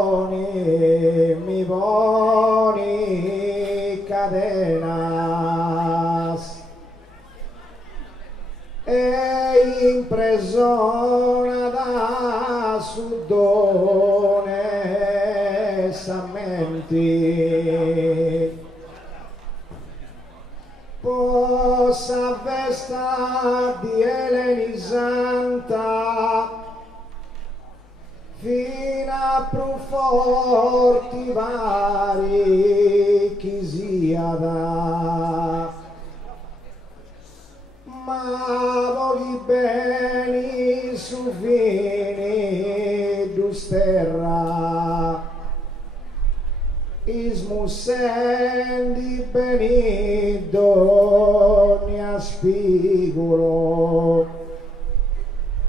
emozioni mi poni cadenas e impresona sudone sammenti possa vesta di Eleni Santa fino a più forti vari chi sia da ma voglio bene su fini d'usterra ismussendi benito ne a spigolo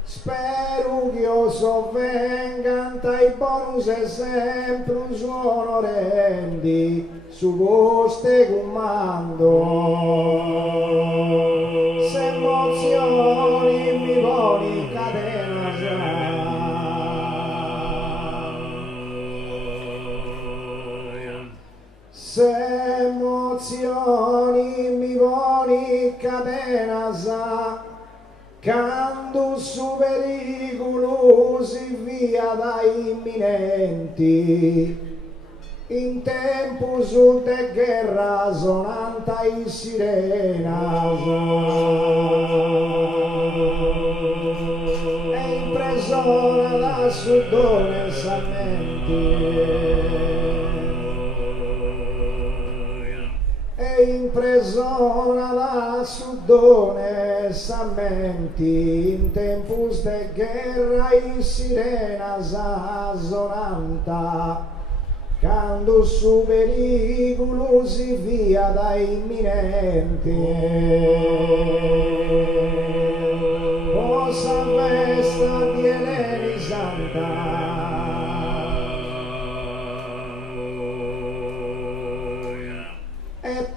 spero che io sovvengan dai bonus esempio suono rendi su vostre comando se emozioni mi poni catena se emozioni mi poni catena quando su pericolo si via dai imminenti in tempo su de guerra sonanta i sirena e impresora da sudone sammenti impresora la sudone sammenti in tempus de guerra in sirena sonanta quando su pericolo si via dai imminenti possa vesta di Eleni Santa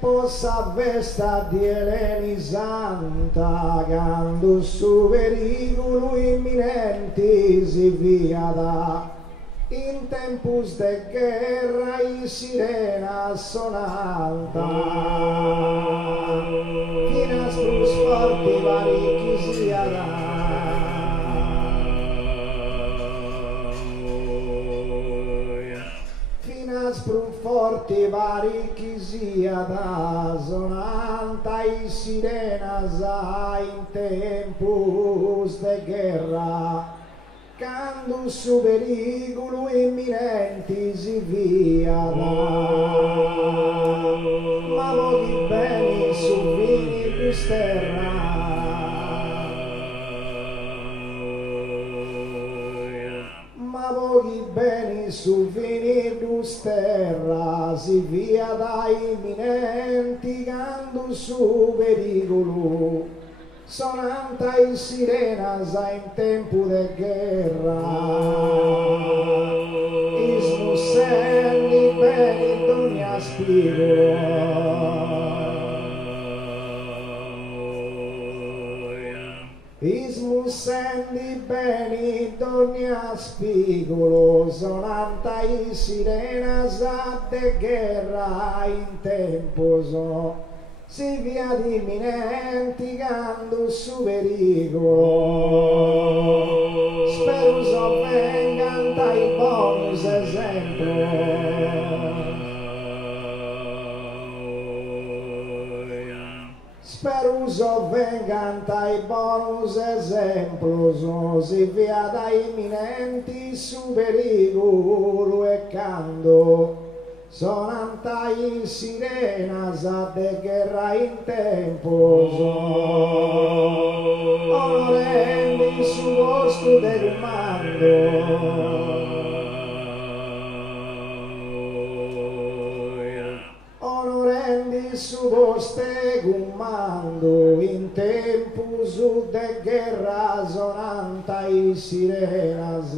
possa vesta di Eleni Santa quando su pericolo imminenti si via da in tempus de guerra in sirena sonanta fino a sforti vari chi sia da forti vari chi sia da sonanta i sirenas in tempus de guerra quando su pericolo imminenti si via da ma pochi beni su vini d'usterra pochi beni su vini d'usterra si via dai imminenti quando su pericolo sonanta i sirenas in tempo de guerra ismussendi beni d'ogni spigolo ismussendi beni d'ogni spigolo sonanta i sirenas de guerra in tempo si via di imminenti quando su pericolo spero sovvengan dai bonus esempio spero sovvengan dai bonus esempio si via dai imminenti su pericolo e quando sonanta in sirenas de guerra in tempo onorendi su posto del comando onorendi su posto comando in tempo su de guerra sonanta i sirenas,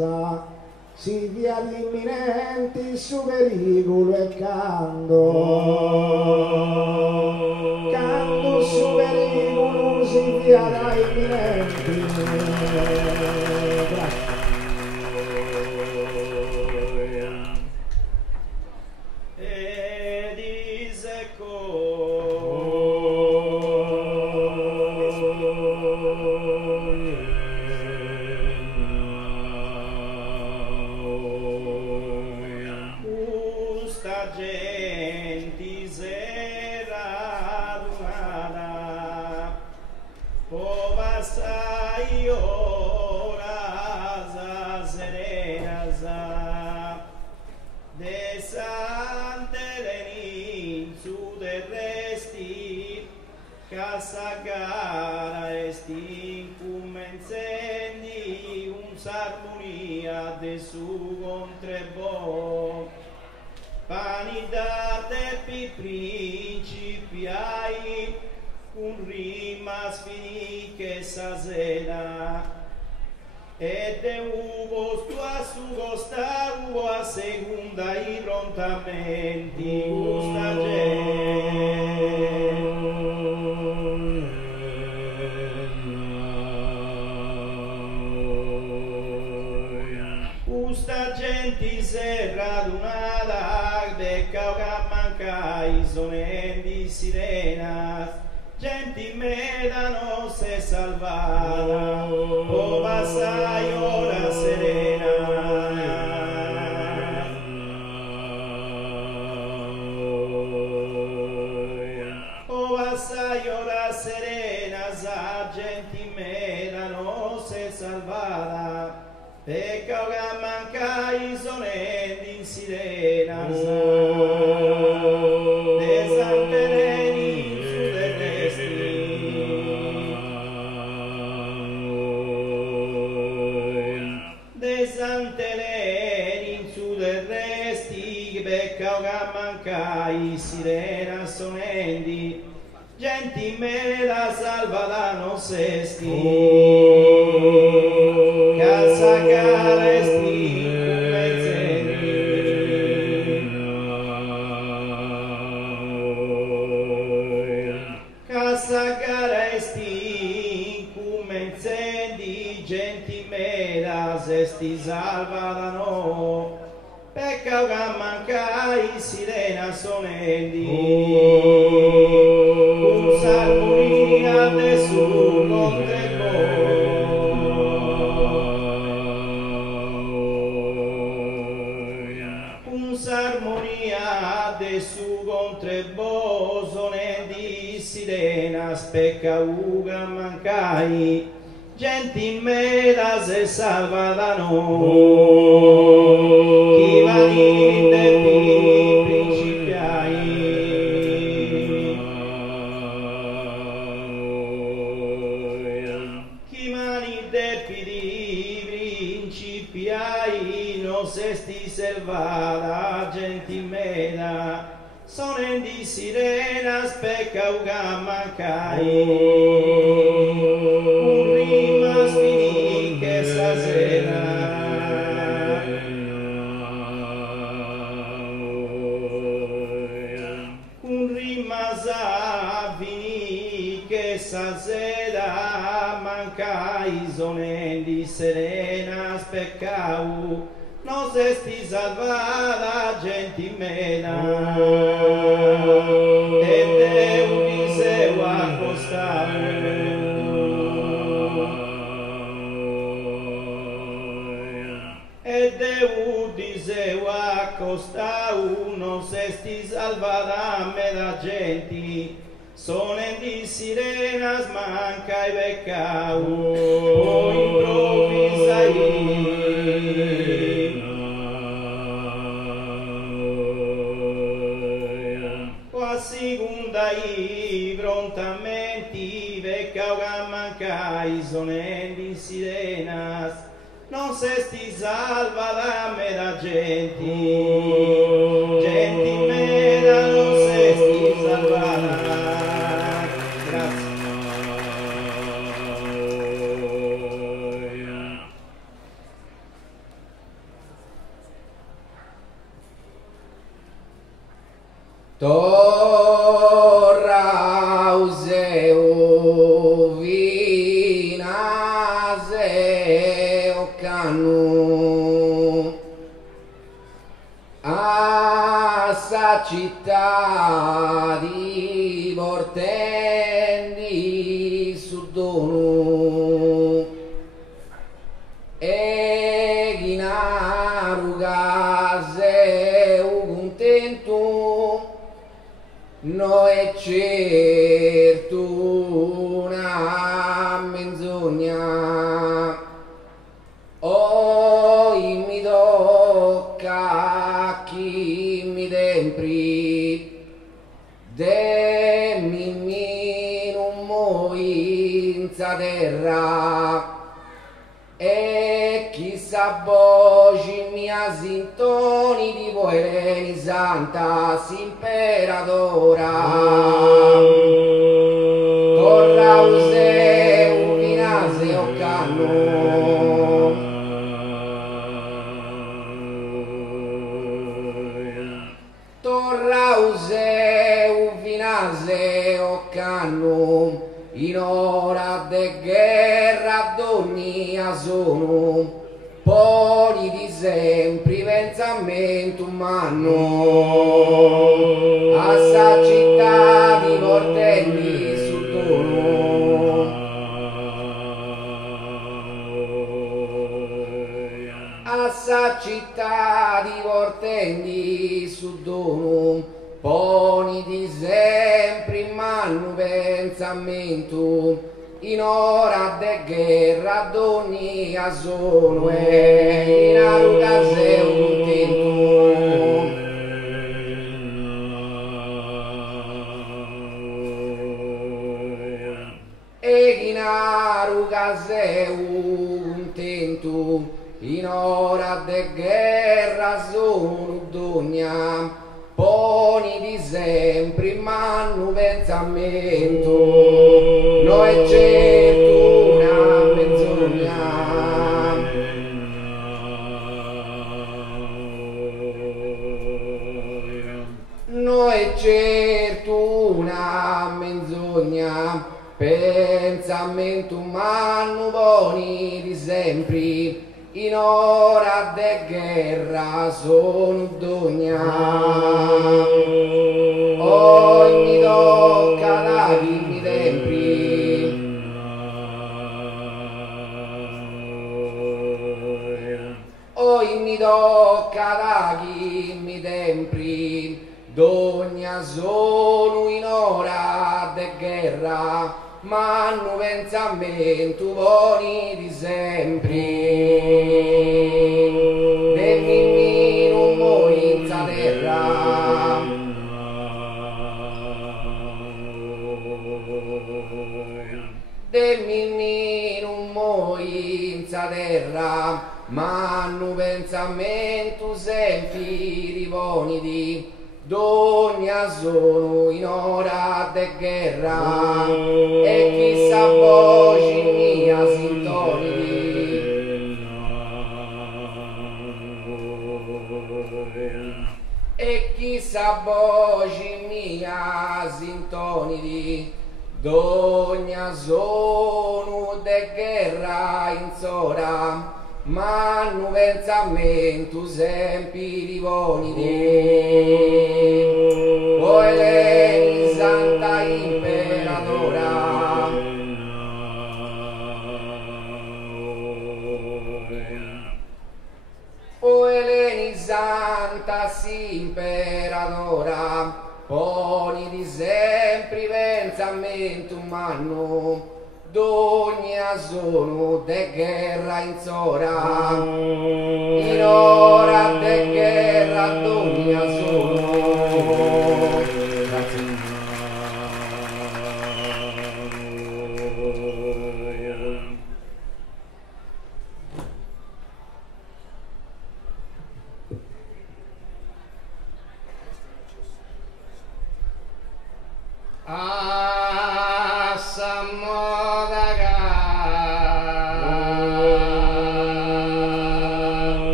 si via l'imminenti su pericolo e canto su pericolo si via da imminenti. Grazie. Casagara esti incummenzendi un'armonia de su contrebo panidate pi principiai un rimas finiche sasena ed uvo tua su costa uvo a segunda i prontamenti gusta genti se radunata becca che manca i sonendi sirenas genti medano se salvata o passai ora serena o passai ora serena sa genti medano se salvata pecca che manca i sonetti in sirena desantereni su desantereni su resti pecca che manca i sirena sonetti genti me la salvano sesti Casagara esti incummenzendi genti medas esti salvadano pecca che mancai sirena sonendi un'armonia de su contrebo de su contrebo sonendi sirenas pecca uga mancai genti medas e salvadano chi vanite pi principiai chi vanite pi principiai non sesti salvada genti meda sonendi sirenas pecca uga mancai un rimas finiche sasena un rimas finiche sasena mancai sonendi serenas peccau non sesti salvata genti mena e Deu diseu accostare e Deu diseu accostau non sesti salvata me da genti sonendi sirenas manca i beccau o improvvisai i prontamente vecchia che mancai sonendi sirenas non sesti salva da me da genti me da non sesti salvata grazie anno a sa città di portendi su dono e chinaru case u contento no è certo una menzogna. Oi mi tocca chi mi tempri demmi non muovi in sa terra e chissà voci mia sintoni di voi Eleni Santa s'imperadora torra use un vinase o canno torra use un vinase o canno in ora de guerra d'ogni sono poli di sempre pensamento umano a sa città di portelli sul dono a sa città di portelli sul dono poni di sempre in mano pensamento in ora de guerra d'ogni sono e in arugase contento e in arugase contento in ora de guerra sono d'ogni poni di sempre in mano pensamento no è certo una menzogna no è certo una menzogna pensamento umano poni di sempre in ora de guerra sono d'ogna ogni tocca da chi mi tempri ogni tocca da chi mi tempri d'ogna sono in ora de guerra ma hanno pensamento buoni di sempre e mimmi non muoio in sa terra e mimmi non muoio in sa terra ma hanno pensamento sempre di buoni di d'ogni sono in ora de guerra e chissà voci mia sintoni e chissà voci mia sintoni d'ogni sono de guerra in sora ma hanno pensamento sempre di buoni o Eleni Santa imperadora o Eleni Santa si imperadora poni di sempre pensamento umano d'ogni sono de guerra in sora in ora de guerra d'ogni sono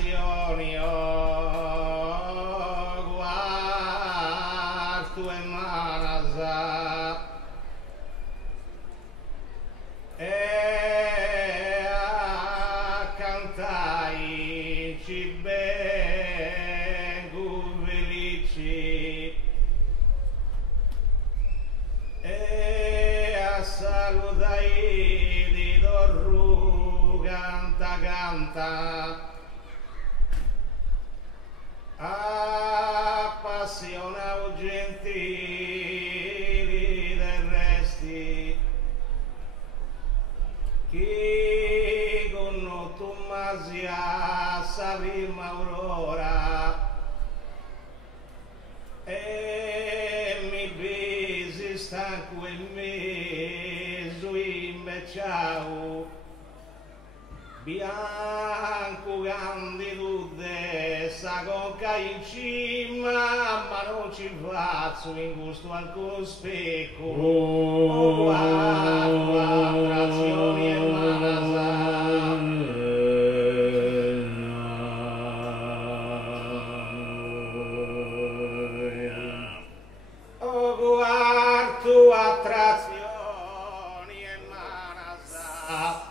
attrazioni, oh, guardo e manasa, e a cantai ci vengo felici, e a salutai di dorru canta, appassionao gentili del resti, chi con Tommasia sa prima aurora, e mi bisi stanco e meso invecciao, bianco candidude sa conca in cima, ma non ci faccio in gusto alcuno specco, oh, attrazioni e manasa. Oh, guardo attrazioni e manasa.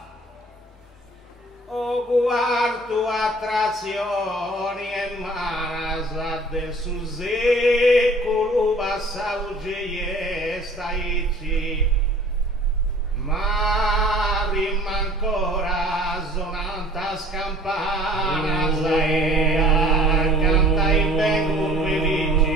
Oh, guardo attrazioni e manasa del suo secolo passato e staici, ma prima ancora sonanta scampana e canta in vengo felici.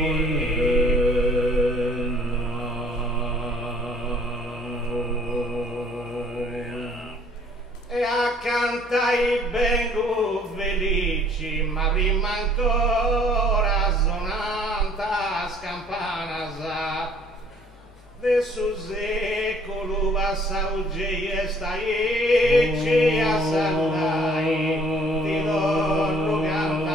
E a cantai vengo felici, ma prima ancora sonanta scampana de su secolo passato e staici a saludai di loro canta.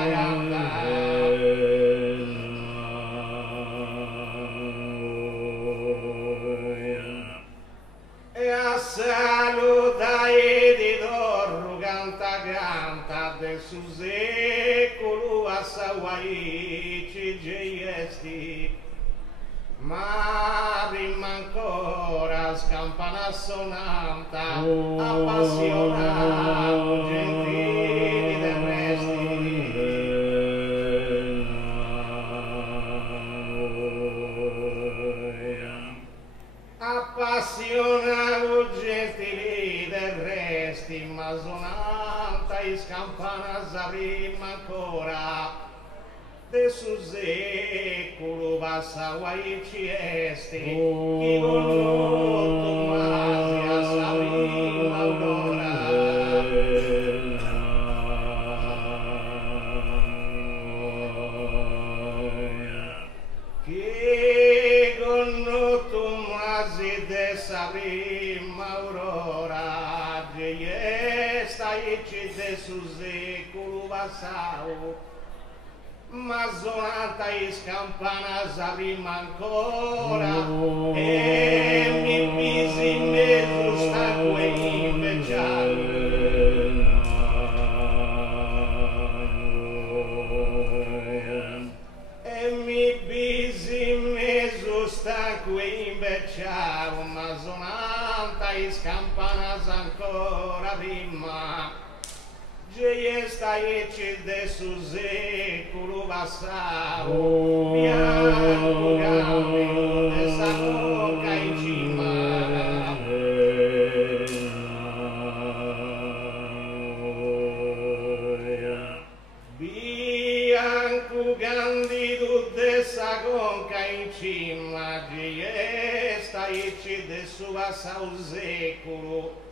E a saludai di loro canta del su secolo assauaici gesti, ma prima ancora scampana sonanta, appassionato gentili del resti. Appassionato gentili del resti, ma sonanta e scampana prima ancora de su secolo passa guai ciesti, chi con Tommasia sa prima aurora. Chi con Tommasia de sa prima aurora, e staici de su secolo passato, ma sonata e scampana sa prima ancora, e mi pisi in mezzo stanco e invecchiato, e mi pisi in mezzo stanco e invecchiato, ma sonata e scampana sa ancora prima. E staici de su secolo passato, bianco candido de sa conca in cima, bianco candido de sa conca in cima, e staici de su passato secolo,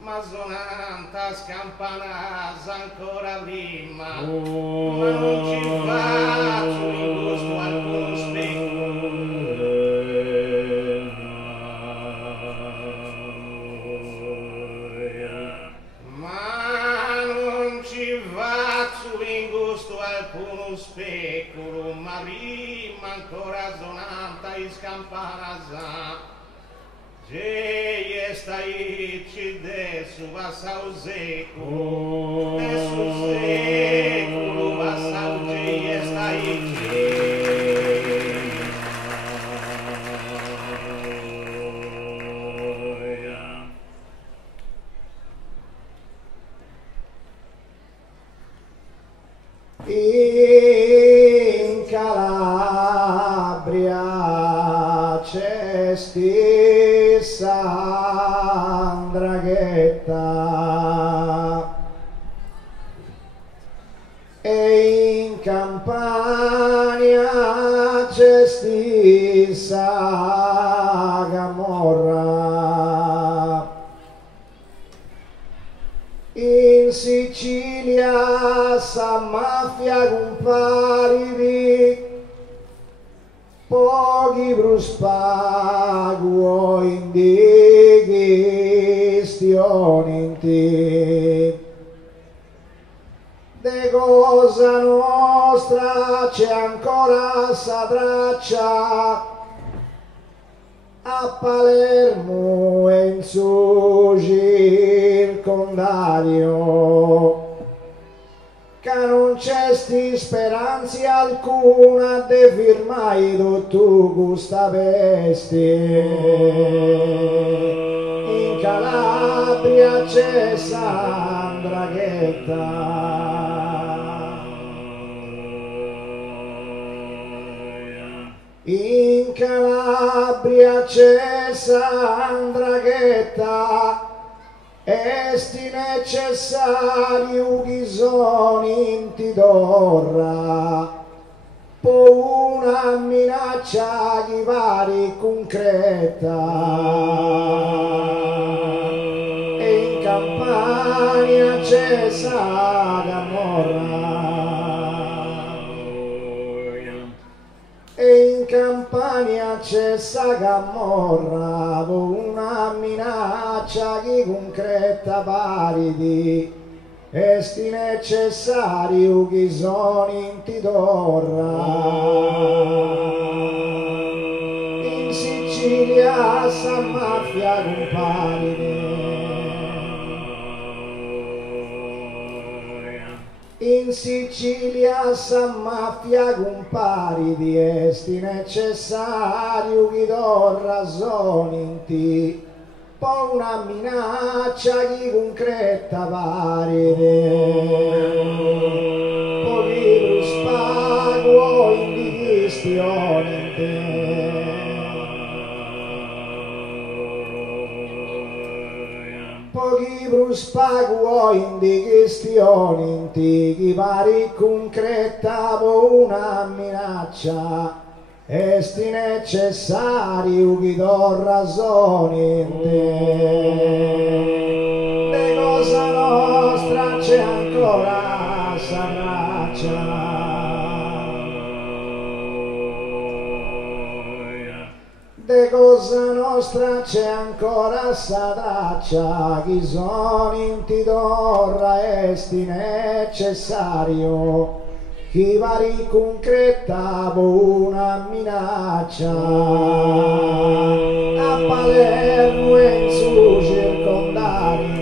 ma sonanta scampana ancora prima, ma non ci faccio in gusto alcuno specchio, ma non ci faccio in gusto alcuno specchio, ma prima ancora sonanta e scampana e staici de su passau secolo, de su secolo. Campania c'è stessa camorra, in Sicilia sa mafia compariti, pochi prospaguo in di questioni in te. De cosa nostra c'è ancora sa traccia, a Palermo e in suo circondario, che non c'è sti speranza alcuna de firmai tutto questa peste. In Calabria c'è Sandraghetta, in Calabria c'è Sandraghetta, esti necessario chi sono in Tidorra, po' una minaccia chi pare concreta, e in Campania c'è sa camorra, e in Campania c'è sa camorra, una minaccia che concreta pariti, esti necessario che sono in Tidorra. In Sicilia sa mafia compariti, in Sicilia sa mafia compariti, esti necessario che do ragione in ti, po' una minaccia che concreta parite, pochi prospaguo in di questione in te. Pochi prospaguo in di questioni in te, chi pare concreta po' una minaccia, esti necessario che do ragione in te. De cosa nostra c'è ancora sa traccia, de cosa nostra c'è ancora sa traccia, chi sono in Tidorra, esti necessario chi pari concreta una minaccia, a Palermo e in suo circondario,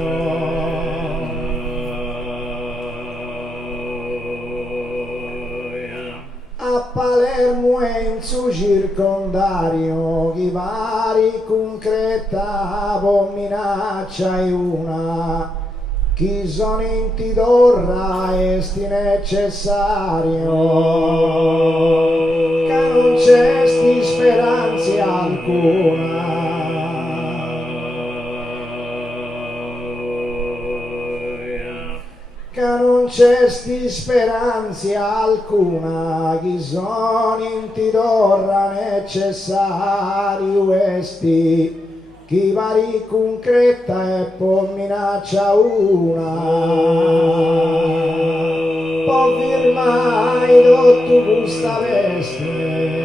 a Palermo e in suo circondario, chi pari concreta minaccia e una, chi sono in Tidorra esti necessario, che non c'è sti speranza alcuna, che non c'è sti speranza alcuna, chi sono in Tidorra necessario esti, chi pari concreta e po' minaccia una, po' firmai tutto questa veste,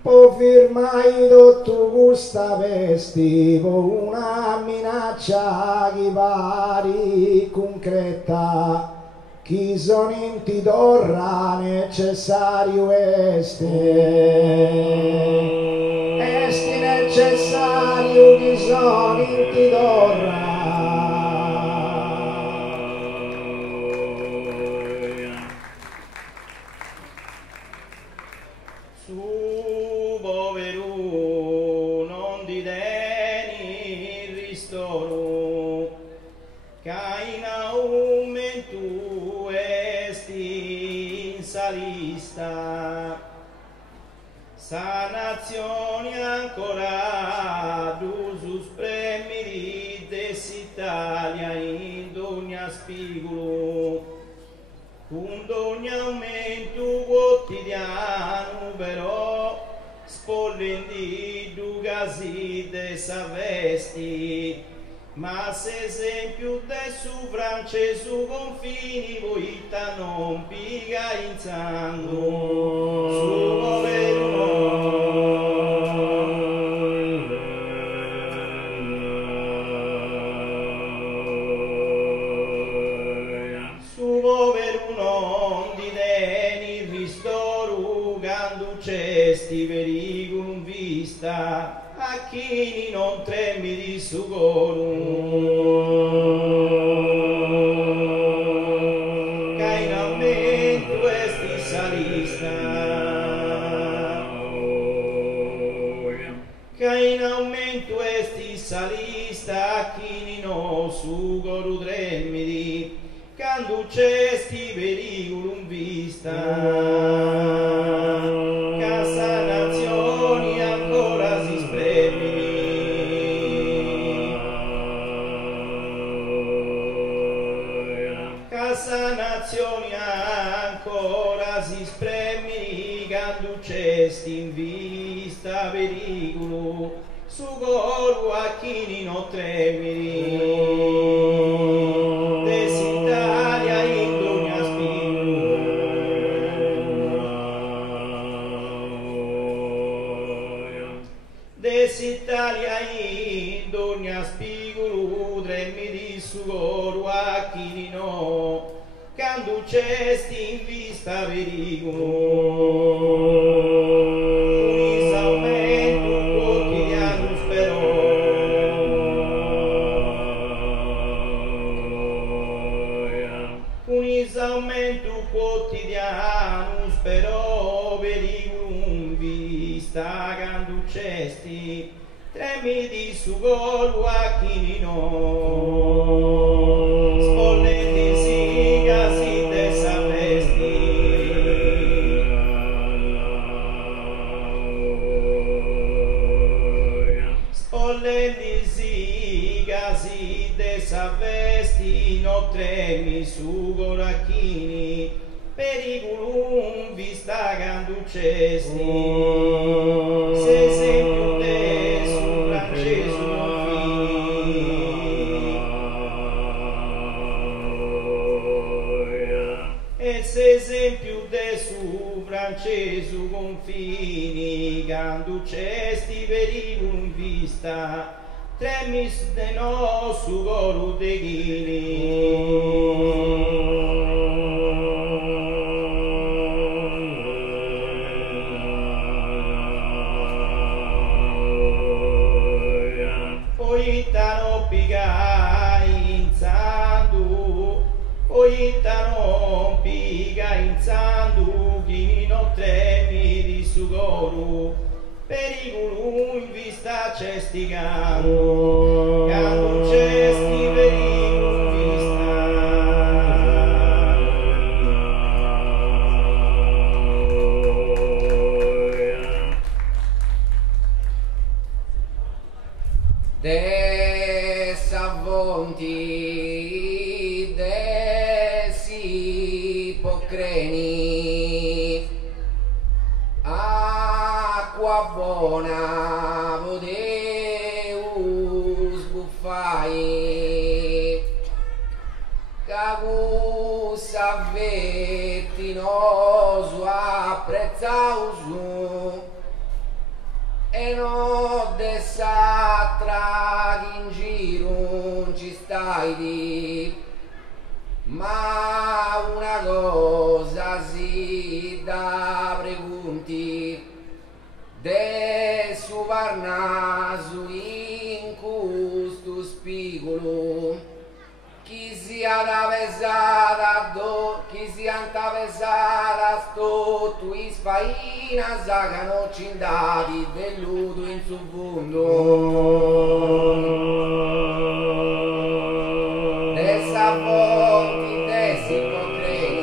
po' firmai tutto questa veste, po' una minaccia chi pari concreta, chi sono in Tidorra necessario esti necessario chi sono in Tidorra. Su poveru non di deni ristoro, che in aumento esti in salista, sa nazione ancora d'usus premi d'Italia in ogni dessa vesti, ma se esempio de su francesu confini voita non piga in sangue su poveruno di deni ristoru ganducesti vericulum vista a chi non tremi di sugorum che in aumento esti salista a chi non sugoru tremidi canducesti periculum vista casa nazioni ancora si spremidi casa nazioni ancora si spremidi canducesti in vista periculum su coro a chi non tremidi Italia in dogna spigulu tremidi su coro a chi no canducesti in vista pericolo un isaumento quotidiano spero un isaumento quotidiano spero periculum vista canducesti tremidi su coro a chi no spolletti si casi dessa vesti spolletti si casi dessa vesti no tremi su coro a chi periculum vista canducesti se esempio te su francesu e se esempio te su francesu confini canducesti periculum vista tremis de no su coro de Oitano piga in sandu, oitano piga in sandu, chi non tremi di sugoru, periculum in vista cestigano, cando cesti periculum vista. Desavonti desi pocreni acqua buona podeus buffai cavus avvettinosu apprezzausu e non dess'altra in giro non ci stai di ma una cosa si da pregunti de su varnasu in custo spigolo chi sia atavesata chi sia atavesata sto tu isfaina sagano cindati dell'udo in subbundo desavonti desi pocreni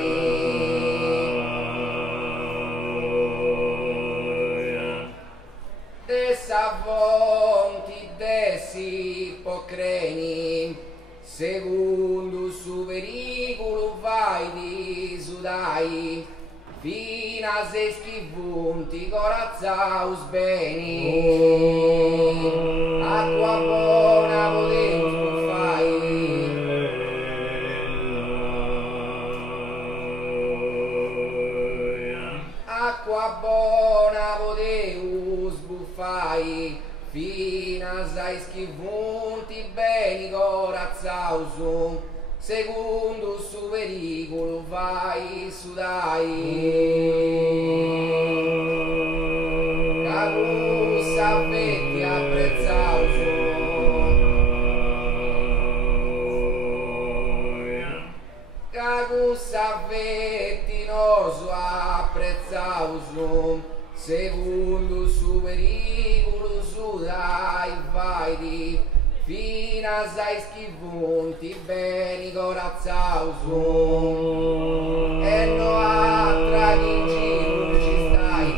desavonti desi pocreni secondo su pericolo vai di sudai fina se schivunti corazzaus beni, acqua buona potenti fai, acqua buona poteus buffai, fina sai schivunti beni corazzaus, secondo su pericolo vai sudai, cagussa vetti apprezzauso, cagussa vetti noso apprezzauso, secondo su pericolo sudai vai di, fina sai schivunti beni corazzauso, e no altra che in giro ci stai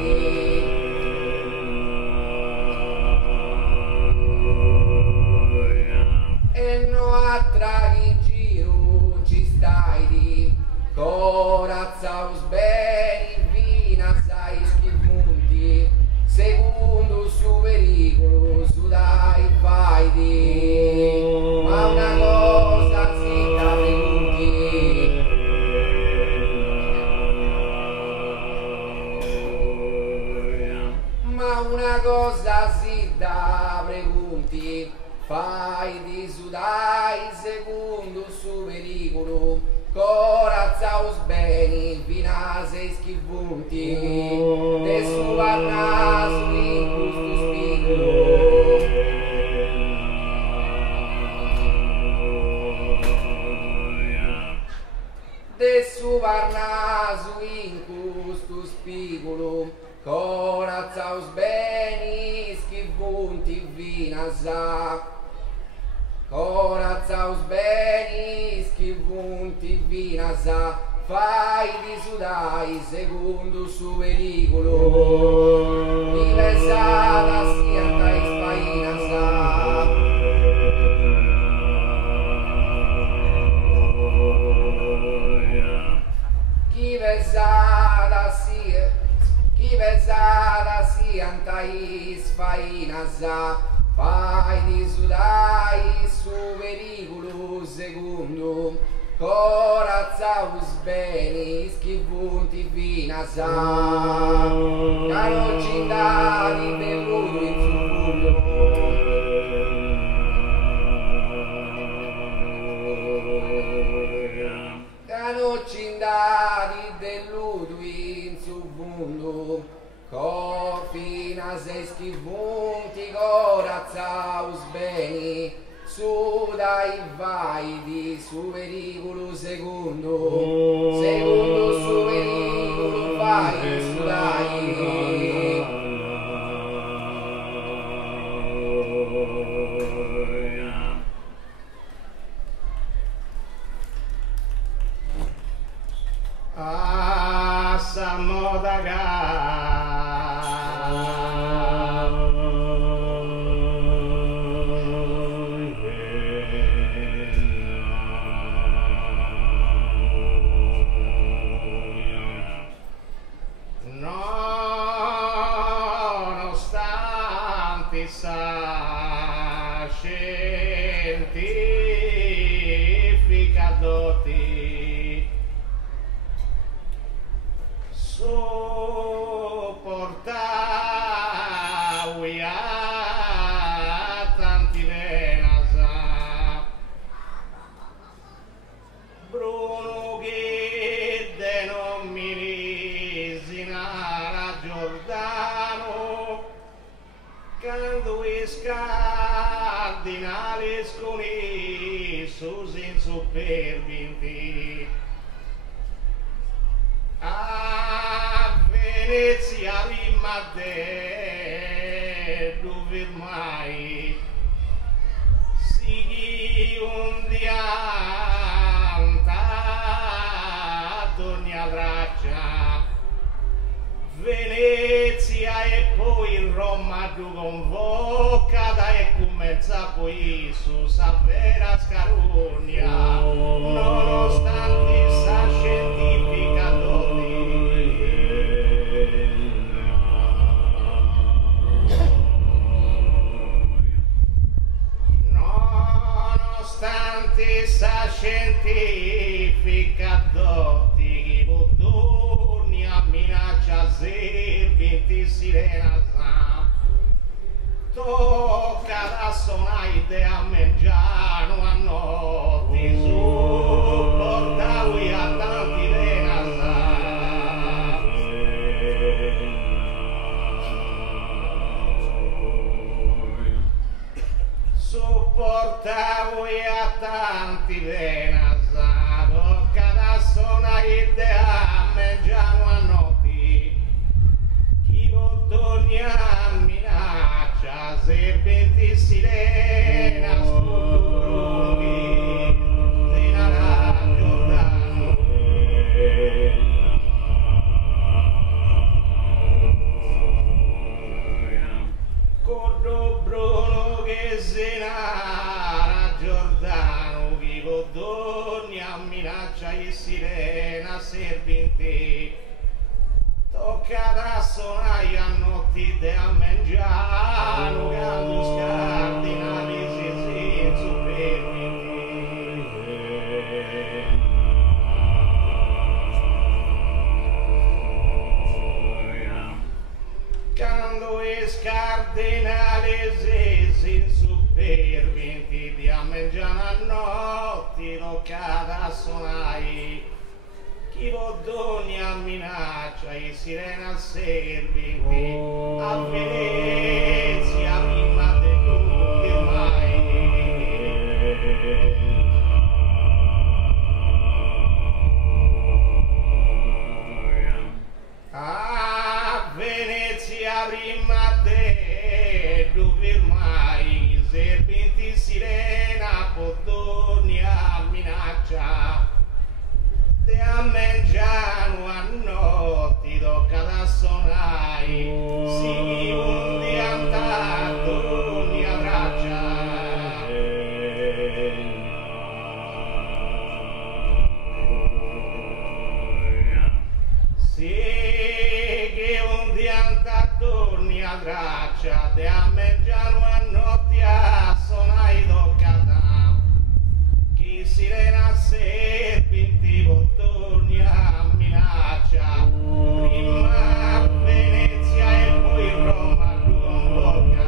e no altra che in giro ci stai di, corazzaus beni fina sai schivunti, secondo su pericolo sudai vai di, ma una cosa si da pregunti, ma una cosa si da pregunti, fai di sudai secondo su pericolo, corazzaus beni finase schivunti, de su varnasu in questo spigolo, de su varnasu in questo spigolo, corazzaus beni schivunti vinasa, corazzaus beni schivunti vinasa, fai di sudai secondo su pericolo, diversata sianta ispainasa, chi pesata sianta ispainasa, fai di sudai su pericolo secondo, corazzaus beni schivunti vinasa, cano cindati belluto in subbundo, cano cindati belluto in subbundo, cofina se schivunti corazzaus beni, sudai vai di su pericolo secondo, secondo su pericolo vai sudai, a Samodaga. Nonostante sa scientifica doti, sopportavi a tanti venasa, Bruno che denomini Sinara Giordano, quando is cardinales con Isus in superbinti, a Venezia rimade dove mai si un dianta ad ogni braccia, Venezia e poi Roma tu convoca da e commenza poi su sa vera scarugna, nonostante sa scientifica doti, sa scientifica dotti chi buttoni a minaccia servinti sirena sa tocca da sonai de a mengiano a notti su portavi a tanti vena sa supportavo a tanti venasado cada sona idea mangiamo a notti chi bottoni a minaccia serpenti sirena scullurumi zinara Giordano Cordo Bruno che zinara Giordano chi bottoni a minaccia e sirena serpenti tocca da sonai a notti de a mangiano gandus cardinali si Cando es cardinali si superventi di a mangiano a notti tocca da sonai chi bottoni a minaccia e sirena servinti a Venezia prima de tutti ormai a Venezia prima de tutti ormai servinti sirena bottoni a minaccia te a mangiano a notti tocca da sonai si un diantato ogni abbraccia si che un diantato ogni abbraccia te a mangiano a notti a sonai tocca da chi sirena serpenti bottoni a minaccia prima a Venezia e poi Roma convoca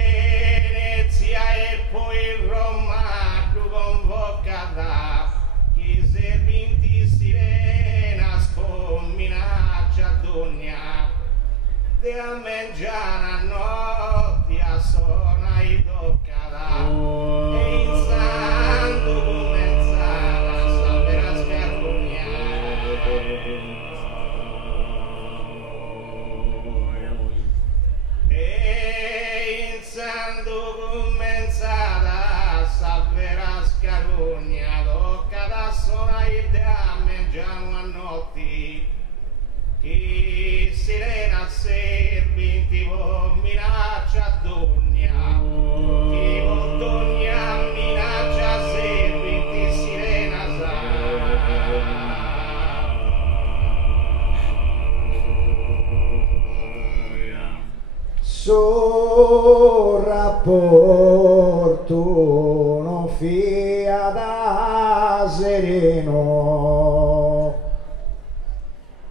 Venezia e poi Roma convoca chi serpenti sirena con minaccia dogna de a mangiare a notti a sona i toccata e in santo comenzata a sapere a scarrognare e in santo comenzata a sapere a scarrognare toccata sona i de a mangiare a notti chi sirena servinti vo minaccia dogna chi bottoni a minaccia servinti sirena sa Sul rapporto non fia da sereno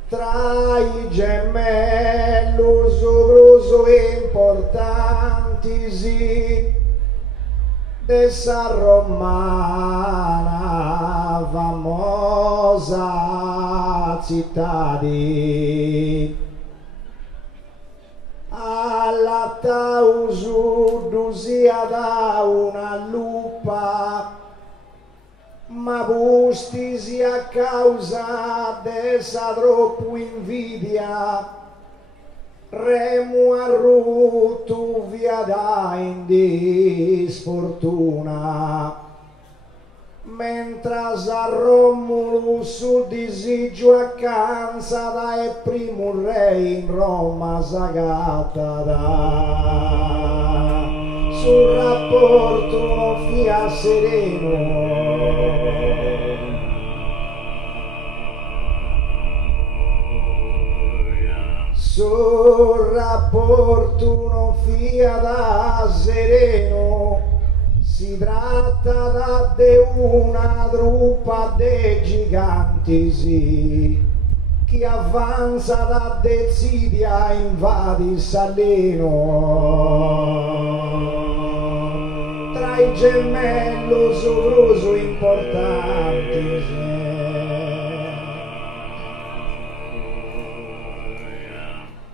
tra i gemelli uso importanti sì dessa romana famosa città di alla tausu sia da una lupa ma bustisi a causa dessa troppo invidia remu arrutu via da indisfortuna mentre a Romulu su disagio accanza da e primo re in Roma sagata da sul rapporto non fia sereno sul rapporto non fia da sereno, si tratta da una truppa de giganti, sì, che avanza da Dezidia invadi Saleno, tra i gemelli sovroso importanti, sì.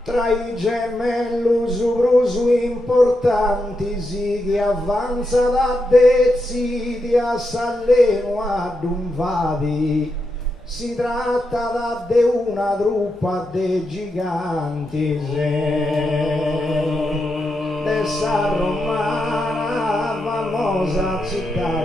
Tra i gemelli sovroso importanti, sì, che avanza da Dezidia Saleno ad invadi. Si tratta da una truppa de giganti, dessa romana famosa città,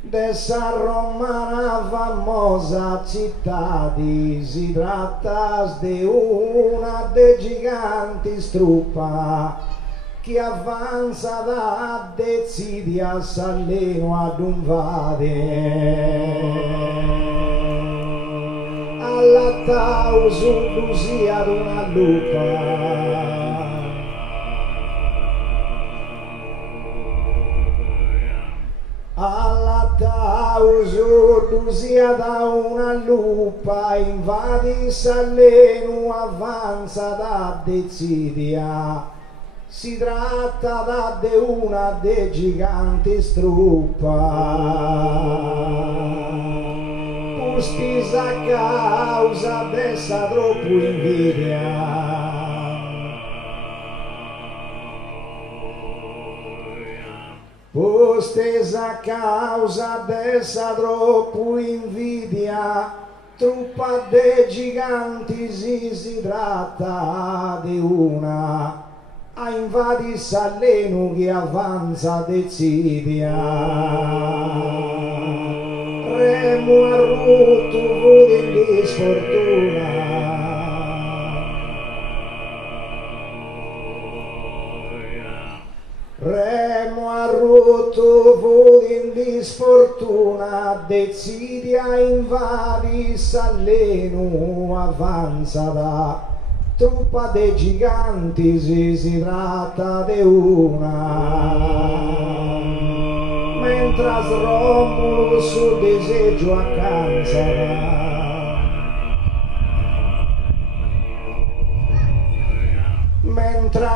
dessa romana famosa città, si tratta di una de giganti truppa che avanza da Dezidia Saleno ad invade, alla tausu Lucia ad una lupa, alla tausu Lucia da una lupa, invadi Saleno, avanza da Dezidia. Si tratta da una de giganti struppa, postisa a causa dessa troppo invidia, postisa a causa dessa troppo invidia, truppa de giganti, si tratta di una a invadi Saleno che avanza Dezidia, remo a rotto vodi di sfortuna, remo a rotto vodi di sfortuna, Dezidia invadi Saleno, avanza da truppa dei giganti, si tratta di una, mentre Romolo sul deseggio accanzerà, mentre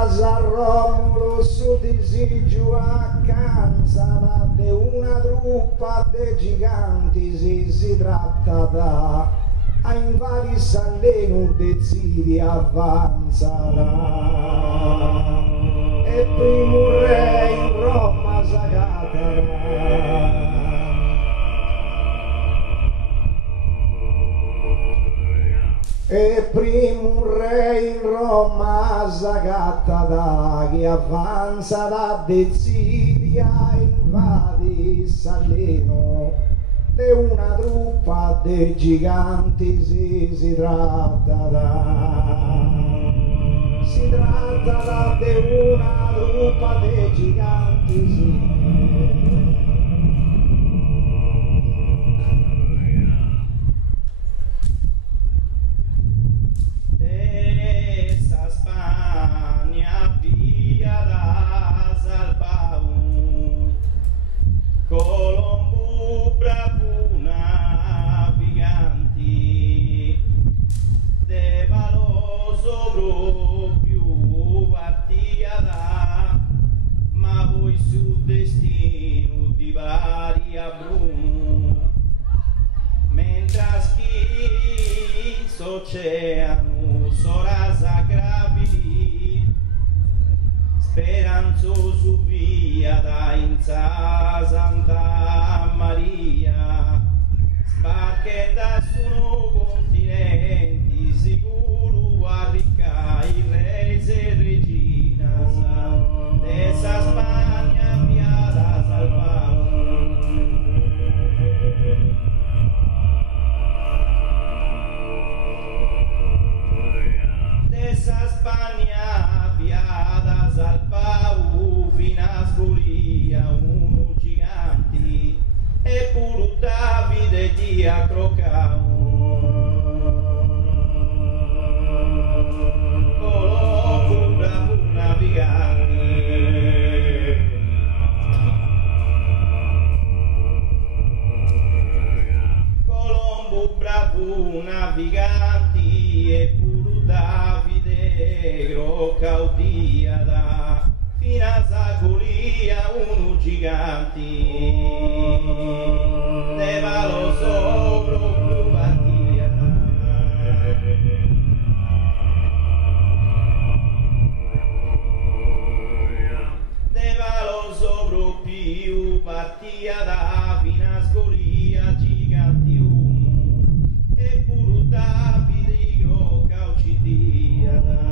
Romolo sul deseggio accanzerà di una truppa dei giganti, si tratta da a invadi Saleno, Dezidia avanzerà, e primo re in Roma s'agaterà, e primo re in Roma s'agaterà, che avanza da Dezidia invadi Saleno, è una truppa dei giganti, si tratta da una truppa dei giganti, Dessa Spagna via da Salpau, Colombo bravo naviganti, de valoso più partia da, ma voi su destino di varia bruno, mentre chi s'oceano sorasa gravidi, speranzoso via da Inza Santa Maria, sbarche da sono continenti, sicuro arricca il re e regina, dessa Spagna via da salvare. Dessa Spagna via da Salpau fino a Sburia, uno giganti e pure Davide Davide di Acrocau, Colombo bravo navigante, Colombo bravo naviganti e puro Davide Grocau diada fino a Zagolia uno giganti leva lo sopro più battia leva lo sopro più battia da fino a Zagolia giganti uno e puro Davide Grocau ci diada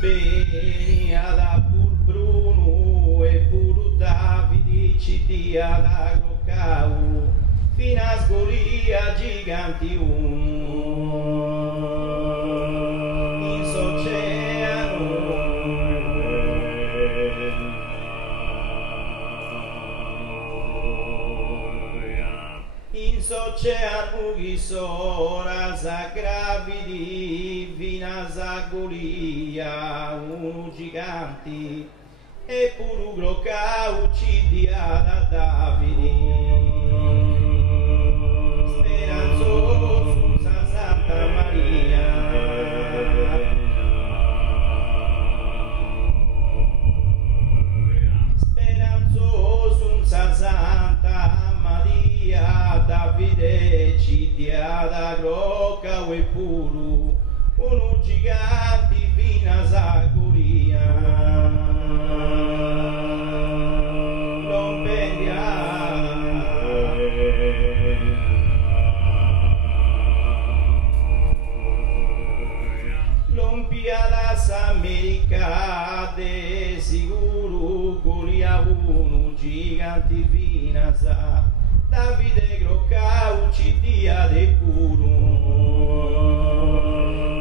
bene da pur Bruno e puro Davide ci dia da Grocau fino a Sgolia giganti in s'oceano in s'oceano chi sora sa gravidi fino a Zagolia uno giganti e puro Grocau ci dia da Davide speranzoso sa Santa Maria speranzoso sa Santa Maria Davide ci dia da Grocau e puro uno giganti fino a Zagolia non l'ompiadas America de sicuro Golia uno giganti fino a Zagolia Davide Grocau ci dia de puro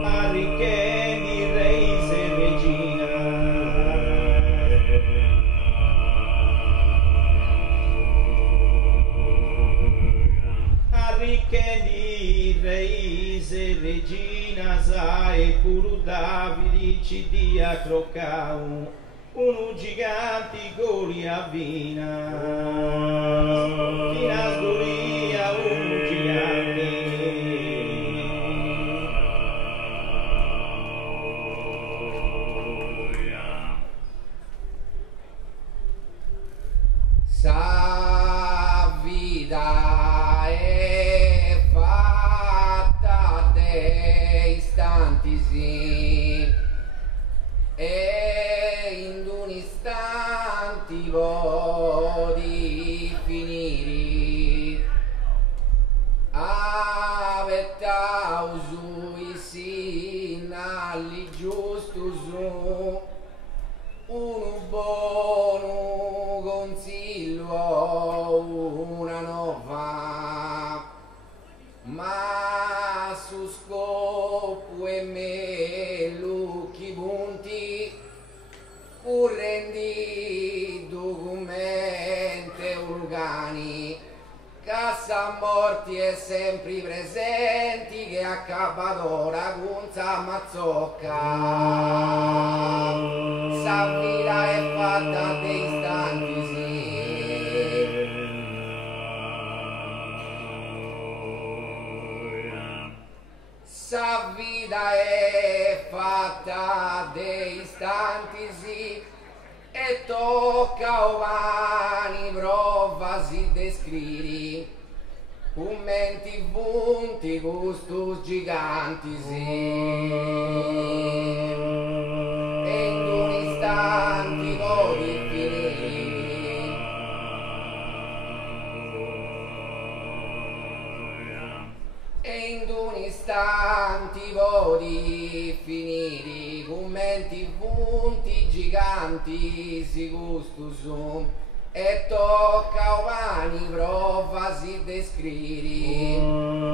arricchendi reis e regina arricchendi reis e regina sa e puro Davide ci dia Grocau uno giganti Golia vina fino a Sgolia uno gigante sa vita è fatta dei istanti sì e in un istante di finire avettau sui sinali giusto su un buono consiglio una nuova ma su scopo e me lucchi punti currendi documenti organi cassa morti e sempre presenti che accabbadora gunza mazzocca sa vita è fatta dei istanti sì sa vita è fatta dei istanti sì e tocca umani provasi descriri commenti punti gustus giganti sì e in un istante vodi finiri e in un istante vodi finiri commenti punti giganti si gustus e tocca umani provasi descriri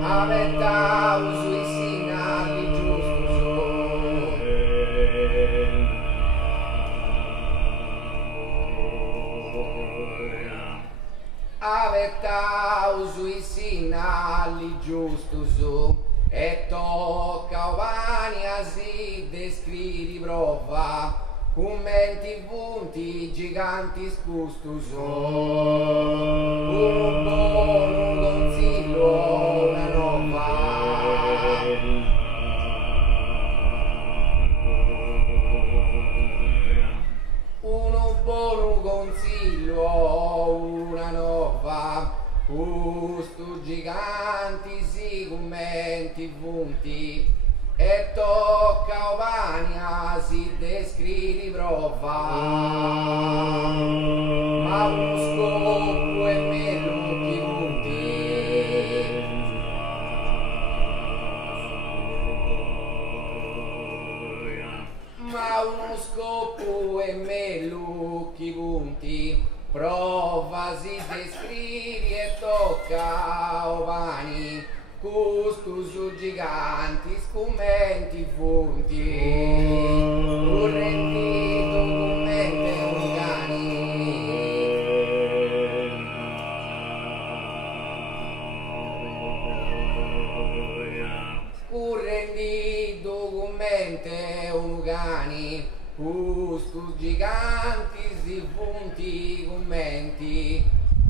aventau sui sinai Carettau sui sinali giusto su e tocca ovania si descrivi prova commenti punti giganti scustuso un buon consiglio una nova un buon consiglio una nova Custu giganti si commenti punti e tocca ovania si descrivi prova ma uno scopo e meno chi punti ma uno scopo e meno chi punti prova si descrivi e tocca ovani custu su giganti scumenti funti correnti documenti correnti documenti ungani custu giganti si punti commenti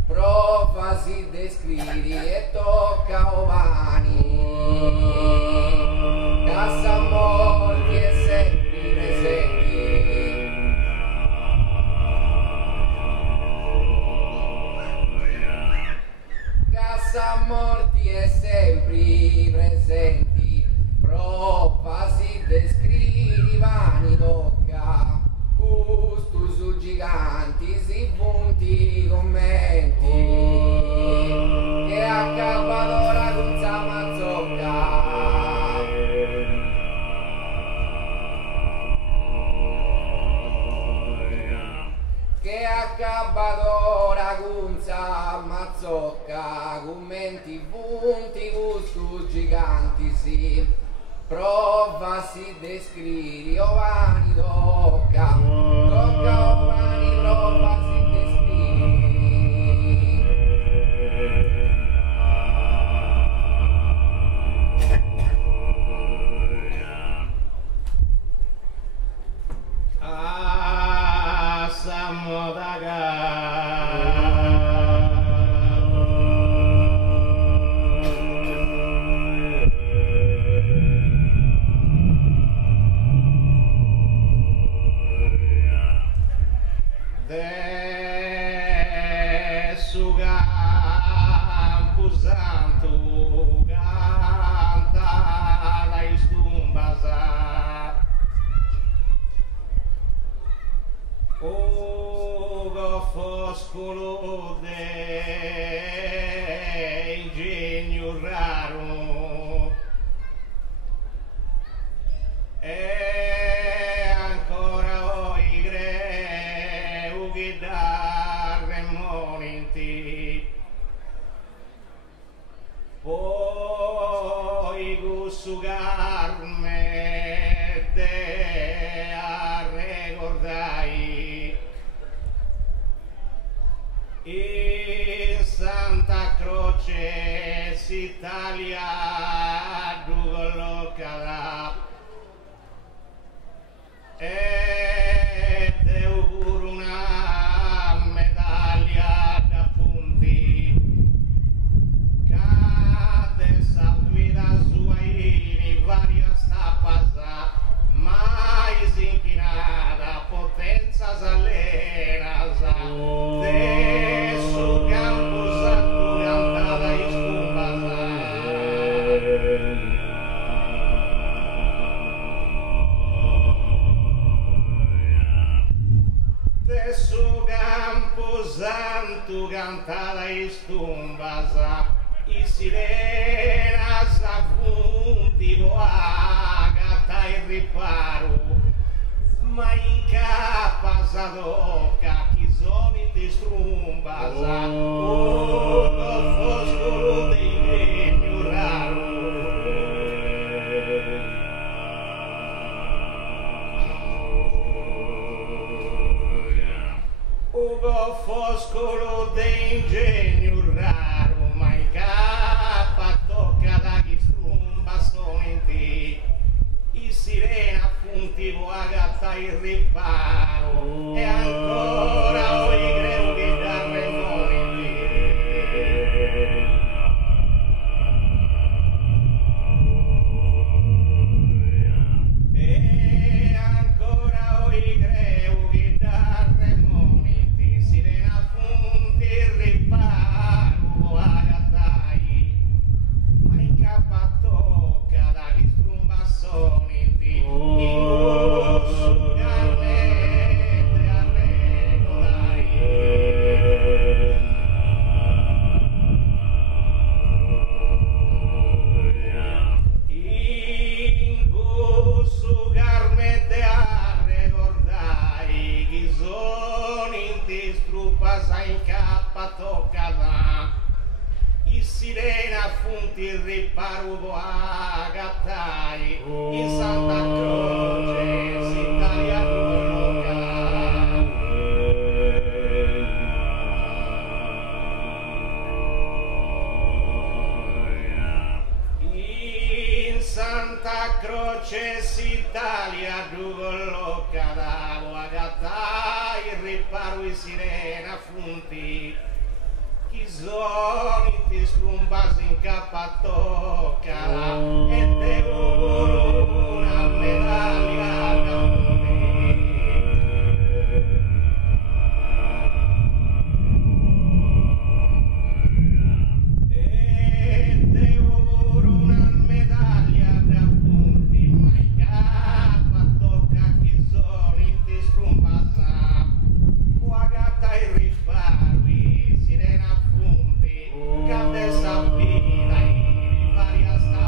prova si descrivi e tocca ovani cassa morti e sempre presenti cassa morti e sempre presenti prova si descrivi vani tocca custu su giganti si punti commenti che accappato ora con Samazzocca che accappato ora con Samazzocca commenti punti custu giganti si prova si descrivi ovani tocca ovani prova si descrivi su campo santo canta la istumbasa o foscolo de ingegno raro e ancora oi greu che darre monenti poi gussugarme de a ricordai in Santa Croce s'Italia dugolocala e deu pure una medaglia da punti cade sa vita sua in varia stapasa mai si inchinata potenza s'allena de su campo santo cantata in stumbasa de su campo santo cantata in stumbasa i sirena sa funti boaga il riparo ma in capa sa tocca chi sono in te strumbasa col foscolo dei legno raro Ugo foscolo d'ingegno raro, ma in cappa tocca da chi strumba sonenti, i sirena funtivo agatta il riparo, e ancora oi creu che darre moniti. E ancora oi creu che darre moniti, sirena funti il riparo agattai, ma in cappa tocca da chi strumba soniti, in gusto carmette arregodai. In gusto carmette arregodai, chi sono in ti struppasa in cappa toccata, i sirena funti il riparo agattai, in Santa Croce si taglia in Santa Croce si taglia dugolocca da agattai, il riparo i sirena funti, chi sono in ti strumbasi in cappa toccala, e devo una medaglia da e devo una medaglia da punti, ma in cappa tocca chi sono in ti strumbasa, guagata il risparmi, sirena funti, cade sapida in varia sta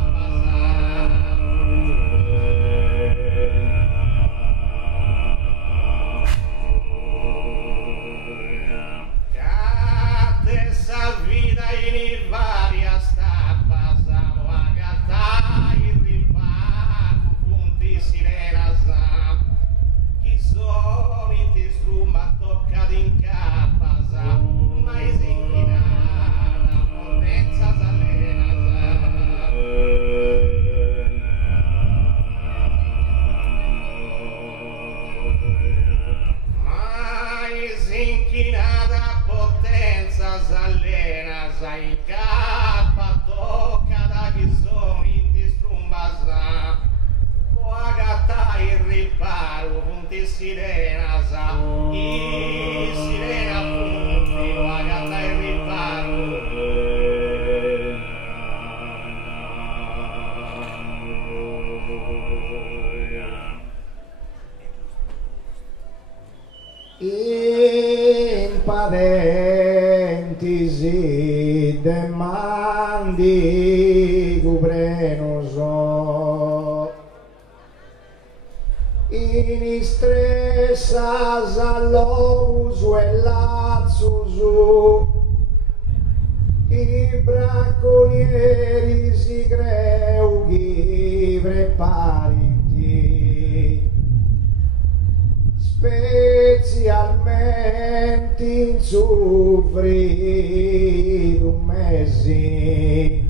cade sapida in varia sta passando, agata il riparo, punti sirena sa, chi sono in ti strumba tocca in cappa sa, mai si inchinata, potenza s'allena mai si inchinata, potenza s'allena sa, in cappa tocca da chi sono in ti strumba sa, può agatta il riparo, punti sirena sa, i sirena punti, può agatta il riparo. In parentesi demandi gubrenoso, in istressas all'uso e lazzusu, i bracconieri si greughi prepariti, specialmente in soffri d'un mesi,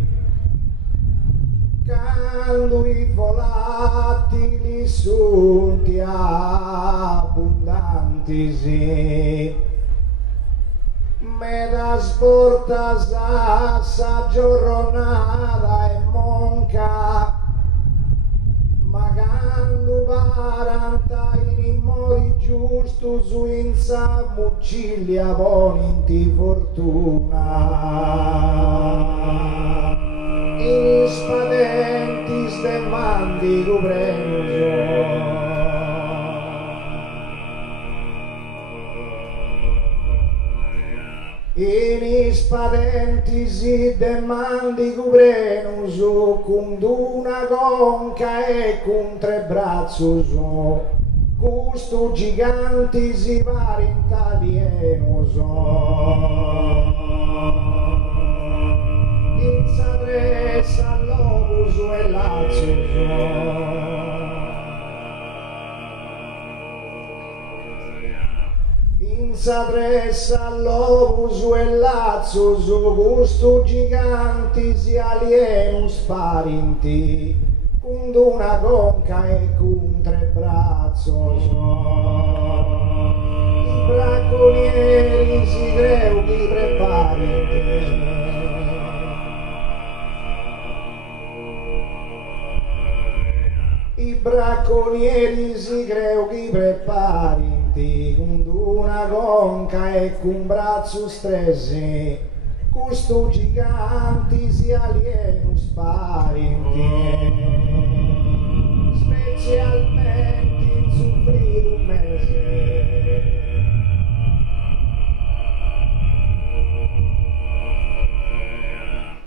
quando i volatili sunti abbondanti si, me da sbortas a sa giornata e monca, magando 40 in mori giusto su in sa muciglia volinti fortuna, in spadenti demandi gubrenoso. In spadenti si demandi gubrenoso, con una conca e con tre bracciuso, gusto giganti si vari italienoso, in sadressa lobuso e lazioso. In S'adressa all'ovus e lazzus, gusto giganti si alienus parinti, cund una conca e cun tre brazzos. I bracconieri si greughi prepariti, i bracconieri si greughi prepariti, cund una conca e cun braccio stresi, custo giganti si alienus parinti, specialmente in soffrirum mese.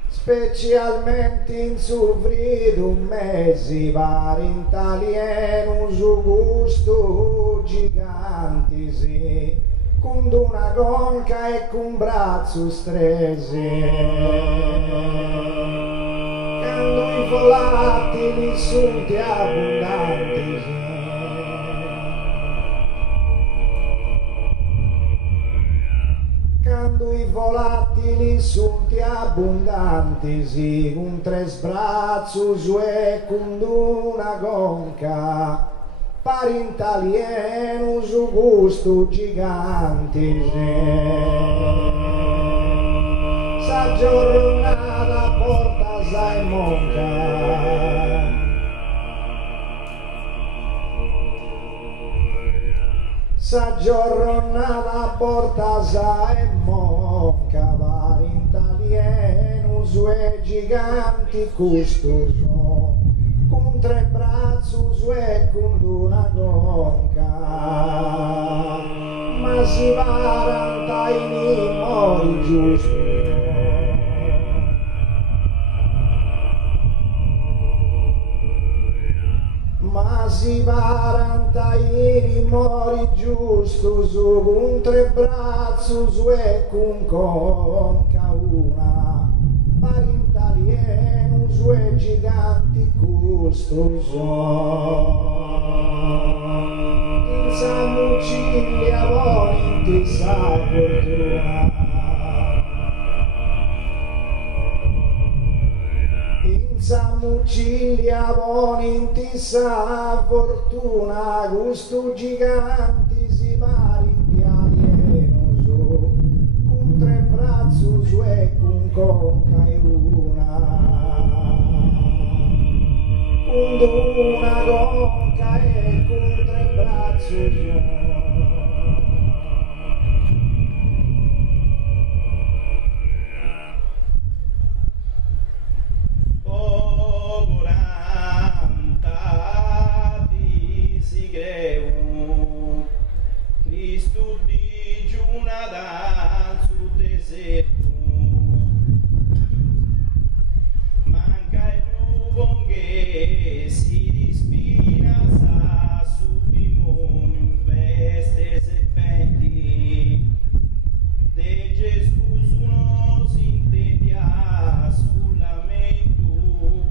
Specialmente in soffrirum mesi parint alienus gusto gigantisi, cund una conca e cun braccio stresi, cando i volatili sunt abbondanti, cando i volatili sunt abbondanti, cun tres brazzos e cund una conca parint alienus gusto giganti. Sa giornata porta sai monca, sa giornata porta sai monca, parint alienus e giganti custos, con tre brazzos e con una conca, ma si parant ai mori giusti, ma si parant ai mori giustos, con tre brazzos e con conca una, parint alienus e giganti custos. In sa muciglia volinti sa fortuna, in sa muciglia volinti sa fortuna, gusto giganti si parint alienus, con tre brazzos e con conca e una, cund una conca e con tre brazzos. Cristo digiuna dal suo deserto, manca il lupo che si dispina sa su timone in veste serpenti, de Gesù non si intendia sul lamento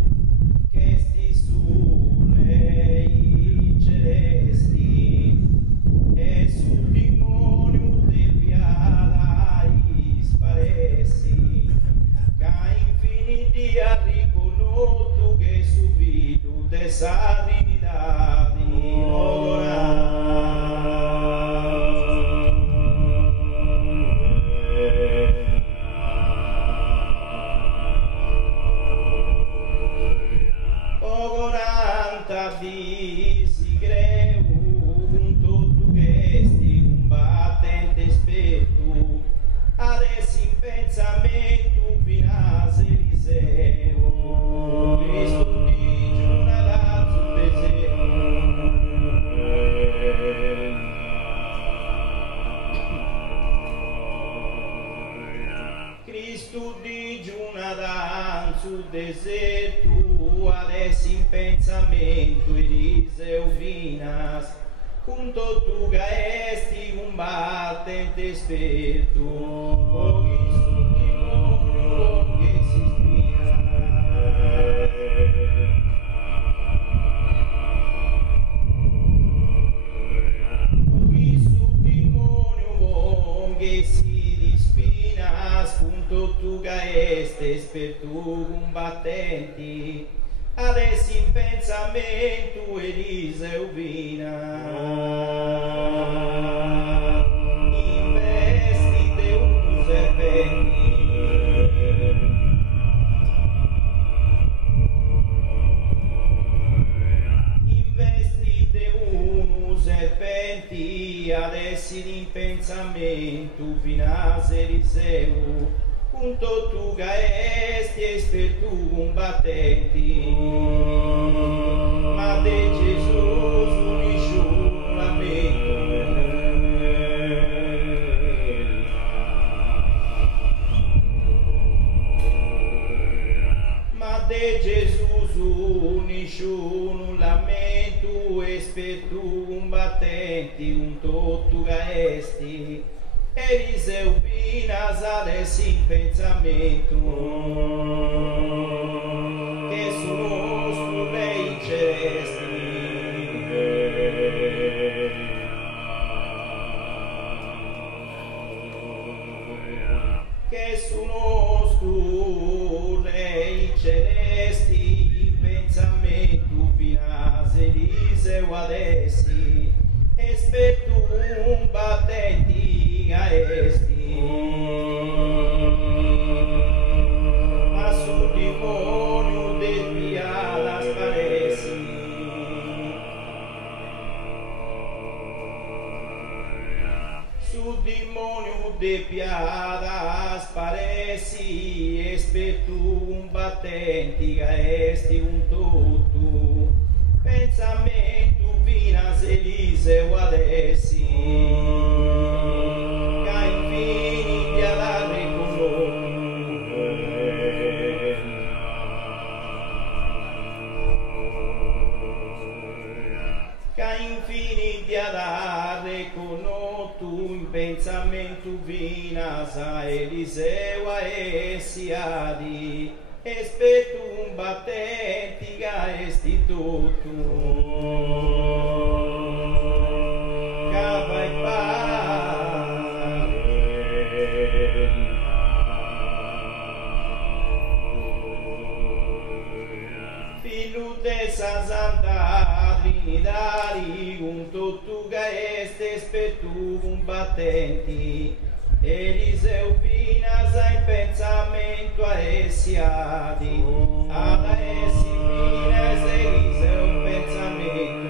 che sti sulle i celesti, e sul demonio de piada isparessi, che infiniti ha riconosciuto che su figlio de sa divinità di Ogoranta di si creu con tutto che sti combattente esperto, adesso in pensamento finase Eliseo, Cristo dice una razzo Cristo digiuna dal suo deserto, adesso in pensamento Eliseo finas, con tutto che esti combattente esperto, pochi sul demonio che si spina, pochi sul demonio esperto combattenti, adesso in pensamento Eliseo vina. Investite un serpenti, investite un serpenti, adesso in pensamento vinase Eliseo, punto tu gaesti esperto combattenti, ma de Gesù unisci un lamento. Ma de Gesù unisci un lamento, esperto combattenti, un tu gaesti, Eliseo vinas adesso in pensamento, che su nostro Rei celesti, che su nostro Rei celesti, in pensamento vinas Eliseo adesso, esperto combattenti gaesti, ma sul demonio del piada sparesi, sul demonio del piada sparesi, esperto combattenti gaesti un tutto, pensamento vinas Eliseo adessi, che infini di alare con tu in pensamento vinas a Eliseo a essi adi, esperto combattenti gaesti tutto. Cava e figlio de sa santa Trinidadi, con tutto gaeste esperto combattenti, Eliseo vinas in pensamento a essi adi, ad essi vinas Eliseo in pensamento.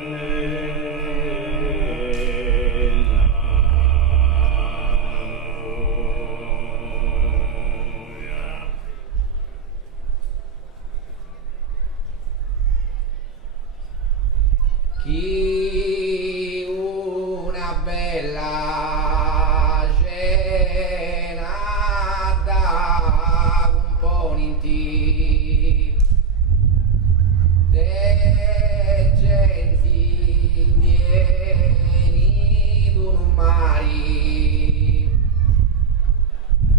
Chi una bella cena da componenti de genti indieni d'un mari,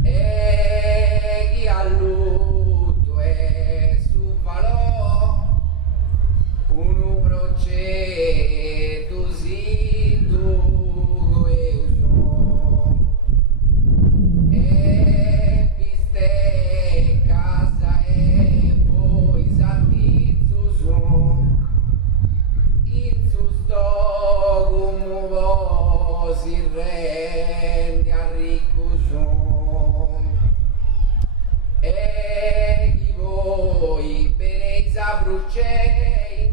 e chi a lutto e su valò un procedo si tu e piste casa e poi satizzo in su sto come si rende a ricco e chi voi bene sa bruce e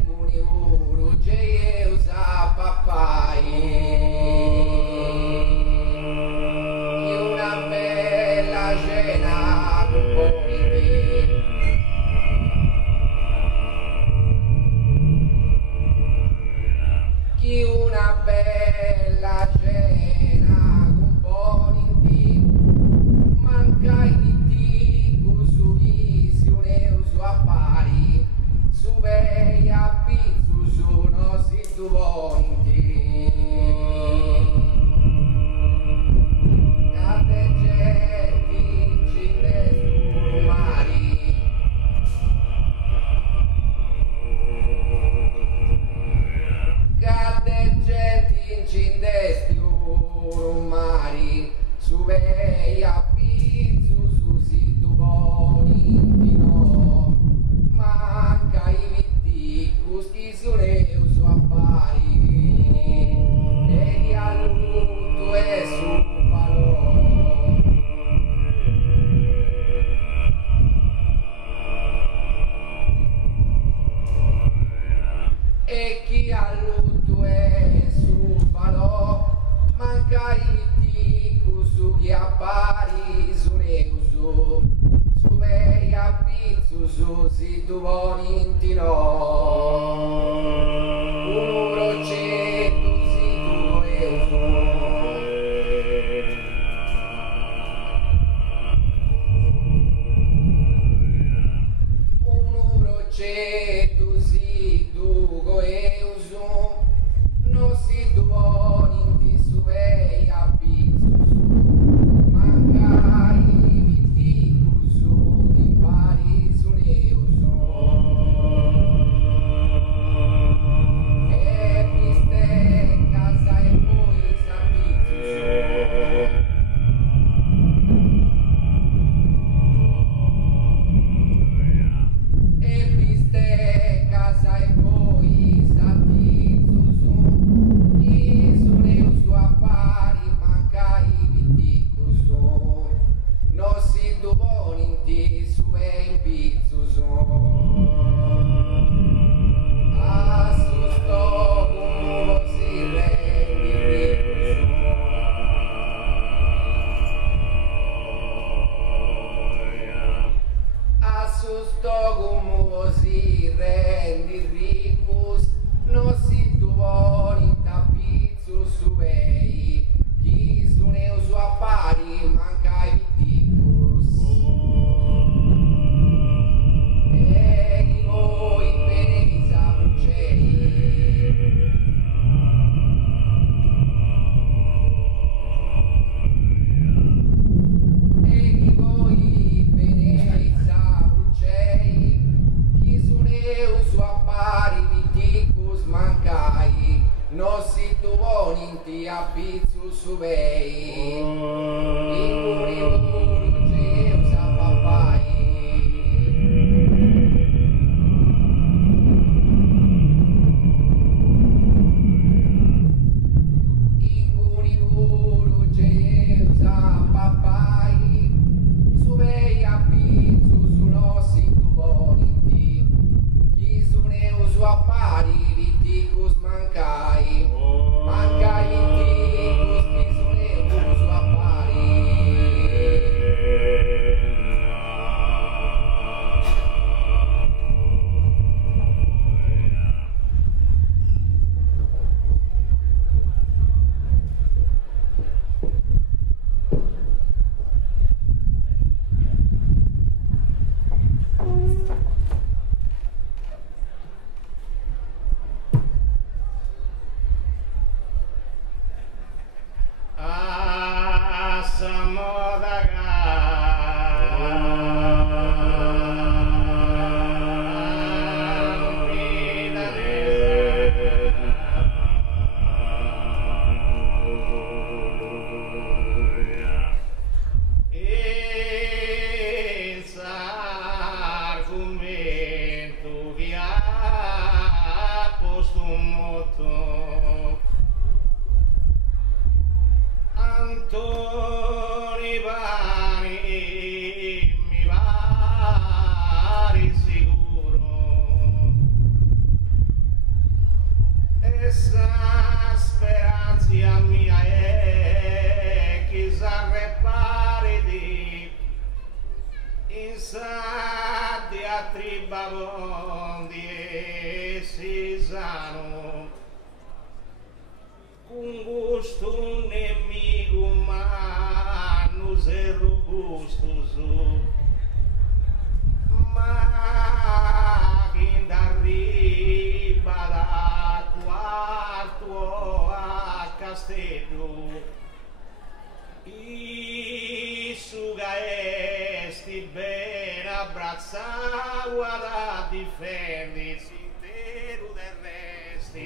usa papai, una bella cena con politi, chi una bella cena con politi, manca in ti usu visi un uso a pari, su vei a pizzu su no si tu vonti, cade genti incinde su mari, cade genti incinde su mari, su vei a pizzu su si tu vonti. e chi all'utto è su falò, manca i su chi appari su neusu, su vei a pizzu su si tu buoni intino, un rocetto si tu un rocetto si tu goeusu, non si tu buoni inti su vei a pizzu su, manca i viticu su chi impari su neusu, e piste casa e poi s'appizzu su. E viste casa e poi s'attizzu su, chi su neusu appari manca i viticu su, non si duboni inti su e in pizzu su. A su sto come si rendi ricco su. A su sto come si rendi ricus, non si tu vuoi tapizzu su ei, chi su neusu appari manca i viticus. E chi voi beneis abrucei, e chi voi beneis abrucei, chi su neusu appari viticus mancai, non si tu buoni inti a pizzu su vei, inguri vuru geus a papai. Inguri vuru geus a papai, su vei a pizzu su non si tu buoni inti, chi su neusu appari viticus mancai, mancai viticus chi su neusu appari. Antoni Bani mi pare sicuro, essa speranza mia è che s'arrepare di sa diatriba bondi e si sano con gusto nemico umano se robusto su, ma che d'arriba da quarto a castello i sugaesti ben abbracciato da difendersi intero del resti.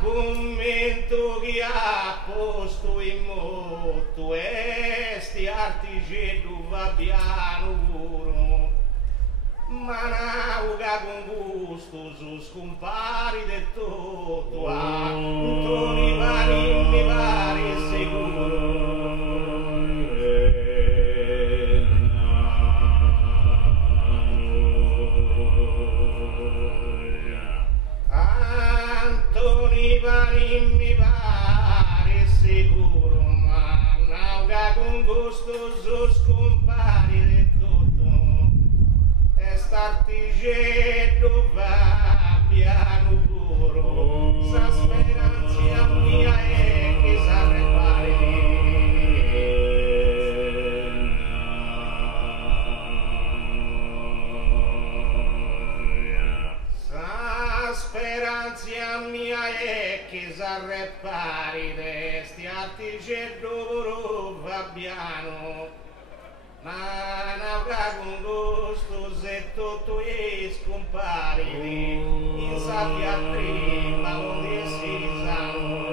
Argomento che ha posto in moto esti artigello va piano Manauga con gusto su scompari del tutto, Toni Mani mi pare sicuro. Antoni Mani mi pare sicuro, Manauga con gusto su scompari del Startigetto va piano puro, sa speranza mia è che sa repare. Sa speranza mia è che sa repare, sti artigetto va piano. Ma n'avrà con gusto se tutto è scomparire in sapiatri ma onde si sanno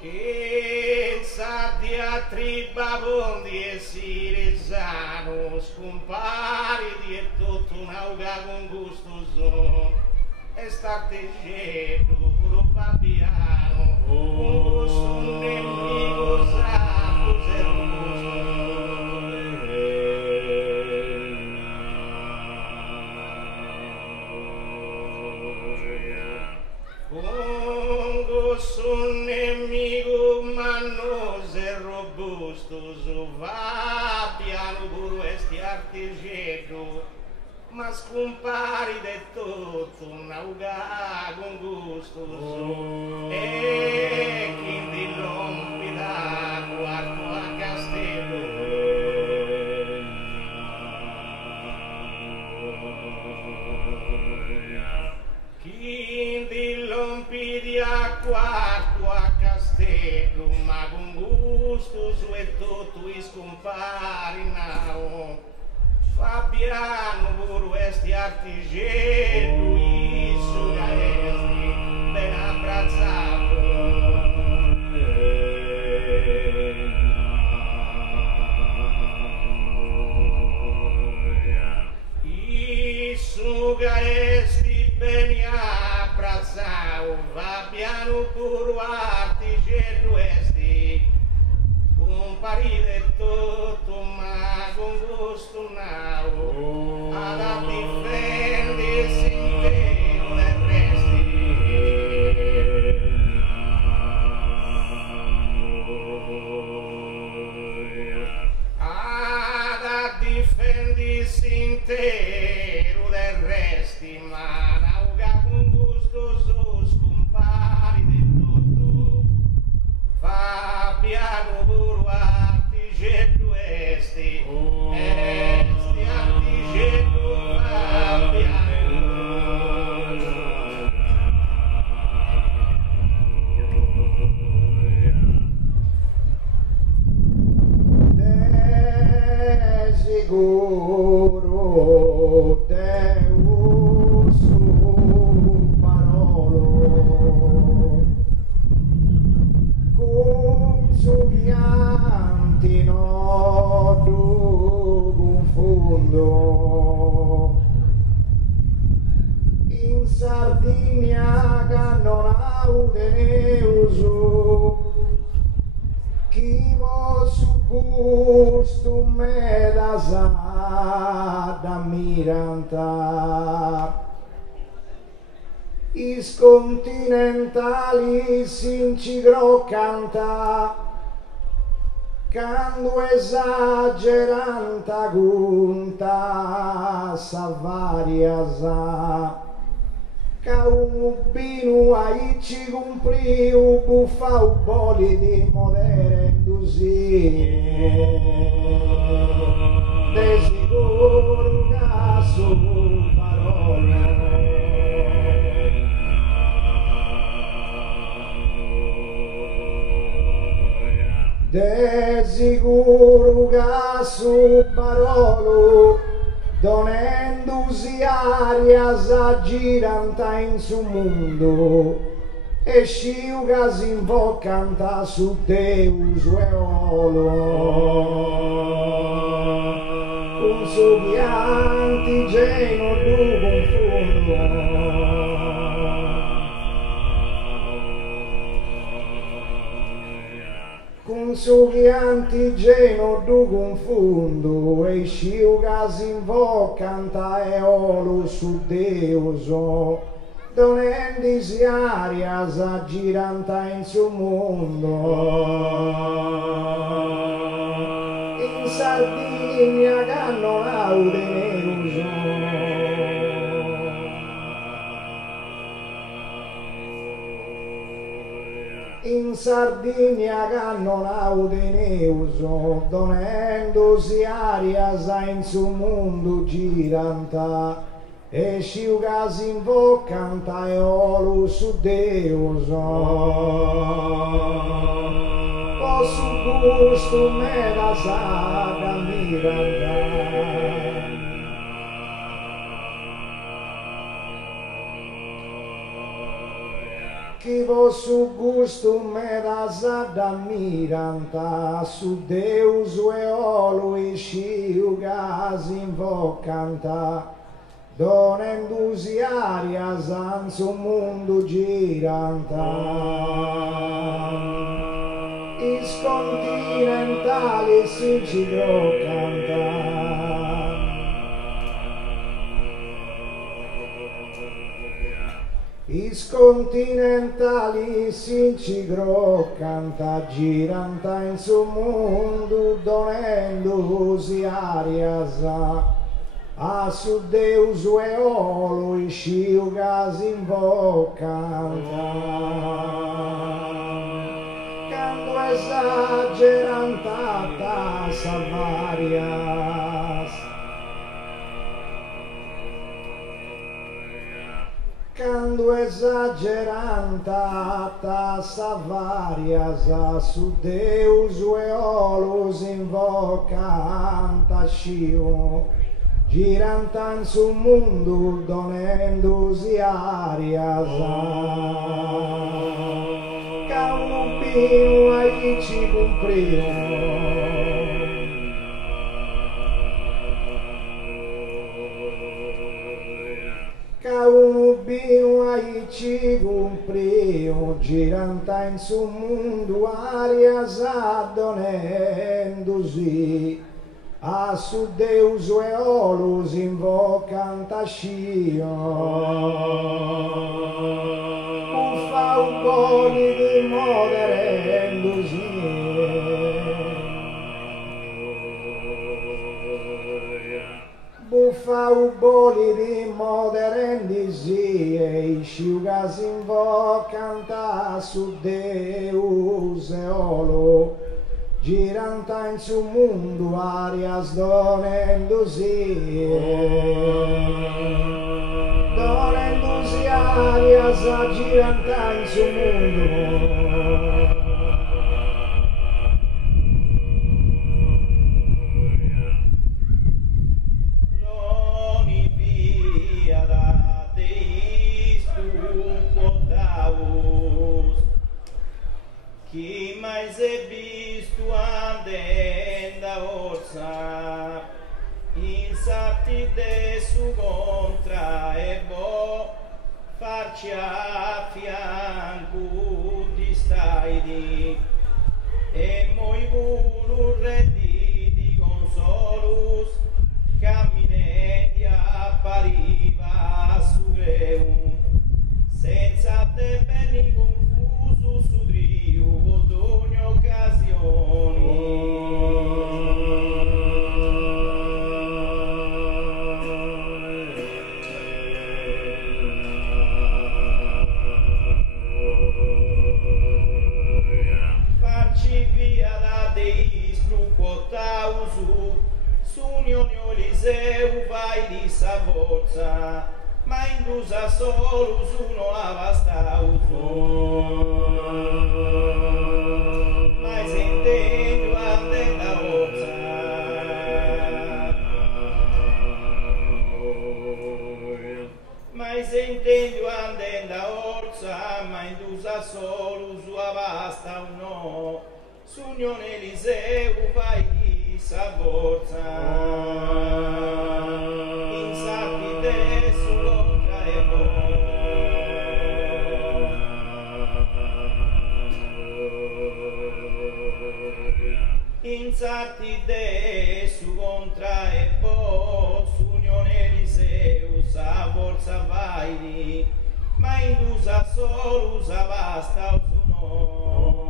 in sapiatri ma onde si risano scomparire e tutto n'avrà con gusto so e starteggetto puro Fabiano un gusto un nemico sapo servoso un gusto un nemico mannoso e robusto su Fabiano puro esti arteggetto ma scompari del tutto un'auga con gusto e chi ti rompi da quarto a castello chi ti rompi da quarto a castello ma con gusto su e tutto scompari now Fabiano puro esti artigetto isso da esti ben abbracciato isso da esti ben abbracciato Fabiano puro artigetto esti comparire tutto ma con gusto now ad difendersi intero del resti ad difendersi intero del resti ma nauga con gusto su scompari del tutto Fabiano puro artigetto esti artigetto Fabiano de sicuro Deus su parolo con su pianti no tu confondo in Sardinia che non ha uso chi su gusto me da sa da miranta is continentali sincigro canta quando esageranta gunta sa varia sa ca un binu aici cumpri u buffa u boli di modere indusi de sicuro caso parole de sicuro caso parolo donendosi aria s'aggiranta in su mondo e sciuga si invocanta su Deus e olo un subianti geno du confundo con subianti geno du confundo e sciuga si invocanta e olo su Deus donendisi arias aggiranta in su mondo in Sardinia ganno laude neuso in Sardinia ganno laude neuso donendosi arias in su mondo giranta e sciuga si invocanta e olu su Deus o su gusto me da saga miranda chi vo su gusto me da saga miranda su Deus e olu e sciuga si invocanta donendosi arias in su mondo giranta is continentali si cigro canta is continentali si cigro canta giranta in su mondo donendosi arias a su Deus e olo e sciuga si invocanta quando esageranta salvarias quando esageranta salvarias a su Deus e olo si invocanta sciu giranta in su mondo donendosi arias ca un pino ai ci cumprimo ca un pino ai ci cumprimo giranta in su mondo arias donendosi a su Deus e olus invocanta scio uffa un boni di moderendosi buffa un boni di moderendosi e sciuga si invocanta su Deus e olus giranta in su mondo arias donendosi arias giranta in su mondo chi mai se visto andenda orsa in satti de su contra e bo farci a fianco di staidi e moi vulu rendi di consolus camminetti appariva su greu senza te benni confuso su trio d'ogni farci via da dei struccotausu su unione Eliseu vai di savorza ma indusa solo uno avastauso mai sentendo andella orza mai sentendo andella orza mai indusa solo sua vasta un no, sugno Eliseu vai di savorza, in sacchi te sull'ontra e in sacchi te su contra e bo, sugno Eliseu savorza vai di, ma indusa solo usa vasta usuno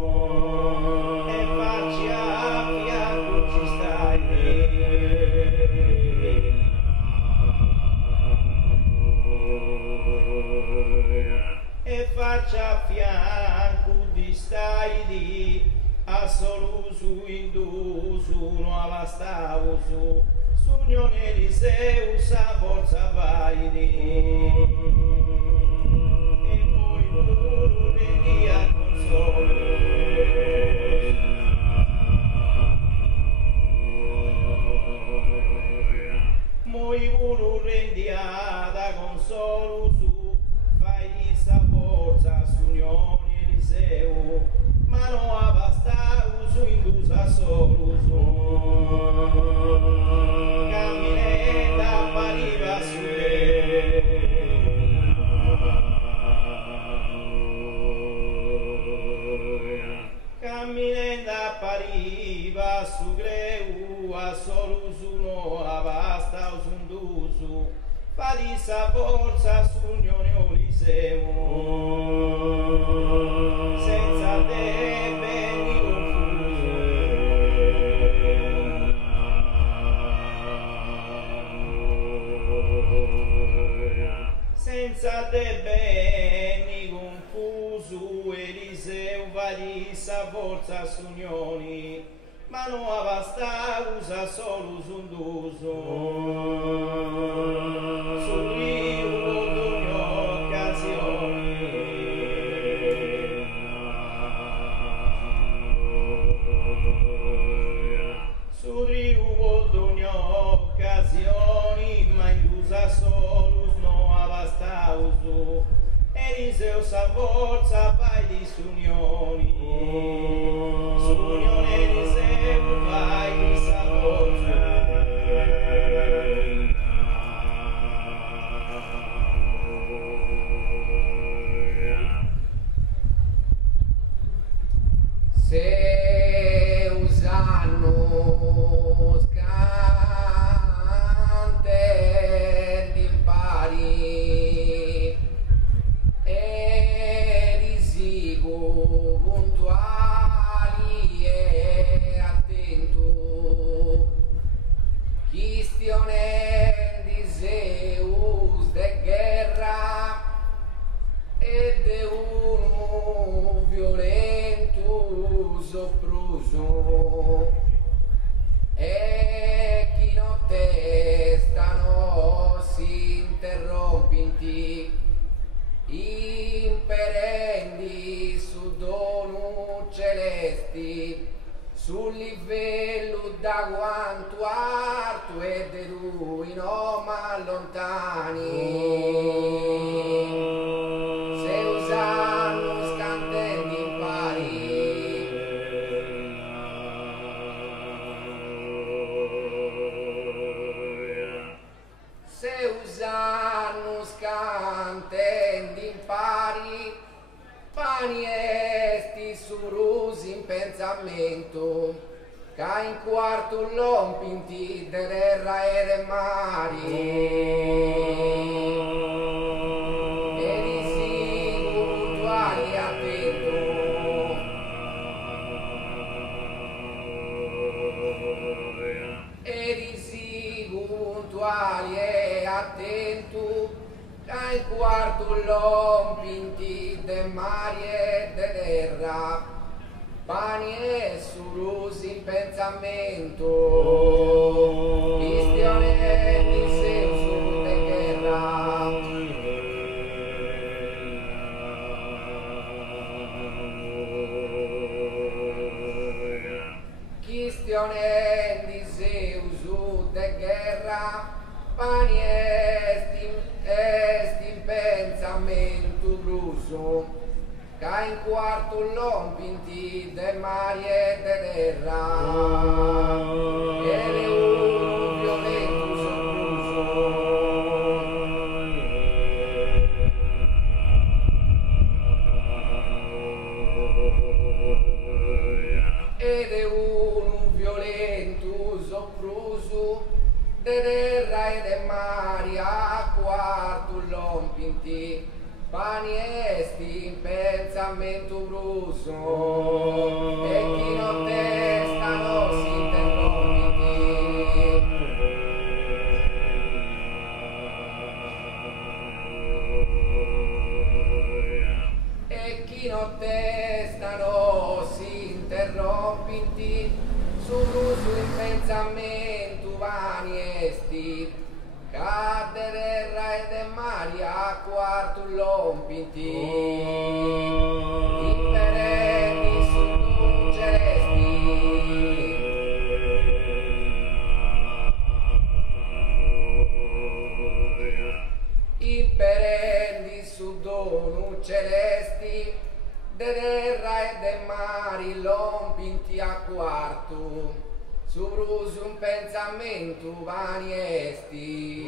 e facci a fianco ci stai e faccia a fianco di stai di a solo usu indusu no avasta usu sugno Eliseu sa forza vai di Moi volu rendiada consolo su, fai di sa forza s'unione Eliseu, ma non abasta uso indusa solo su. Camminetta appariva su Camminenda appariva su greu a solo usuno a vasta usundusu fa di sa forza s'unione Eliseu senza te veni confuso senza te veni confuso Eliseu va di sa forza s'unioni ma non abasta usa solo usunduso sul rio d'ogni occasione sul rio d'ogni occasione ma indusa solo non abasta uso Eliseu sa forza vai di s'unioni s'unione Eliseu vai di sa forza se usanno scante d'impari e risigo puntuali e attento chistione di Zeus de guerra e de uno violento sopruso e chi non testano si interrompinti imperendi su dono celesti sul livello da quanto alto e de lui non ma lontani se usano scandenti impari se usano scandenti impari pani esti surusi in pensamento ca in quarto lompinti de terra e de mari e risigo puntuali attento e risigo puntuali e attento ca in quarto lompinti de mari e de terra pani e surusi in pensamento cristione di Zeus de guerra cristione di Zeus de guerra pani est in pensamento bruso ca in quarto lompinti de mari e de terra, ed è un violento ed è un violento sopruso de terra e de mari a quarto lompinti pani esti in pensamento bruso e chi non testa non si interrompi e chi non testa non si interrompi su bruso in pensamento vani esti cadde terra e de mari a quarto lompinti imperendi su tu celesti imperendi su donu celesti de terra e de mari lompinti a quarto su bruso un pensamento vani esti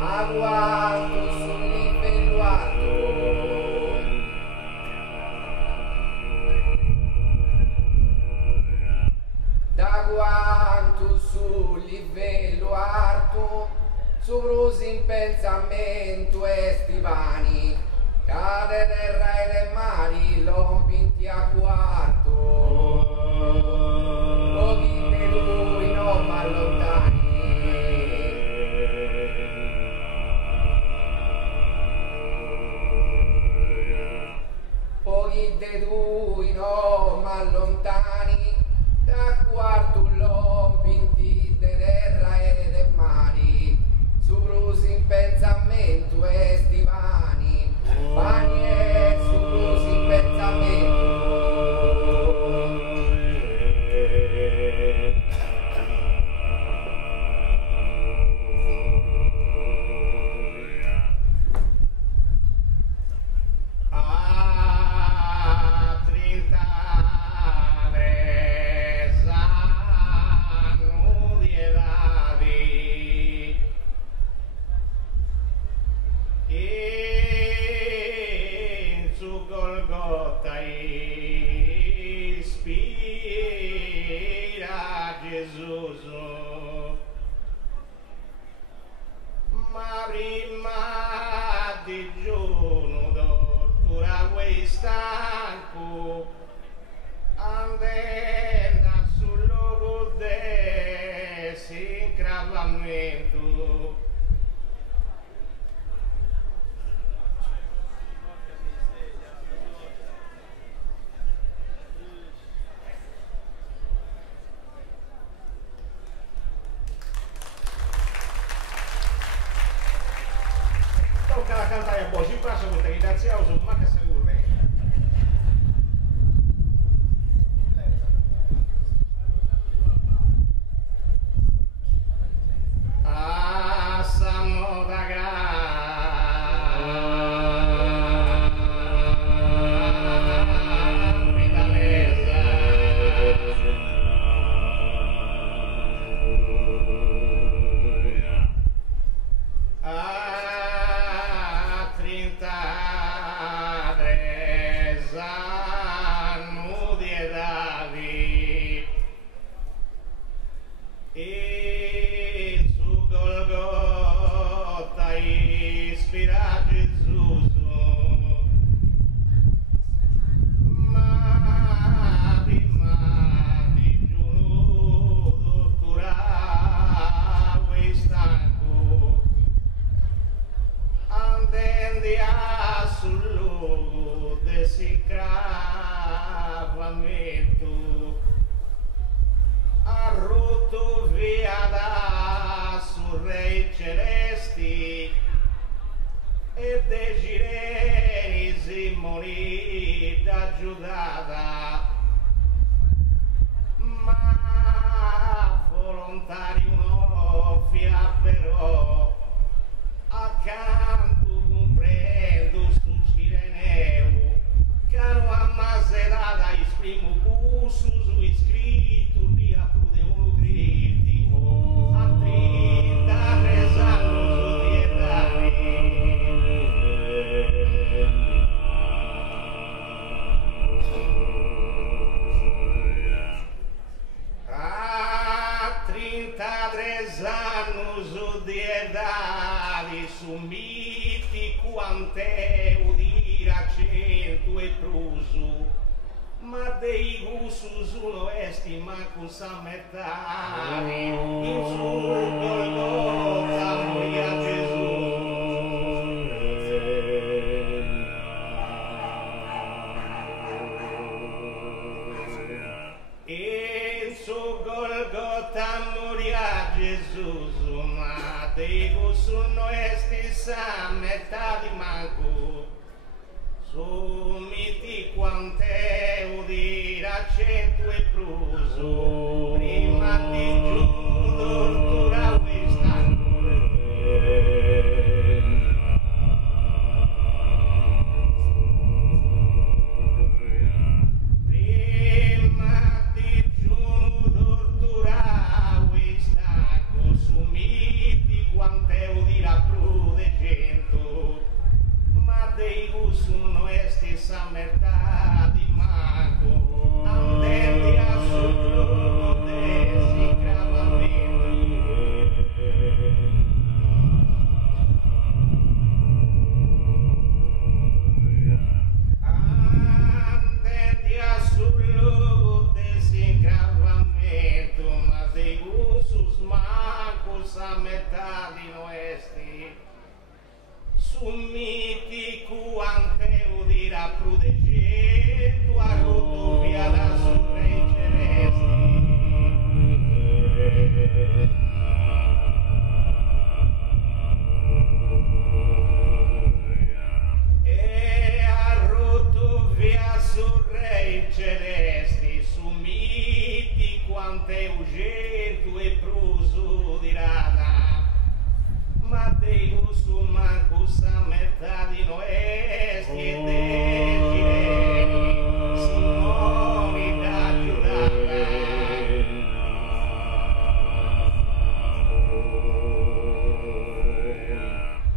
aguardo sull'livello alto da quanto sul livello alto su bruso in pensamento esti vani cade terra e de mari lompinti a quarto pochi di lui non m'allontani pochi di lui non m'allontani da quarto lompinti de terra e de mari su brusi in pensamento esti vani vani e su brusi in pensamento ma prima di giorno tortura quei stanco andenda sul luogo del sincravamento tocca la cantare a voce in braccio con te che grazie a uso ma che segure assamo da sul luogo del sincravamento ha rotto via da su re celesti e dei gireni simoni da Giudada ma volontario non fia però accanto comprende ma dei gussus uno esti mancus a metari, in su Golgota moria Gesù. In su Golgota moria Gesù, ma dei gussus uno esti a metari manco. Sumiti quante udira cento e pruso, prima di giù tortura sumiti quante udira prude cento, ma dei uno esti sa metà di manco, andetti a sul desi gravamenti. Andetti a sul desi gravamento, ma dei usus manco sa metà di noesti. Summiti quante udira prudegento a rotto via da surrei celesti. E a rotto via surrei celesti, summiti quante ugento e pruso dirada. Ma dei gusto manco sa metà di noesti e dei gireni, Simoni da Giudata.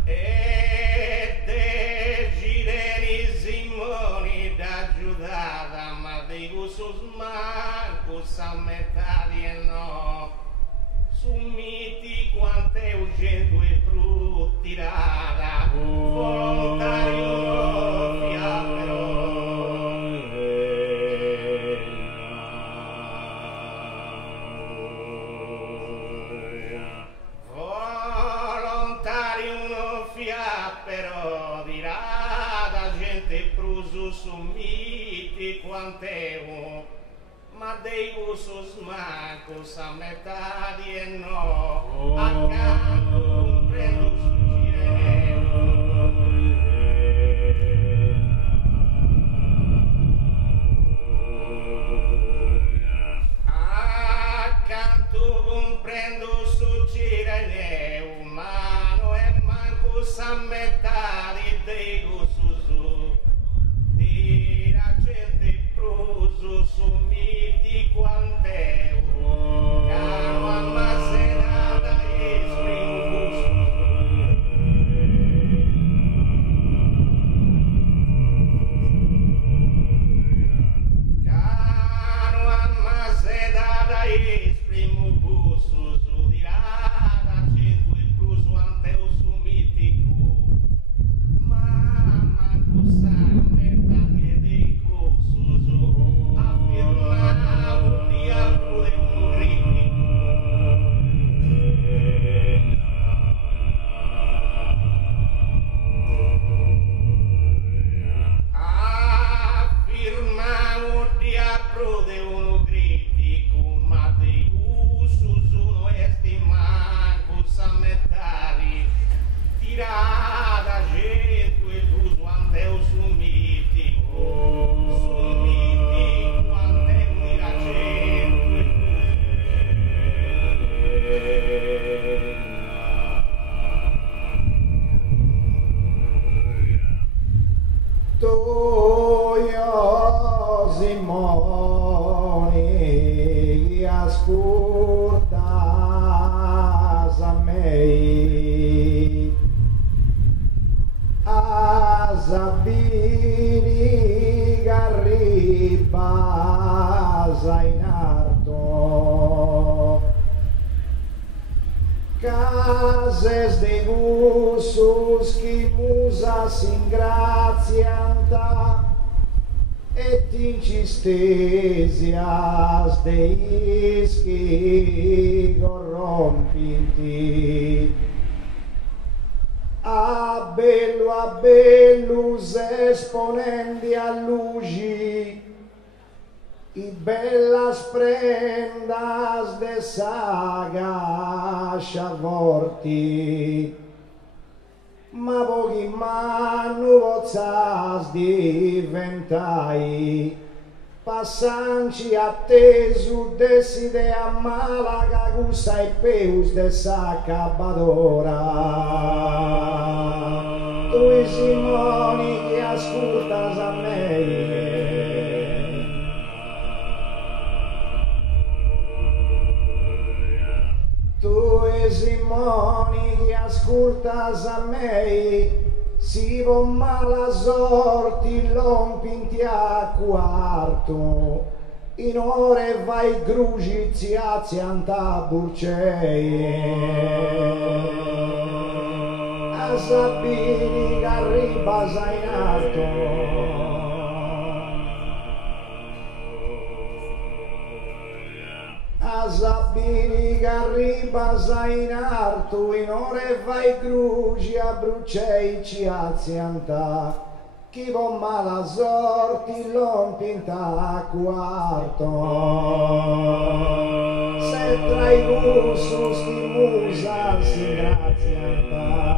E dei gireni, Simoni da Giudata, ma dei gusto manco sa metà di no. Summiti quante ugento e tirada, volontario fiapero. Volontario fiapero, dirada gente prusu summiti quante ma dei usus mancus a metà di e no, accanto un prendo accanto un prendo su Cirene, umano e mancus a metà di dei usus tira gente prusu summiti quante caro ammasserata e caro ammasserata e sprimubus dirada cento e prusu ante o summiti mamma cusame che dei cursus affermavo di apro e un grito affermavo di apro de uno critico ma dei cursus uno esti mancus a metari tirada gente e l'uso ante o summiti quante unira gente Toio Simoni ascoltas a me Asabini garribas in arto cases de gussus qui musas ingratianta et incistesias deis che corrompinti a bellus esponendi a luci i bellas prendas de saga sciavorti ma pochi mannu vozzas diventai passanci attesu desidea malaga gusta e peus de s'accabadora tu Simoni che ascoltas a me tu Simoni che ascoltas a me si vo mala sorti lompinti a quarto in ore vai grugi ziazi anta burcei a sapini che arriba sai in alto a sapini che arriba sai in alto in ore vai grugi a brucei ciazzi anta chi vo mala sorti lompinta a quarto se tra i gussus chi musa si grazianta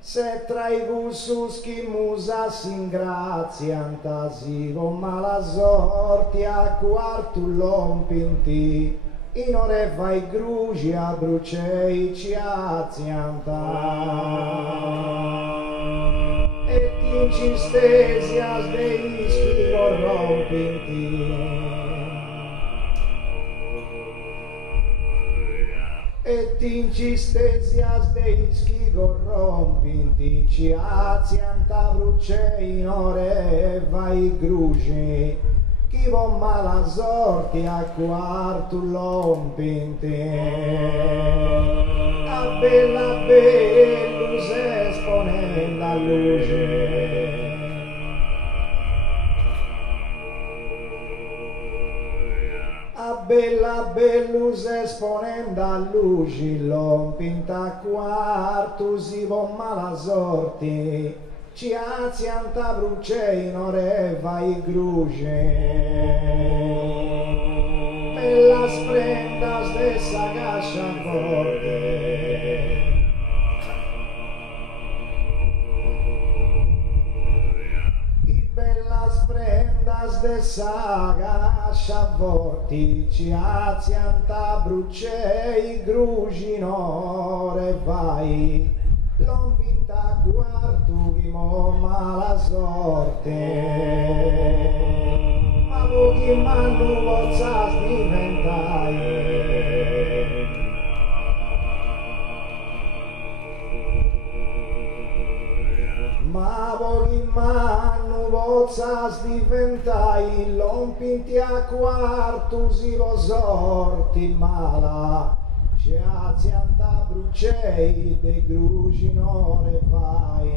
se tra i gussus chi musa si ingrazianta si vo mala sorti a quarto lompinti in ore vai grugi a brucei ciazianta e incistesias dei schi corrompinti e incistesias dei schi corrompinti ciazianta brucei in ore vai grugi chi vo mala sorti a quarto lompinti a bellus esponendo a luce a bellus esponendo a luci lompinta a quarto si vo mala sorti ciazzi anta brucei in ore vai gruge bella sprendas de sagascia forte i bella sprendas de sagascia forti ciazzi anta brucei grugi in ore vai lompinta quarto chi mo mala sorte ma pochi mannu vozzas diventai ma pochi mannu vozzas diventai lompinti a quarto si vo sorti mala ciazzi anta brucei de grugi in ore vai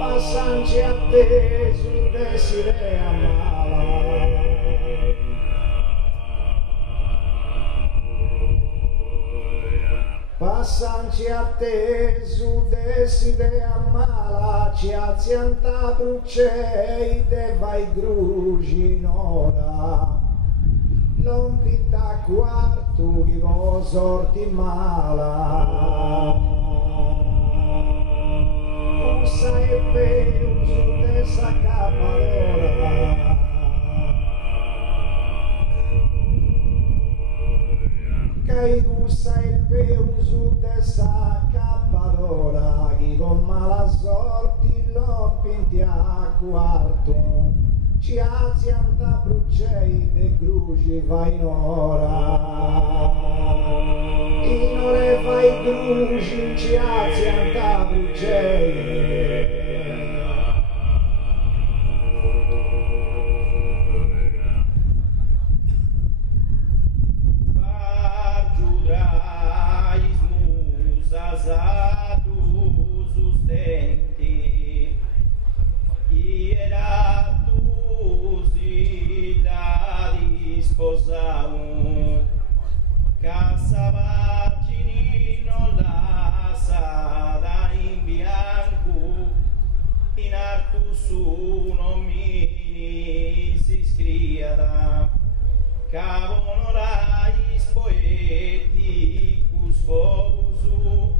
passanci attesu desidea mala passanci attesu desidea mala ciazzi anta brucei de vai grugi in ora lompinta quarto chi vo sorti mala usa e peus de s'accabadora che usa e peus de s'accabadora chi con mala sorti lompinti a quarto ciazzi anta brucei de grugi vai in ore vai grugi ciazzi anta brucei Pargiudrai smusa sposau, Cassavagini non la sada in bianco, in artu su non mi si scriada, cavonorais poeticus fogusu,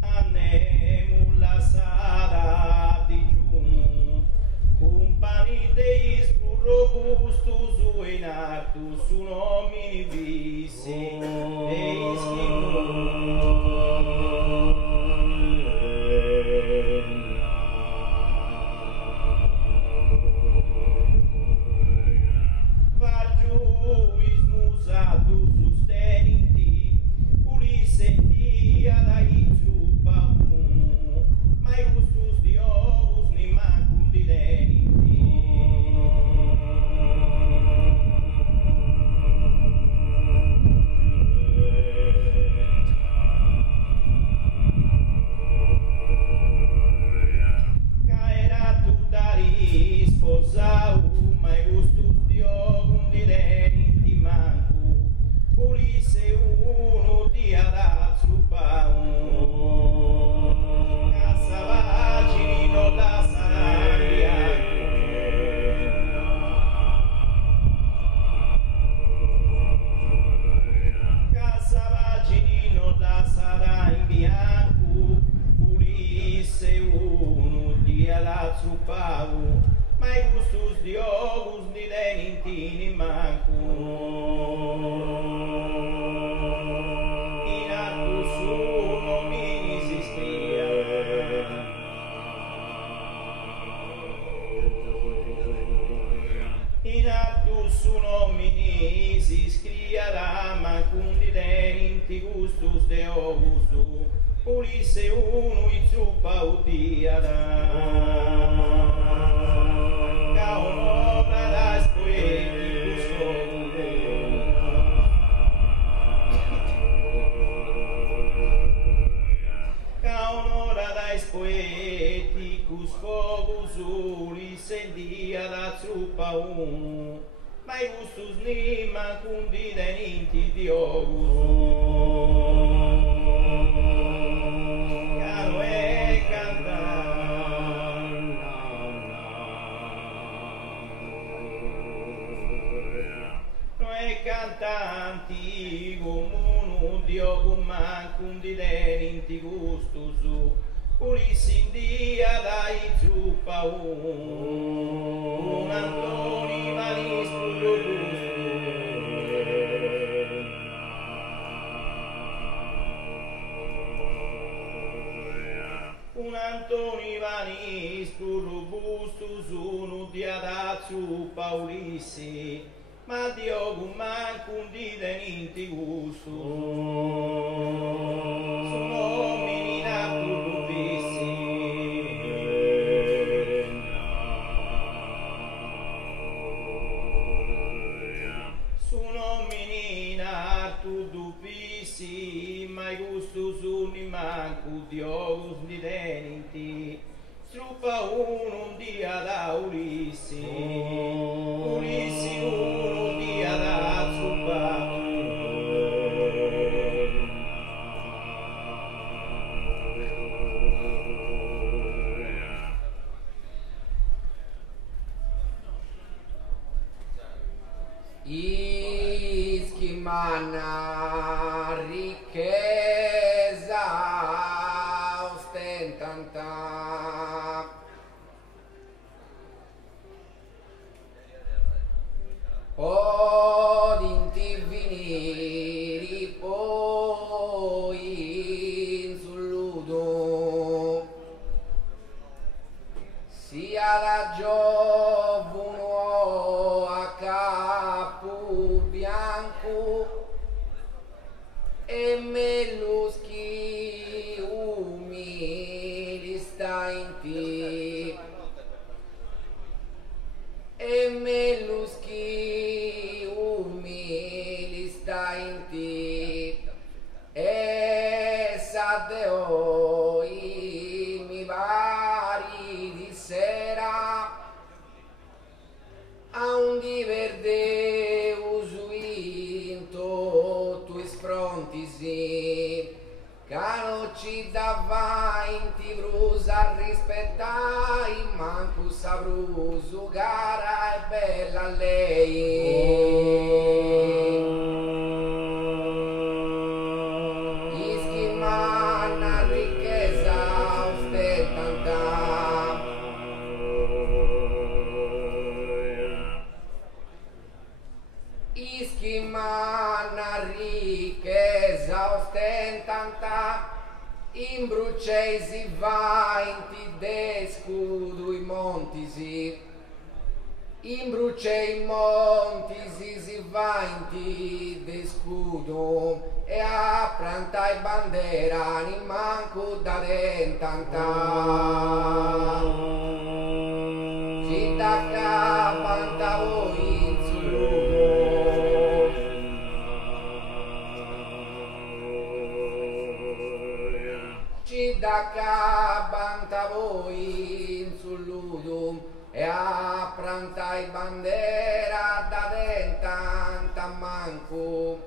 annemum la sada di giun, compani deis robustus in artus un homini visi deis vargiuis musatus susteniti Ulisse dia dai zupaum mai gustus diobus ni mancum dideniti caera tuttari sposau mai gustus diobum dideniti mancu Ulisse uno dia da zupaum Cassavagini non la sarandia Cassavagini non la sarà in bianco Ulisse uno dia da zupaum mai gustus diobus ni denintini mancu in artus uno mini si scria in artus uno mini si scriarà mancum di deninti gustus deobus Ulisse uno i zuppa udiada caonora das poeticus caonora das poeticus fogus Ulisse dia da zuppa uno mai gustus ni mancum di deninti diobus caro e cantare noi cantanti comunum diogum mancum di deninti gustus Ulisse in dia dai zuppa un Antoni valis un Antoni vanis robustus un dia da zuppa Ulisse ma diogum mancum di deninti gustus sun homini natur vissi sun homini natur dupissi mai gustus uni mancu diobus di deninti struppa un dia da Ulisse Ulisse un dia da zuppa Ischimana ricchezza ostentanta odinti viniri poi in sulludo sia la giovune a capo bianco e melluschi umili sta in ti e melluschi su cara è bella lei. Ischimana ricchezza ostentanta, Ischimana ricchezza ostentanta, in brucesi vainti de scudo i montisi, in brucei montisi si vainti de scudo, e a prantai bandera ni manco da dentanta, ci tacca pantavo in suludo, ci tacca pantavo in suludo, e a prantai bandera da dentanta manco,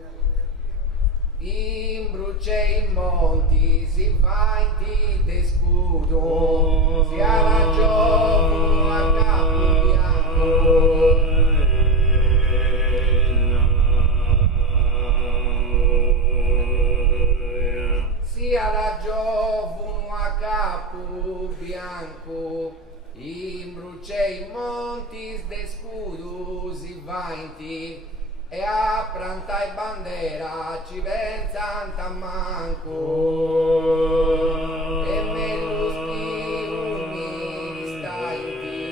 in brucei monti si vainti de scudo, si ha ragione a capo bianco, si ha ragione a capo bianco, in brucei monti de scudo si vainti, e a prantai bandera ci venzanta manco, e me lo mi stainti,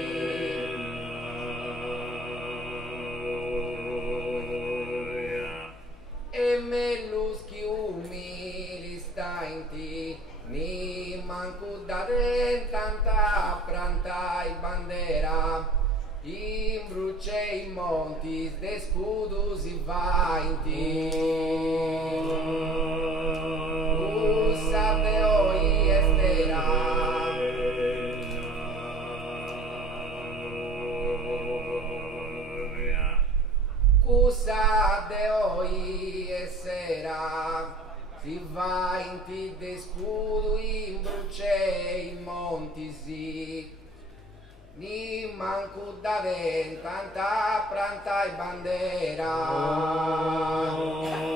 e me lo mi stainti, ni manco da dentanta prantai bandera, in brucei monti de scudo si vainti, usa de oi estera, usa de oi estera, si vainti de scudo in brucei montisi, ni manco da dentanta prantai bandera,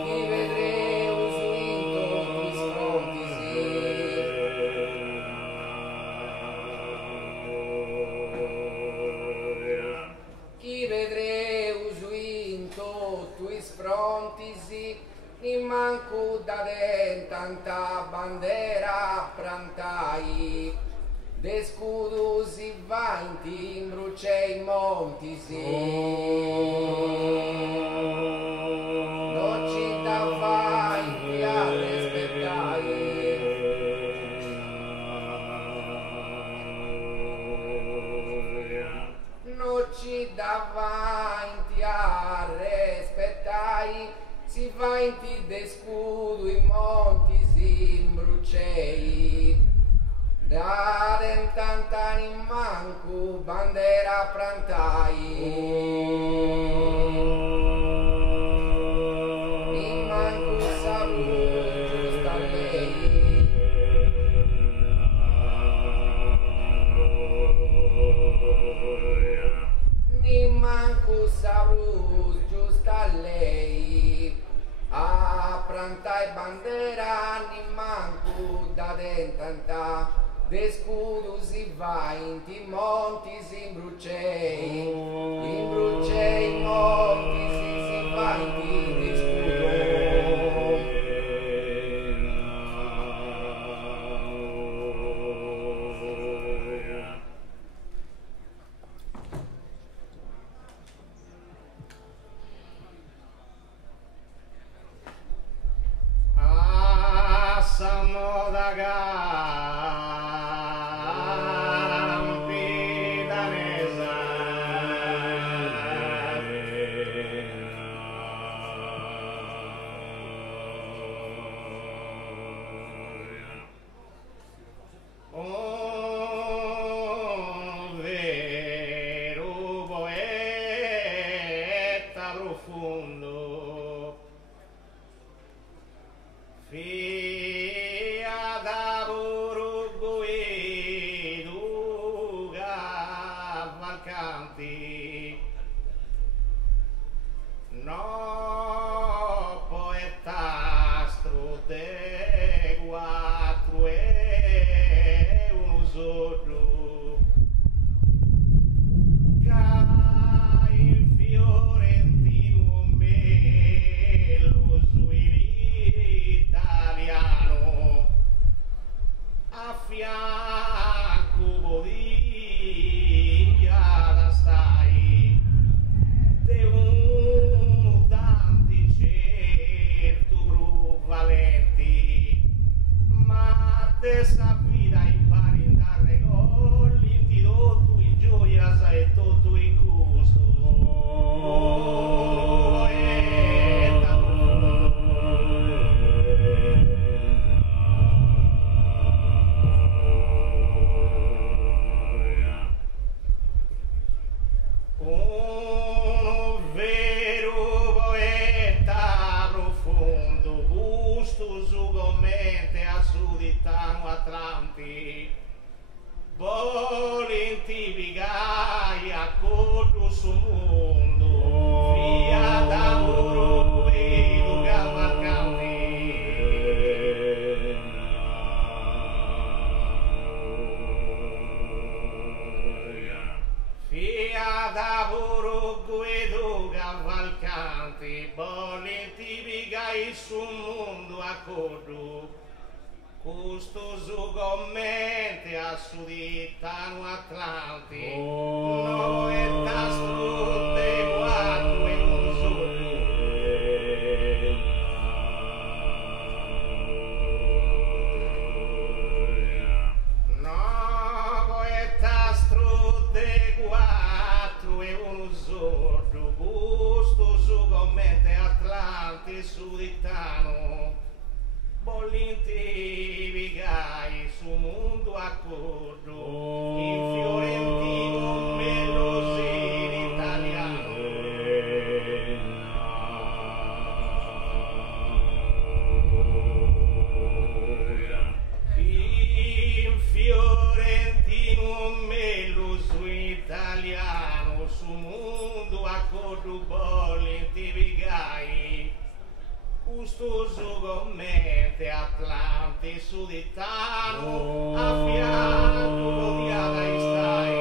chi vedreu su into tu sfrontisi, chi vedreu su into tu sfrontisi, ni manco da dentanta bandera prantai, de scudo si vainti in brucei montisi, non ci da vainti a rispettai, non ci da vainti a rispettai, si vainti de scudo in montisi in brucei, da dentanta in manco bandera prantai, in manco saluto giusta lei, in manco saluto giusta lei, a prantai bandera ni manco da dentanta, de scudo si vainti monti si in brucei monti si vainti de scudo, Passamo da profondo, fia da Borgoedo cavalcante Atlanti. No poetastro de quattro e uno solo ca in fiorentino melo su in italiano a fianco podia stai de un tanti certo valenti ma te sa vita impari in dare golli ti do tu in gioia sai tutto in gusto un vero poeta profondo gustoso commente a suditano Atlanti volenti pigai a corro su mondo via da oro vedo cavalcanti via da oro vedo cavalcanti volenti pigai su mondo a corro gustoso commente a suditano Atlanti no è tastro de quattro e un solo no è tastro de quattro e un solo gustoso commente Atlanti suditano bollinti vigai su mondo accordo in fiorentino melosino italiano in fiorentino meloso italiano su mondo accordo bollinti vigai gustoso commente Atlanti suditano a fianco odiata stai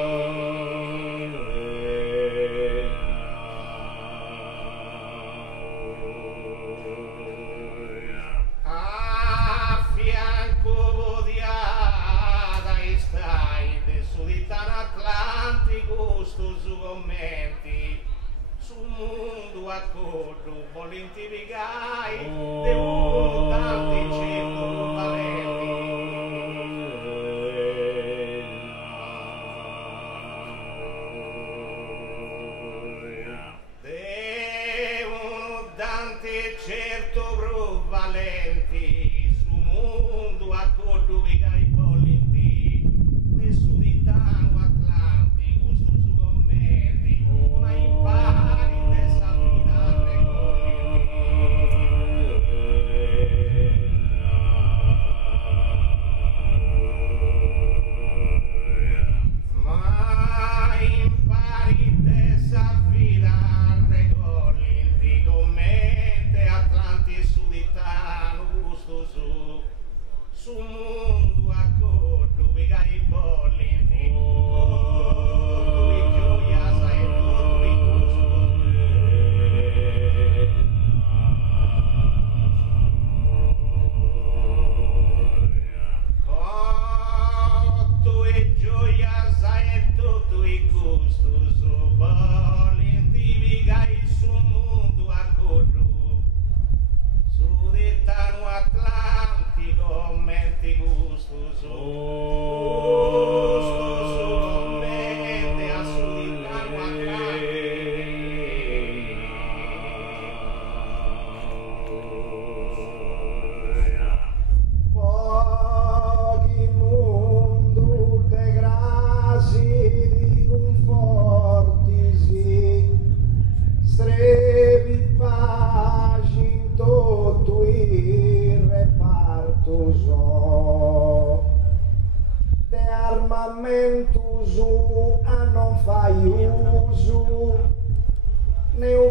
a fianco odiata stai de suditano Atlanti gustoso commenti sul mondo accordo volenti pigai de uno tanti certo valenti de uno tanti certo valenti sul mondo accordo pigai volenti de suditano Atlanti gustoso commenti ma impari dessa vita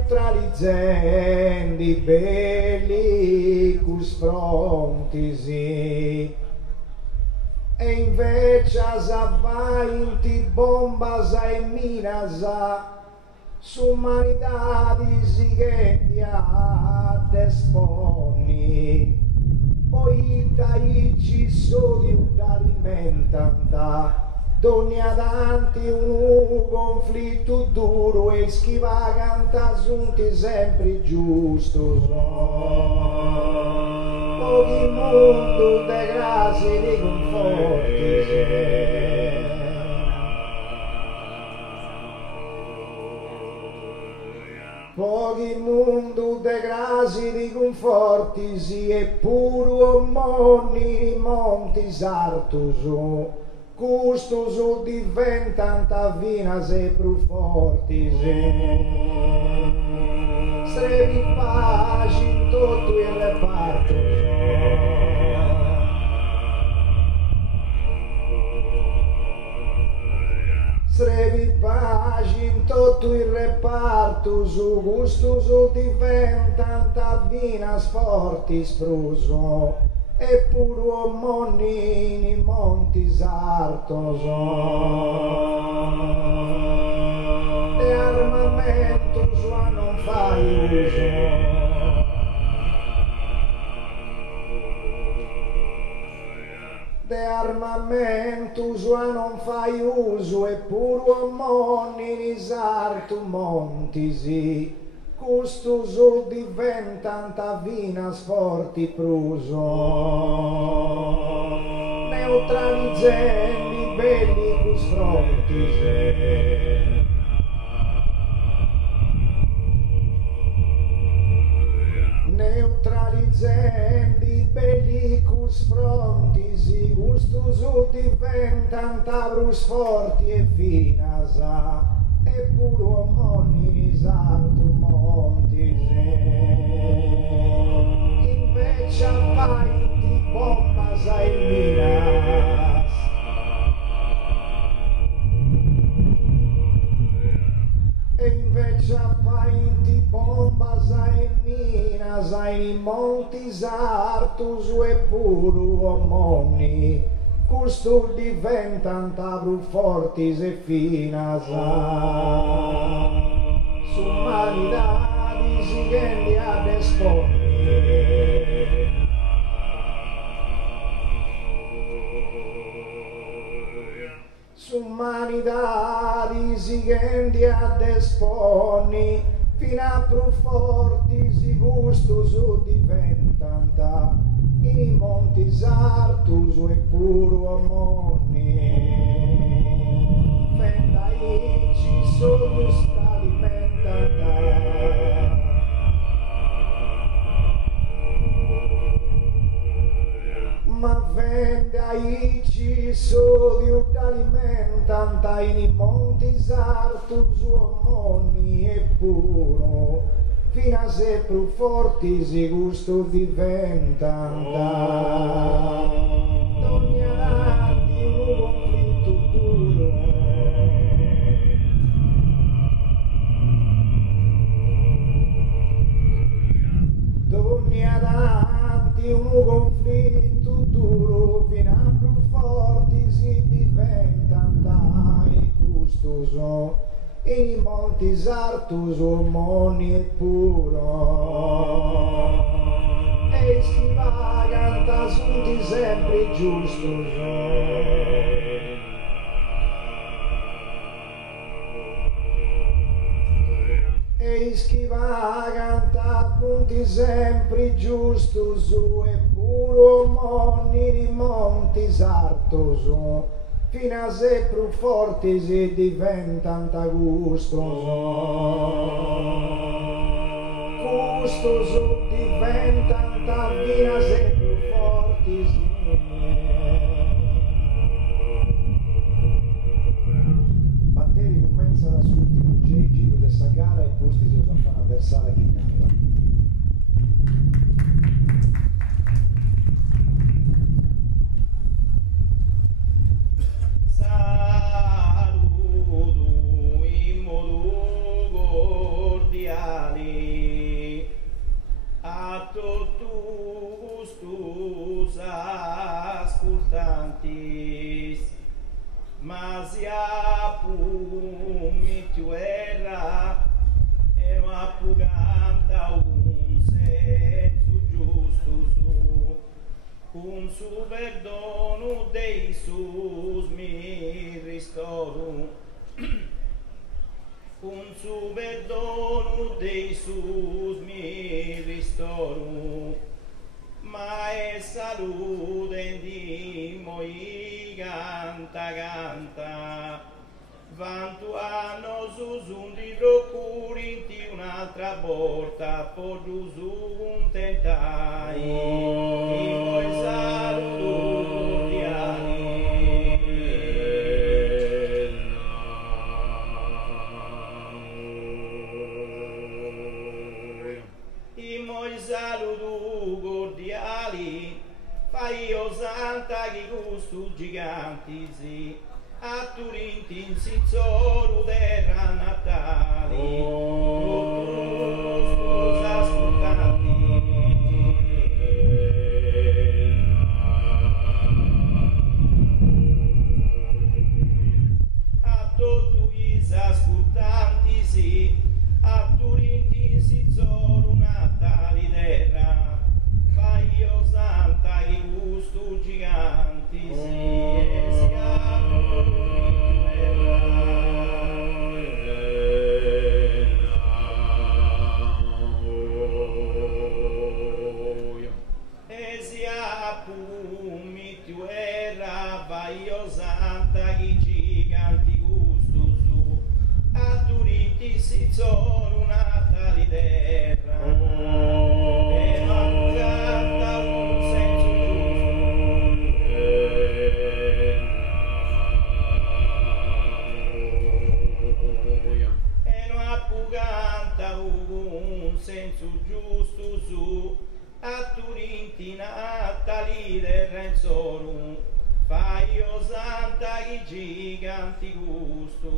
neutralizzendi bellicus frontisi e invece s'avvainti bombas e minas s'umanidadis che dia desponi poi daici sodium d'alimentanta donne adanti un conflitto duro e schivaganta giunti sempre giusto pochi mondo de grazie di conforti pochi mondo de grazie di conforti e puro monni monti sartuso custos diventanta vinas e più forti srebi pace in tutto il reparto srebi pace in tutto il reparto su gustos diventanta vinas forti spruso e puro monnini monti sartoso de armamento sua non fai uso de armamento sua non fai uso e puro monnini sarto montisi custos diventanta vinas forti pruso neutralizzendi bellicus frontis neutralizzendi bellicus frontis gustus diventanta brus forti e finas e puro monni sartu monti invece appainti bombas ai minas e invece appainti bombas ai minas ai monti sartus e puro monni custo diventanta più fortis e finas s'umanidadis che dia desponi s'umanidadis che dia desponi fina più fortis gustus diventanta i monti sartus e puro monni fendaici solus alimentata ma fendaici solus alimentata in monti sartus monni e puro fino a se più forti si gusto diventanta ogni avanti un conflitto duro ogni avanti un conflitto duro fino a più forti si diventanta e gustoso i monti sartus moni e puro e si vaganta sunti sempre giustos e si vaganta punti sempre giustos e puro moni monti sartus fino a se più forti si diventanta gustoso diventanta fino a se più forti si batteri commenza da sull'ultimo giro di questa gara e posti si usano a versare la chitarra. Saluto in modo cordiale Cum su perdono de Iisus mi ristoru, cum su perdono de Iisus mi ristoru, ma è salute di moi canta canta, vantu hanno su di procurinti un'altra volta, por su contentai, i voi salutiani. I moi salutu cordiali, fai o santa chi gustu giganti sì, a Turinti in Sinzoru terra natali, sposa ascoltanti. A tutti gli ascoltanti sì, a Turinti in Sinzoru natali terra, fai o santa chi gustu giganti sì, e siamo Vaio santa chi giganti gusto su, a Turinti si sono natali terra, e non canta un senso giusto, e non appuganta un senso giusto su, a Turinti natali terra in soru. Fai o santa chi giganti gusto,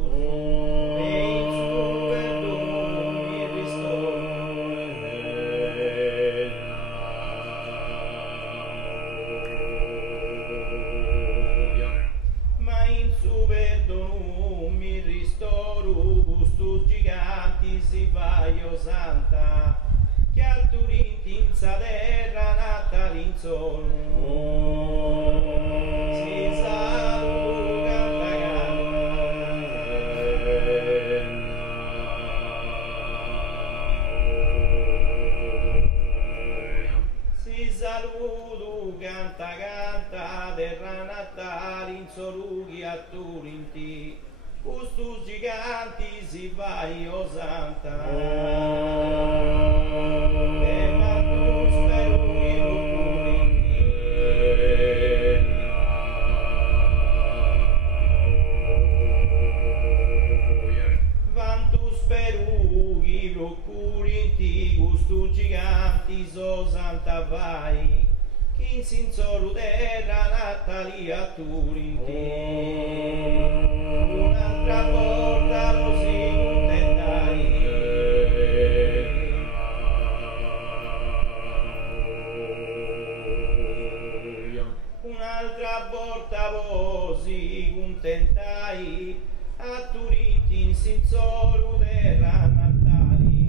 e il suo perdono mi ristora. Ma in suo perdono mi ristoru, gusto giganti si vai o santa, che al Turinti in sa terra natali in solo. Canta canta terra natali in sorughi a Turinti, custus giganti si vai o santa, e vantus perughi procurinti, custus giganti so santa vai, in Sinzoru terra natali a Turinti, un'altra volta così contentai, un'altra volta così contentai, a Turinti in Sinzoru terra natali,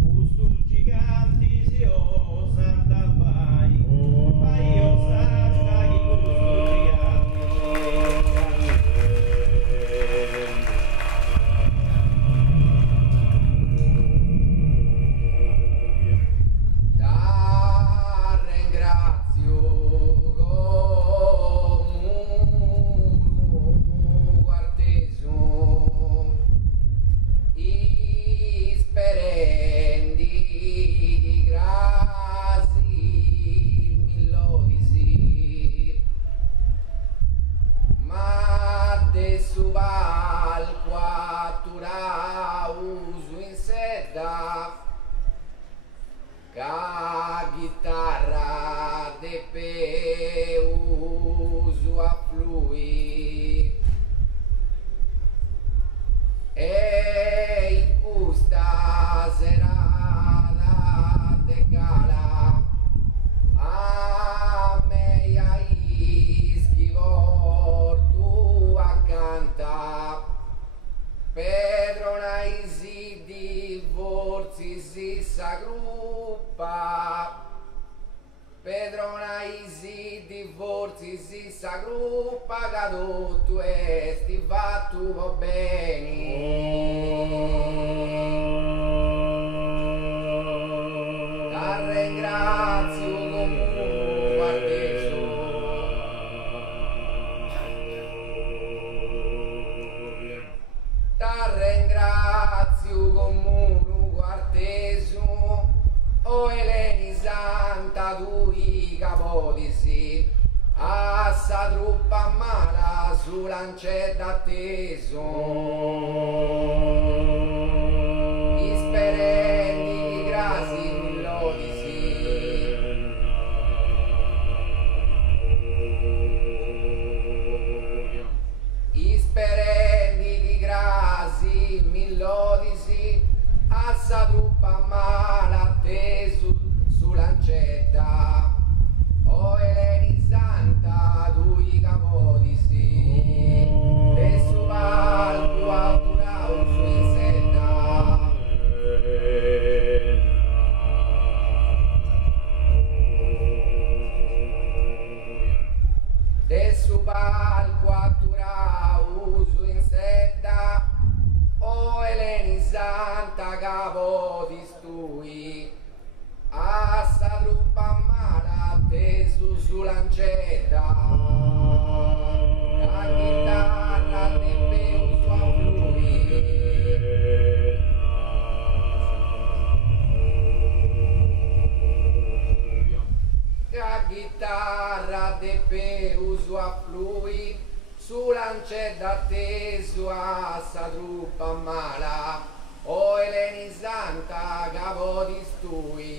custus giganti si o santa vai. Io santa chi ringrazio come guarteso isperendi grasi millodisi, ma de subal quattura uso in sedda, ca chitarra de pe uso afflui, e in questa serata de gala a me ai schivor tu accanta, Pedro naisi divorzi si s'aggruppa, Pedro naisi sa gruppa che tutto è sti fatto va bene. Ti ringrazio comunque guardeso. Ti ringrazio comunque guardeso. O Eleni Santa tui capodisi, a sa truppa mala su lancetta atteso. Isperendi di grasi millodisi, isperendi di grasi millodisi, a sa truppa mala atteso su lancetta. O Eleni Santa tui capodisi, e su palco alturau su in setta. E su palco alturau su in setta. O Eleni Santa capodistui, a sa truppa mala atteso su lancetta. La chitarra te peu su afflui, la chitarra te peu su afflui, su lancetta atteso a sa truppa mala. O Eleni Santa capodistui.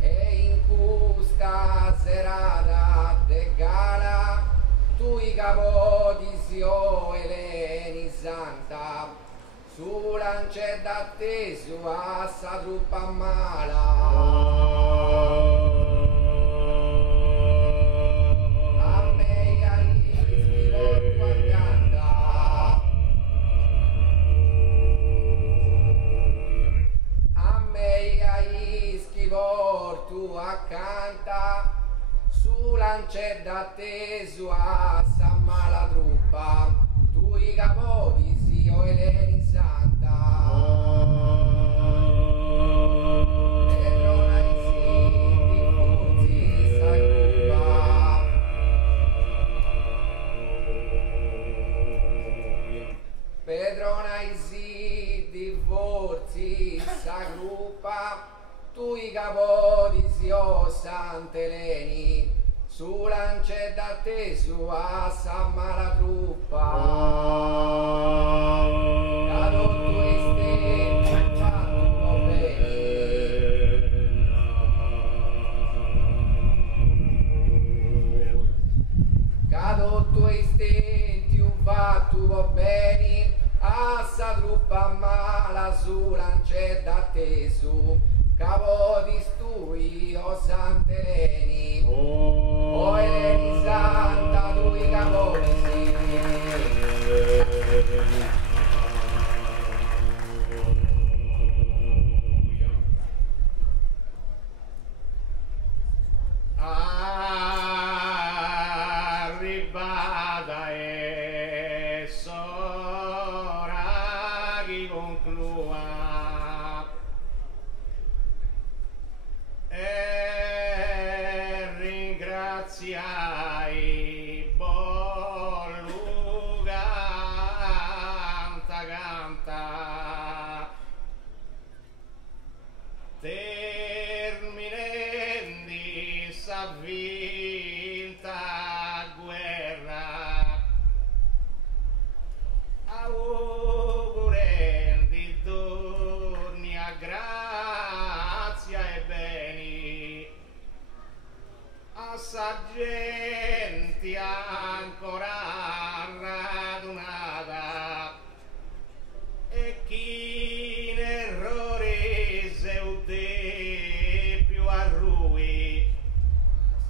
E in questa serata de gala tui capodisi, o Eleni Santa, su lancetta atteso a sa truppa mala. A me ai schivolto accanto, a me ai schivolto accanto, su lancetta atteso a sa mala truppa, tui capodisi, o Eleni Santa. Pedrona di Siti forzi sa gruppa, Pedrona di Siti forzi sa gruppa, tui capodisi, o Sant'Eleni, su lancetta atteso a sa mala truppa. Cadotto estenti fatto bene, cadotto estenti fatto bene, a sa truppa mala su lancetta atteso, capodistui, o Sant'Eleni. O Eleni Santa tui capodisi, arrivata e sora chi conclua e ringraziai bollu canta canta terminendi sa vinta guerra augurendi doni a grazia e beni a sa gente ancora radunata e chi in errore seude più a lui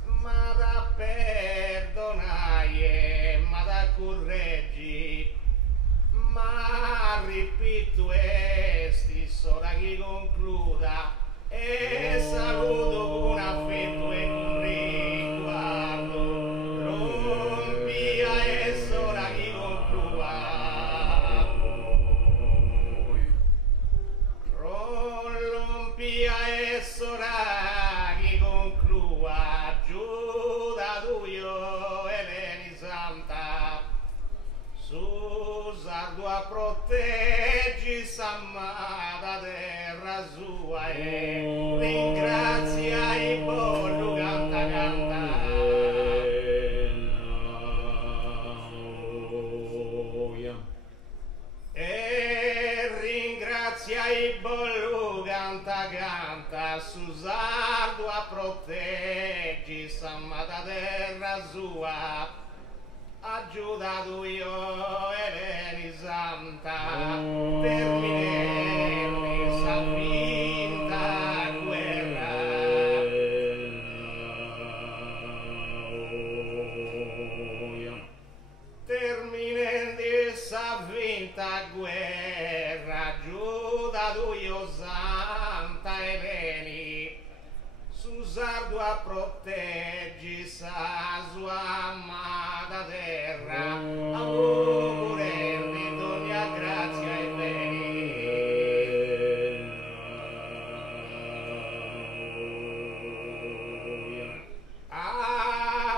ma da perdonai e ma da correggi e soraghi conclua Giuda Duio Eleni Santa su Sardua proteggi s'amata terra sua e ringrazia i bollu canta canta e ringrazia i bollu canta canta su Sardua proteggi s'amata terra sua aggiudato io Eleni Santa termine sa vinta guerra termine di sa vinta guerra aggiudato io Santa Eleni su Sardua proteggi sa sua amata terra augurervi d'ogni grazia e beni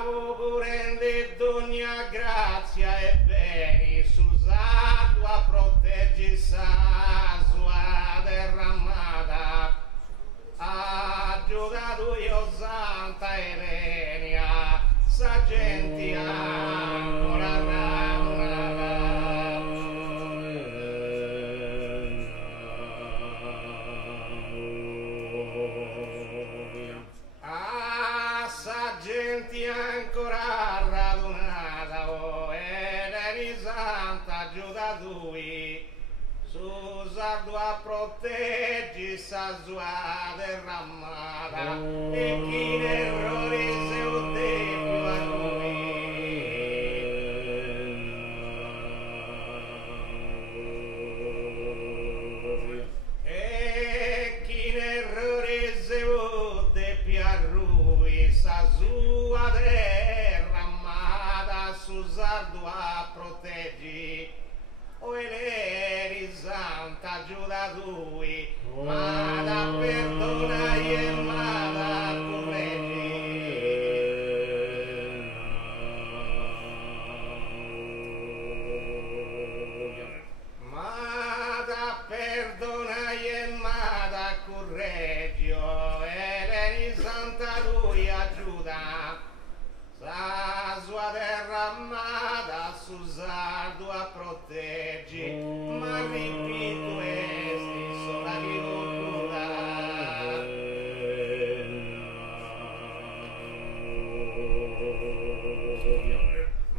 augurervi d'ogni grazia e beni su Sardua proteggi sa sua terra amata aggiudato io Santa Elenia sa gente ancora radunata sa gente ancora radunata oh Eleni Santa aggiudato io su Sardua proteggi sa sua terra amata e chi in errore se lo debbio a noi e chi in errore se lo debbio a lui sa sua terra amata su Sardua proteggi o Eleni Santa aggiuda lui ma da perdona e ma da correggi ma da perdona e ma da correggi o Eleni Santa lui aggiuda sa sua terra amata su Sardua proteggi ma ripeto esti sola che concluda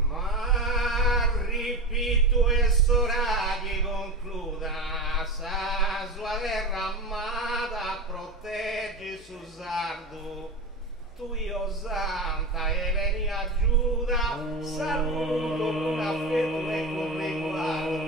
ma ripeto e sola che concluda sa sua terra amata proteggi su Sardu tu io Santa Eleni aggiuda saluto con affetto e con riguardo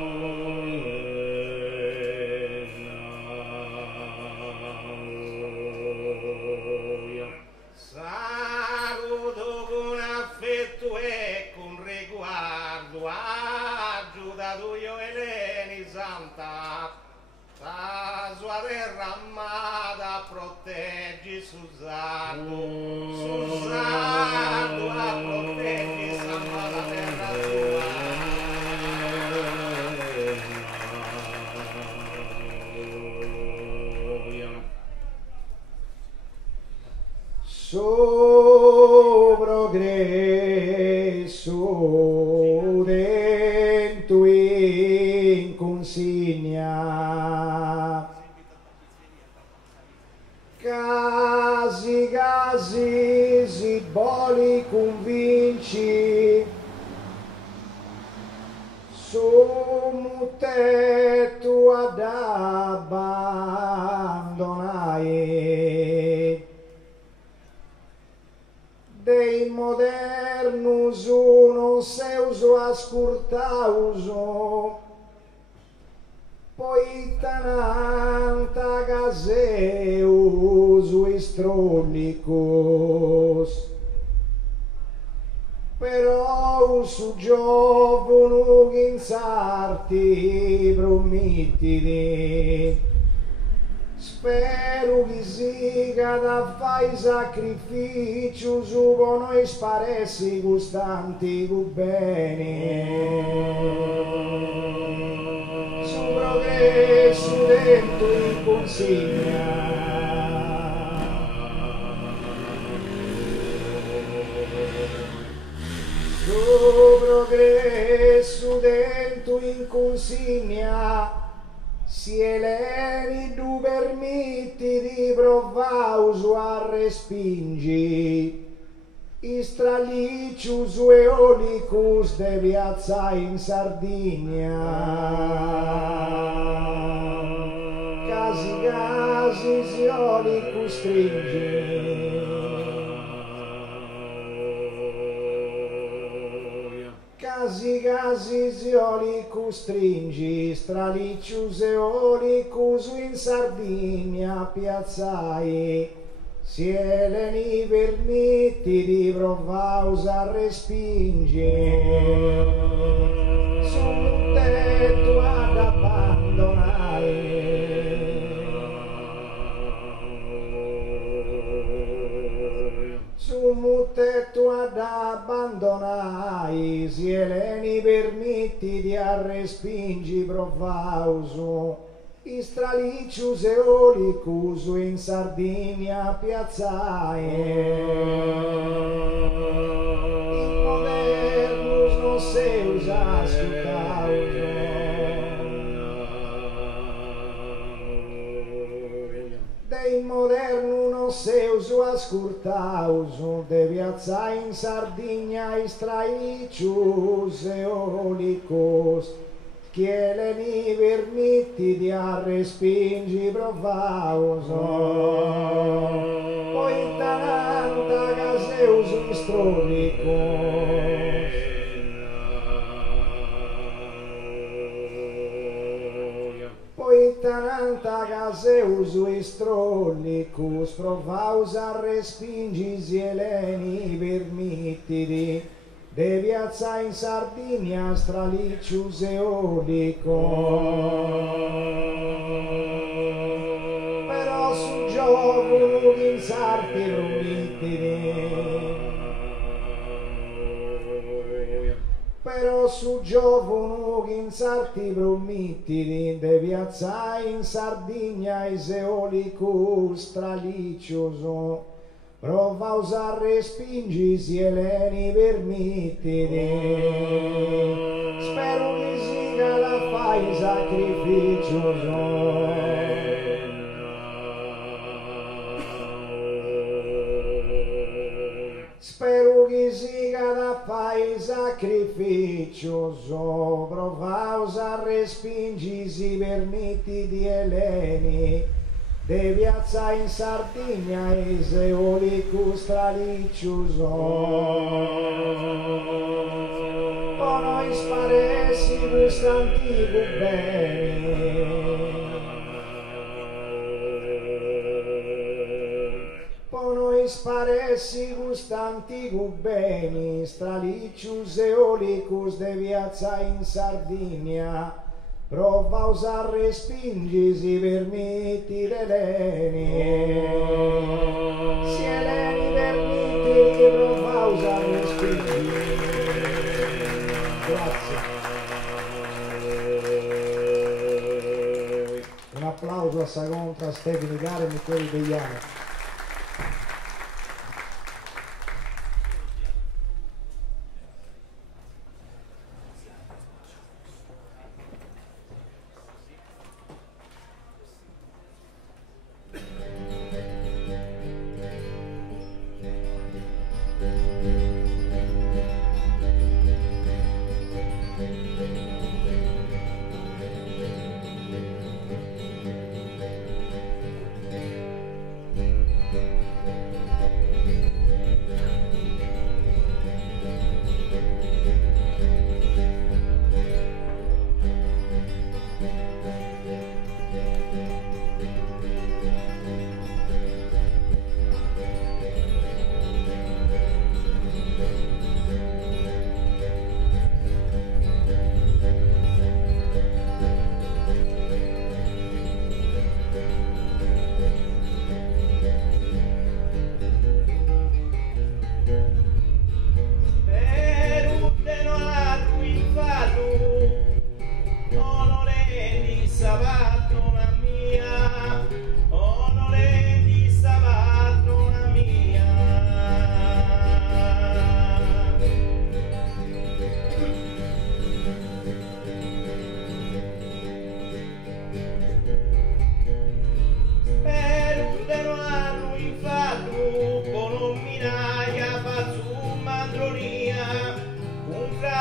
saluto con affetto e con riguardo aggiuda tu io Eleni Santa la sua terra amata proteggi Susanno a proteggi s'amata terra tua su progresso dentro in consigna casi si voli convinci su tetto ad abbandonare dei modernus uno seuso ascurtauso poi tananta gaseus istrollicos però su giovunu ginzarti promettidi Spero che siga da fai sacrificio su con noi sparessi costanti bene. Su progresso dentro in consegna. Su progresso dentro in consegna. Si eleni tu permetti di provare a respingi i stralicci su eolicus de piazza in Sardegna. Casi si eolicus stringi. Casi eolicus stringi, straliccius eolicus in Sardegna piazzai, si eleni permetti di provaus a respingere, sul tetto ad abbandonare. Sul tetto ad abbandonai, si eleni permetti di respingi provausu, i straliccius eolicus in Sardegna piazzai. Il modernus non se usa ascoltausu. Dei modernu non se uso ascoltausu, de piazza in Sardegna i straiccius eolicus, chieleni permetti di respingi provausu, poi tananta caseusu istrolicus. Poi tananta caseusu istrollicus provaus a respingi si eleni permittidi de piazza in Sardegna straliccius eolicus. Però su gioco in sarti promittidi. Però su giovunu che in sarti promittidi de piazza in Sardegna is eolicus straliccius provaus a respingi si eleni permittidi. Spero che siga la fai sacrificios. Spero che siga da fai sacrificios, provaus a respingi si permetti di eleni, de piazza in Sardegna is eolicus straliccius. O noi sparessi quest'antico bene. Noi sparessi quest'antico beni, straliccius eolicus de piazza in Sardegna, provaus a respingi si permetti l'eleni, si eleni permetti provaus a respingi. Grazie. Un applauso a Sagontra, Stefani Caro e Michele Begliano.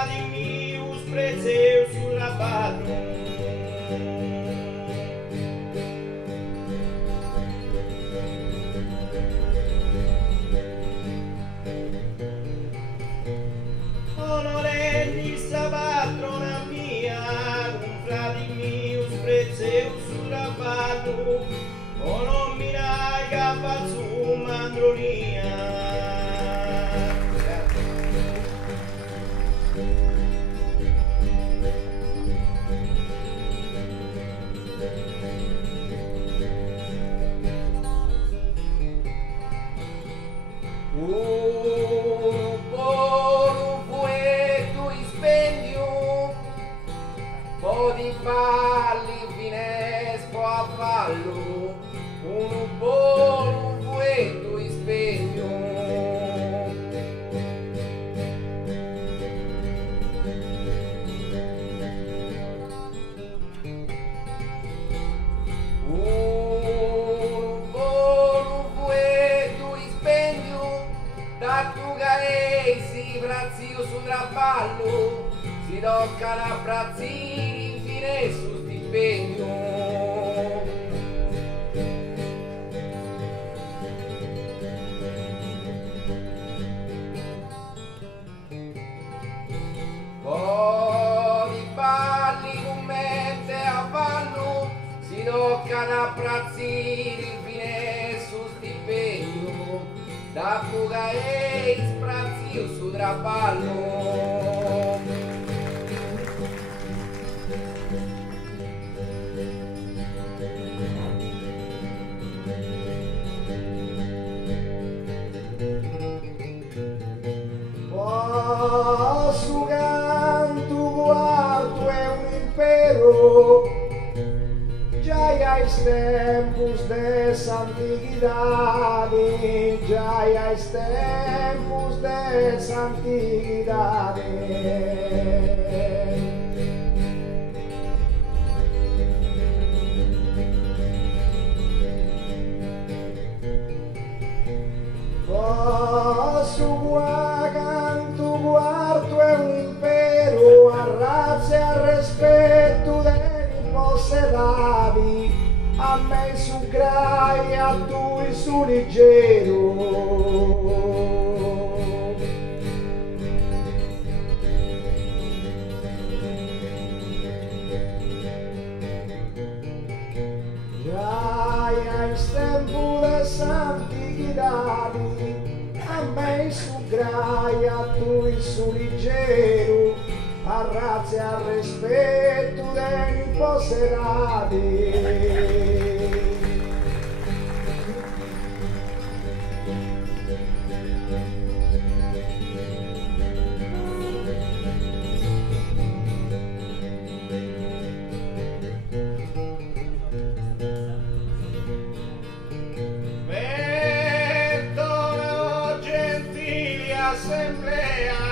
frati mius prezeus sul raballo. Onorennissa patrona mia, un frati mius prezeus sul raballo, o non mi raga pazzu mandronia. Balli finesco a ballo, un buon fuetto ispegno. Un buon fuetto ispegno, da tu gaesi brazio sul traballo, si toccano a brazzini su stipendio. Poi balli con mente a ballo, si toccano a prazzini il fine su stipendio, da fuga e sprazio su traballo. Su canto quarto è un impero, già ai tempos dessa antiguidade, già ai tempos dessa antiguidade. Su canto quarto è un impero, a razza e a rispetto dei possedati, a me su grai, a tu su leggero. Già ai tempo de santità, a me su graia, a tu su leggero, a razza e a rispetto dei possedati. Assemblea,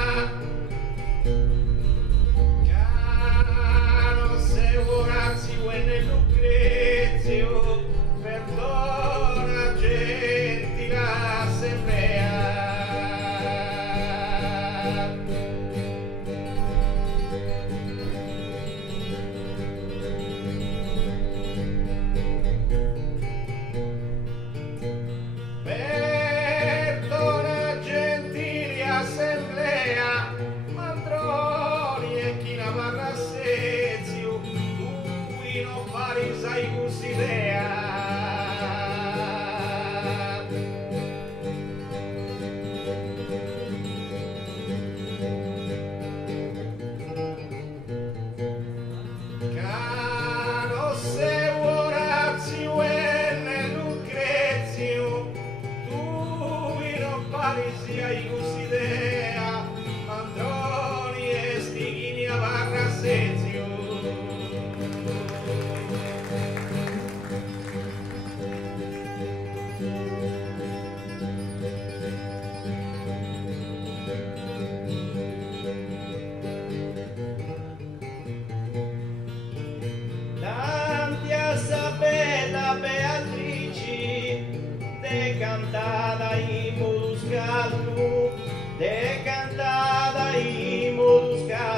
caro se Orazio e Lucrezio, perdona gentile assemblea. Assemblea, Mandroni e chi la barra sezio, tu non farisai cusidea. Caro se Orazio e Lucrezio, tu non farisai cusidea. Mandroni e stighini a barra sezio. Davanti a Sabella Beatrici, decantata in modus caldo, decantada in modus caldo.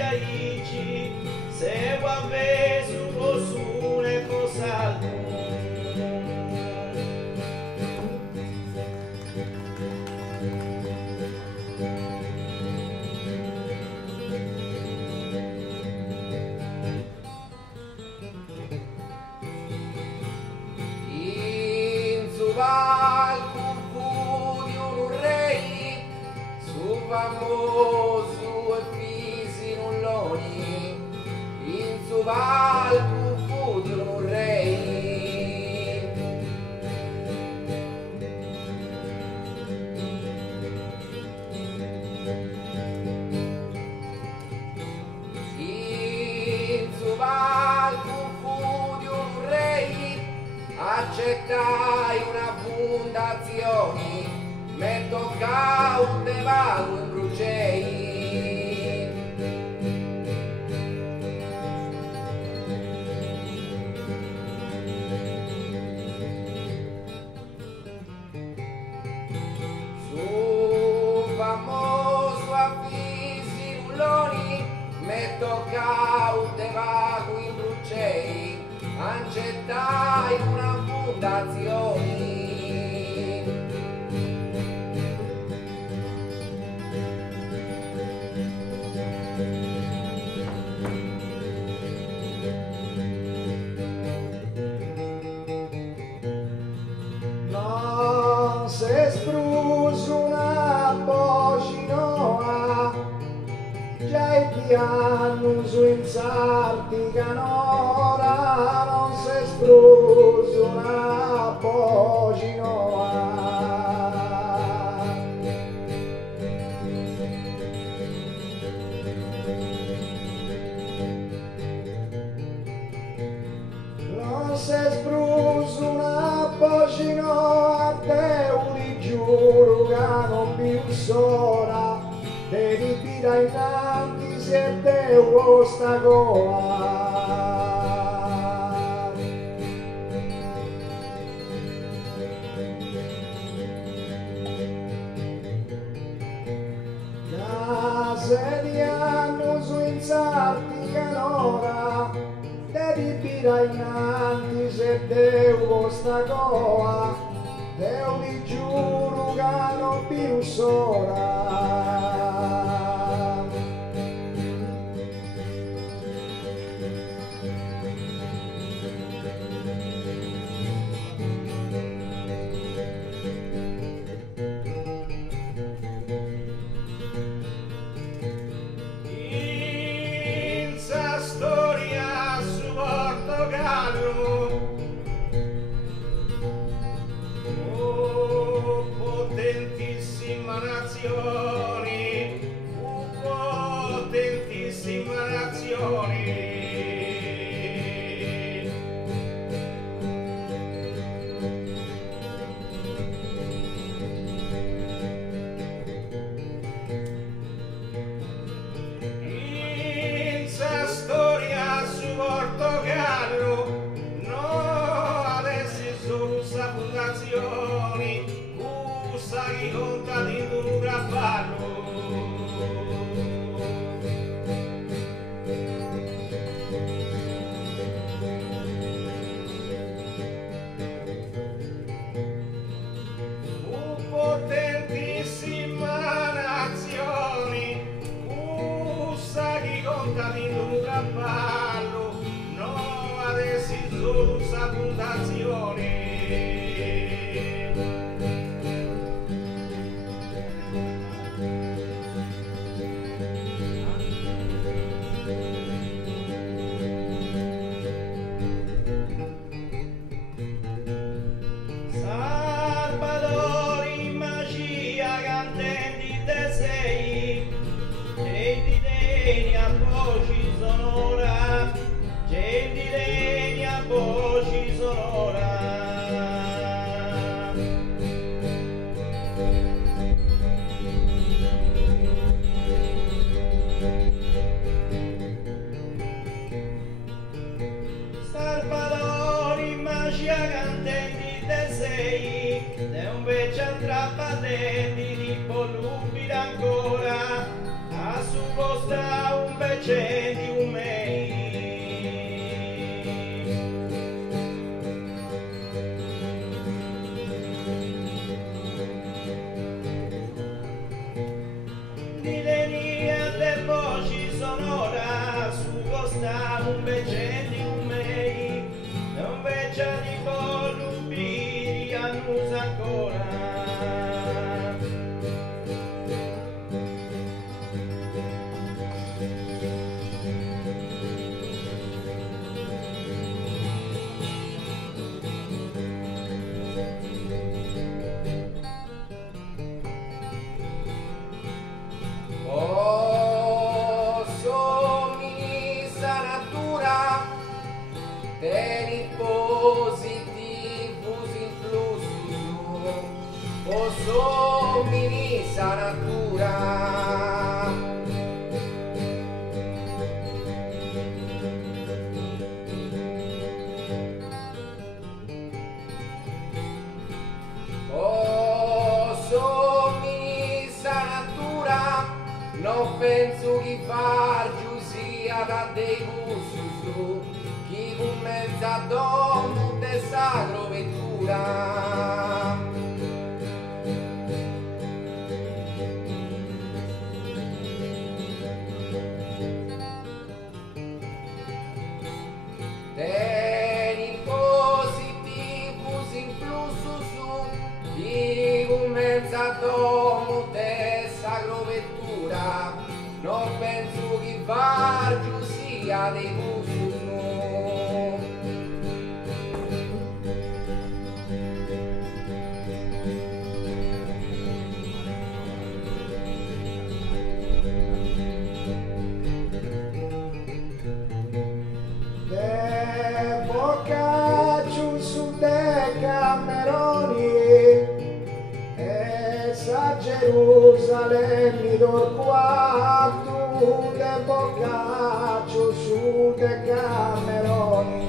aici, se va vesu posune posalmu. Famoso e fisi nulloni in su val cuffù di un re. In su val cuffù di un re accettai una fondazione. Me tocca un devago in bruciei. Su famoso affisi nulloni, me tocca un devago in bruciei. Accettai una fondazione. Se spruso una bocinoa, già il piano su in sarti canora, non se spruso una bocinoa. Non se spruso una bocinoa, giuro che non più sola, devi dire innanzi se devo sta coa. Se di anno su in sarti canora, devi dire innanzi se devo sta coa. Io ti giuro che non più sola. In sa storia su Portogallo potentissima nazione, potentissima nazione. In sa storia su Portogallo, no, adesso sono sa fondazioni, sai conta di un cavallo. Potentissima nazione, sai conta di un cavallo, no, adesso solo sa fondazione. Voci sonora. Salvadori magia cantenti te sei, de un vecchio trapattenti di volubile ancora, a su vostra un vecchio beccendi con me. Di lenia le voci sonora su costa un beccendi con me, non beccia di volubiri annusa ancora. Oh, somminissa natura, teni positivus influssus, oh, somminissa natura. Oh, somminissa natura, non penso che fargiu sia da dei gustus, chi con mezza donna de sacro vettura. Teni positivus influssus, chi con mezza donna de sacro vettura, non penso che vargiu sia dei gustus no. De Boccaccio su de Cameroni e sa Gerusalemme dorquato, de Boccaccio su de Cameroni.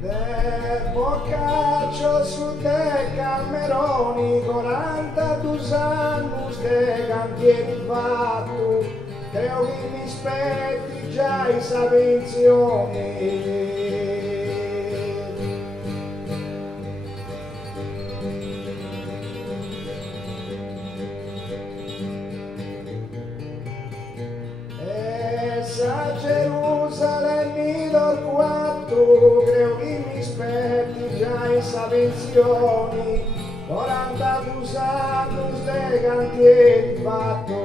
De Boccaccio su de Cameroni, 42 anni de cantieri fatto, creo che mi aspetti già i savenzioni. Sa Gerusalemme dorquato, creo che mi aspetti già i savenzioni, 42 anni de cantieri fatto.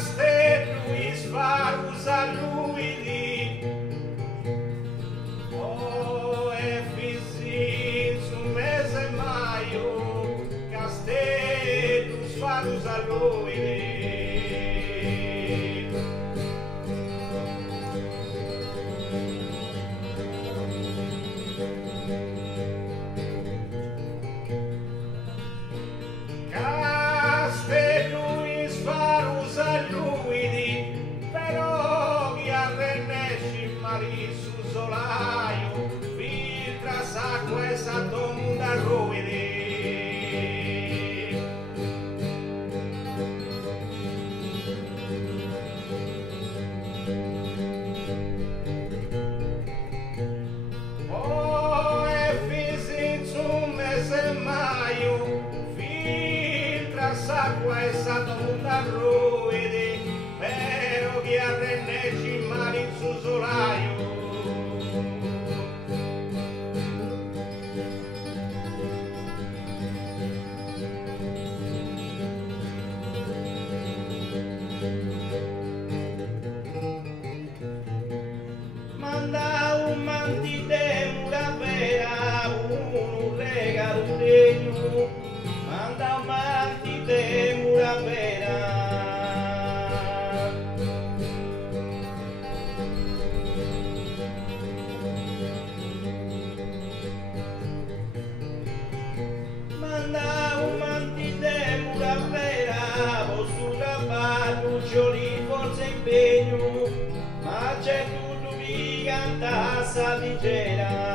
Castelluis varus a lui di oh e fisi su mese maio, Castellus varus a lui di Castelluis varus a lui di, però chi arrennesci mari su solaio, filtra s'acqua e s'addomunda ruidi. Oh, e fisi su mese maio, filtra s'acqua e s'addomunda ruidi, però chi arrennesci mari su solaio. Manda un mantite mura vera, un regalo legno, manda un mantite mura vera. canta saligera.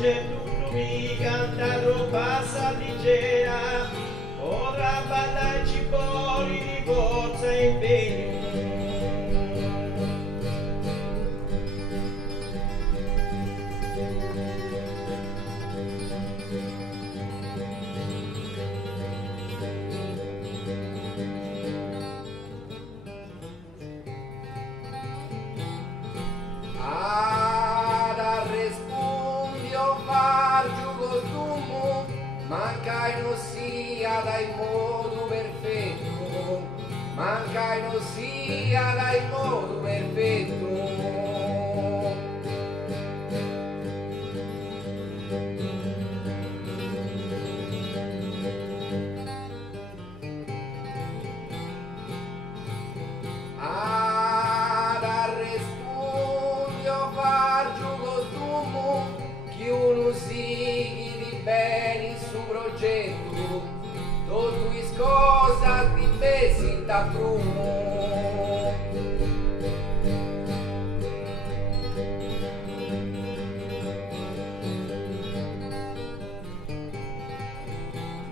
C'è tutto mi canta roba saligera, ora balla cipoli di forza e impegno. Manca e non sia dai modo perfetto, manca e non sia dai modo perfetto. Ad arrespundio far giù costumo, chi uno si di bene su progetto, tutto is cosa di besi in taprumo.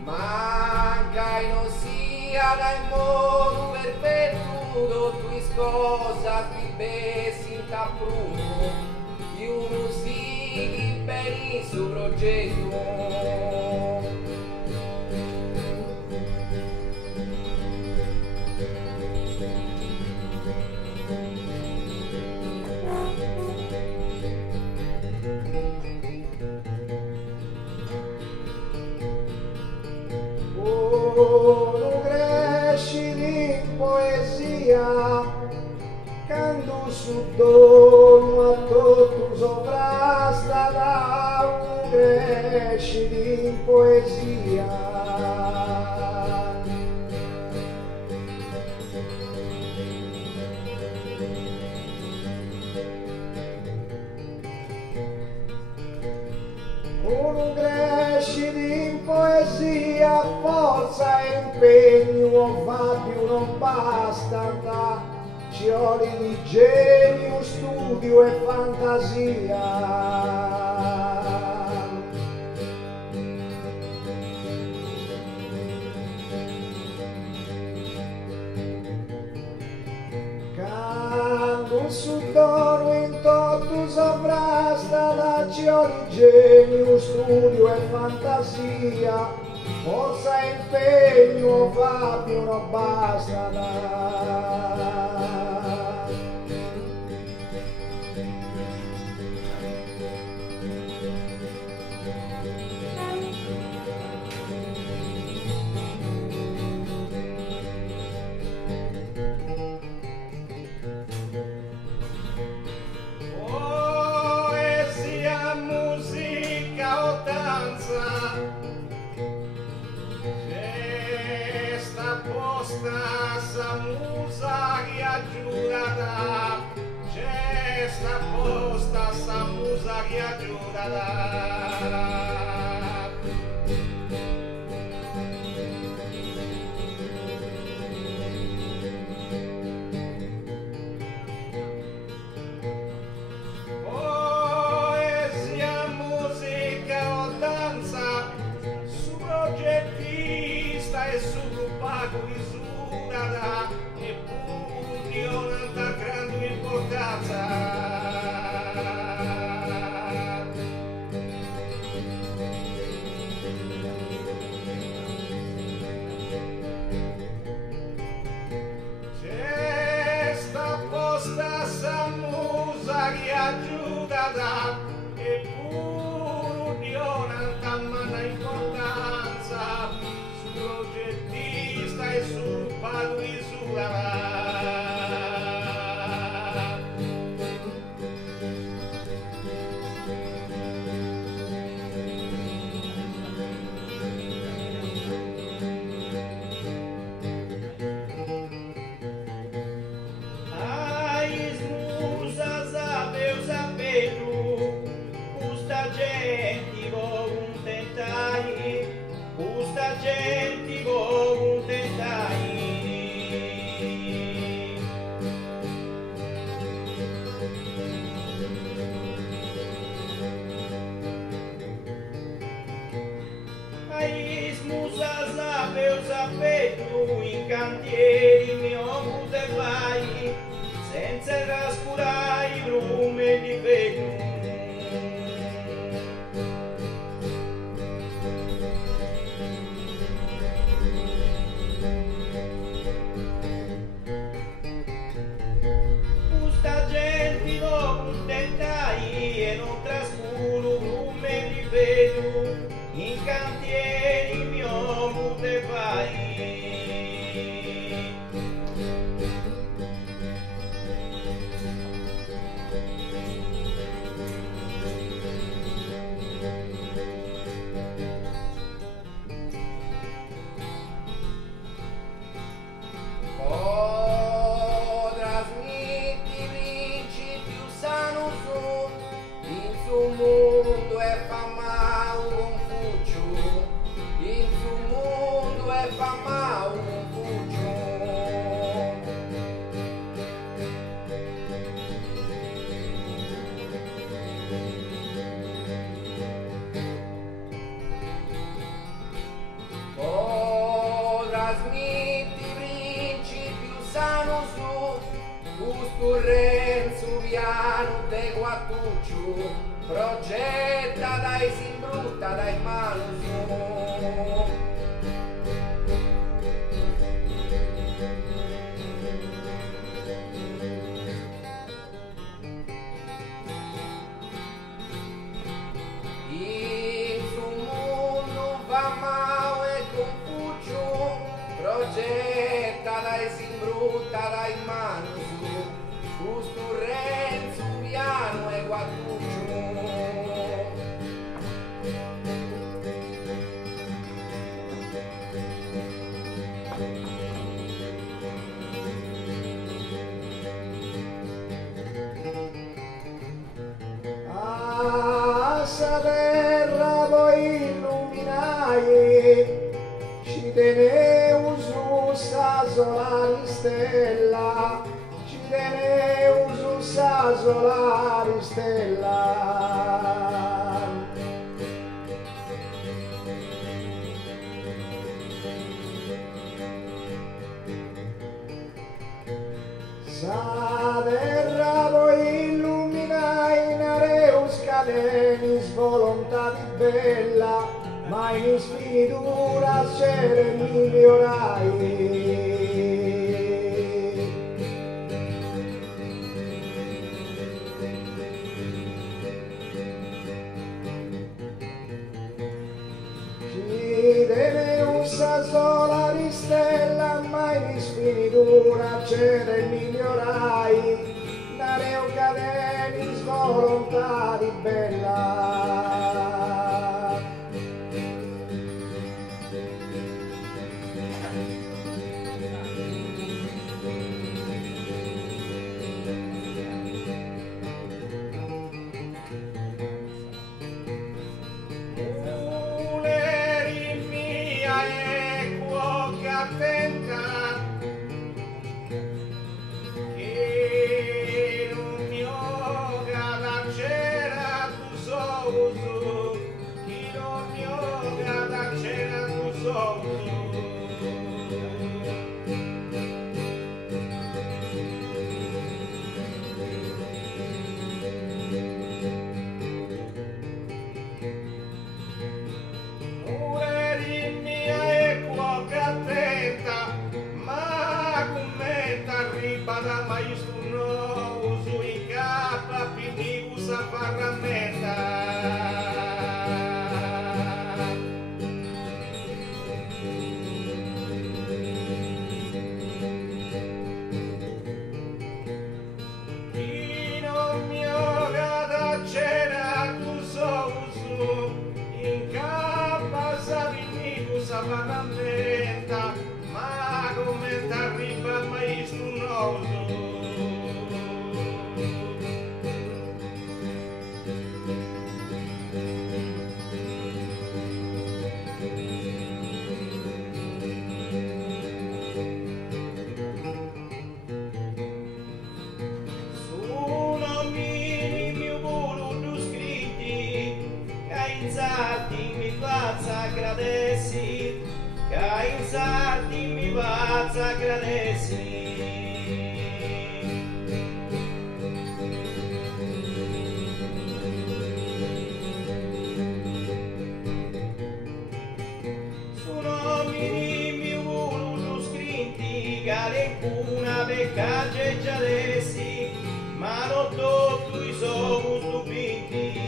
Manca e non sia dai modo perfetto, tutto is cosa di besi in taprumo, chi uno si bene su progetto. Non cresci in poesia, canto su dono a tutto sovrasta, non cresci in poesia. Non cresci in poesia, forza e impegno, Fabio non basta, ci vuole di genio, studio e fantasia. Canto su dono in tutto sovrasta, ci vuole genio, studio e fantasia, forza e impegno, Fabio non basta. Poesia, musica o danza, sta posta sa musa che aggiurata, c'è sta posta sa musa che aggiurata. Poesia, musica o danza, su progettista e su gruppaco misurata, e pure non da grande importanza. gente contentai, questa gente contentai. Ai smusa sapeu sapetto in cantieri mio pute vai, senza trascurai brume di vetro. Questa gente lo contentai e non trascuro brume di vetro, in cantieri mio pute vai. Trasmetti principi sano su, in suo mondo è famau Confucio, in suo mondo è famau Confucio. Trasmetti principi sano su, gusto Renzo piano de Guattuccio, progetta dai simbrutta dai maluso. In su mondo va mau e Confucio, progetta dai simbrutta dai maluso, gusto Renzo piano e Guattuccio. A sa terra voi illuminai, ci teneu su sa solare stella, ci teneu su sa solare stella. Sa terra voi illuminai, nareus cadenis volontà di bella, ma in spiritura cere migliorai. Ci deve sa sola di stella, ma in spiritura cere migliorai, nareo cadenis volontà di bella. Muleri mia e cuoca attenta, che non mi oga la cera tu souso, che non mi oga la cera tu souso. Muleri mia e cuoca attenta, ma commenta riba da maestro nuovo sui capa pinigu sa farramenta. Chi non mi oga da cena tu sousu, in capa sa pinigu sa farramenta, ma commenta riba maestro nuovo. gradessi, che in sarti mi pazza gradessi. Una peccace già dessi, ma non tutto i sono stupiti.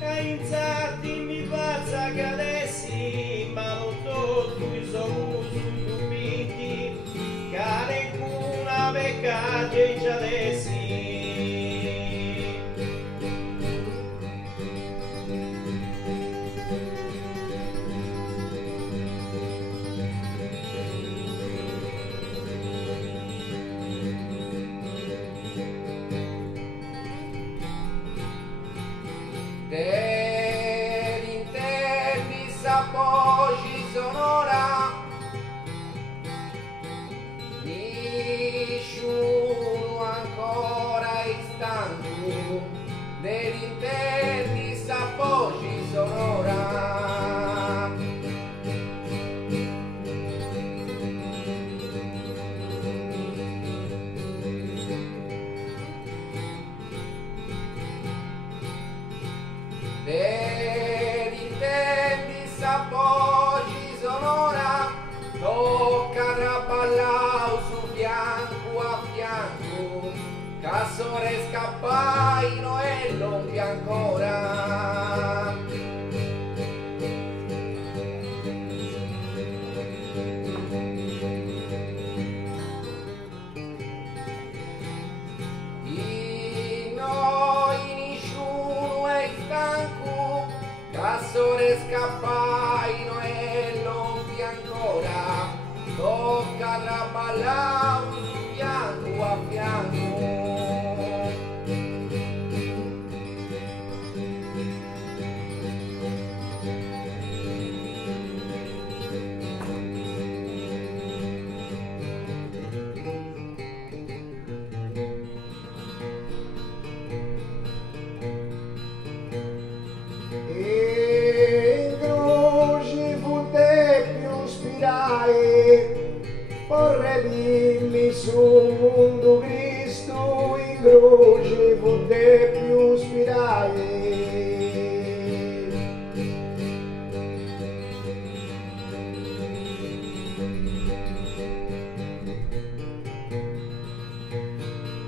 E in sarti mi pazza che adessi, ma non tutto i sono stupiti. Che una peccace già dessi. Dell'intervista voci sonora, nessuno ancora è stanco. Dell'intervista voci sonora. Dell'intervista voci sonora, tocca traballare su fianco a fianco, cassore scappaino e l'ompi ancora. Di noi nessuno è stanco, cassore scappaino e l'ompi ancora, tocca traballare su fianco a fianco. Porre dimmi su mondo Cristo, in croce fu te più spirai.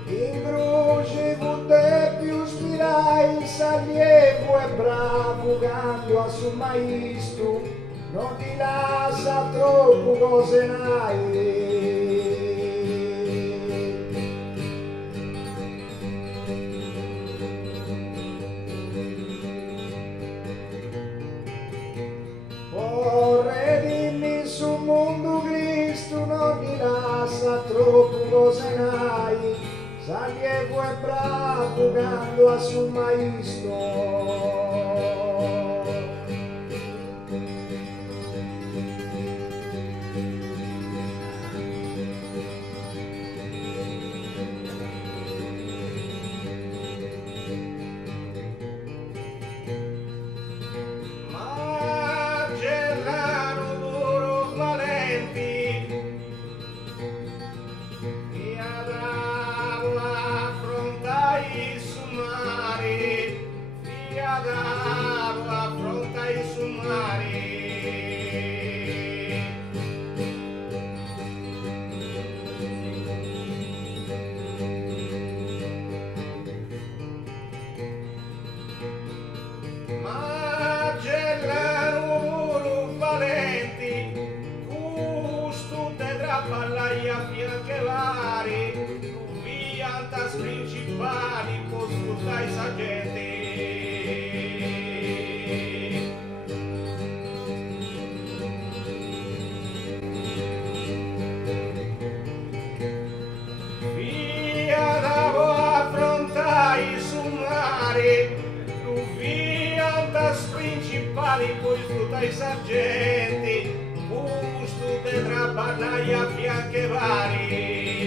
In croce fu te più spirai, salievo e bravo canto a su maestro, non ti lascia troppo cose n'hai. Vorrei dimmi su mondo Cristo, non ti lascia troppo cose n'hai. Salievo e bravo canto a su maestro. Affronta i summari. Magellano valenti, gusto te trapallai a fianche vari, viantas principali, consultai saggenti. Poi sfrutta i sargenti, gusto te traballai a fianche vari.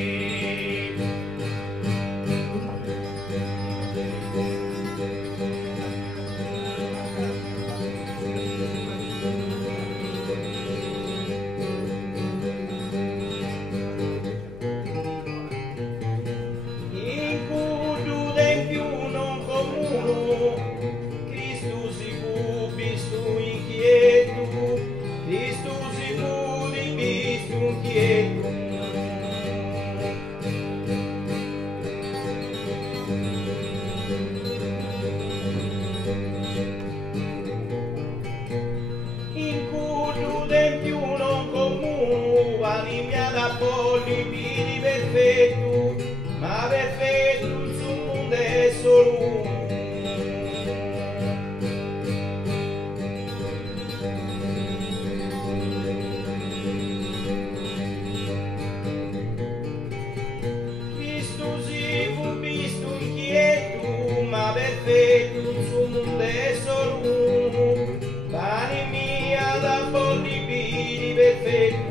da polli piri perfetto, ma perfetto sul mondo è solo uno. Visto si fu visto inquieto, ma perfetto sul mondo è solo uno. Pane mia da polli piri perfetto.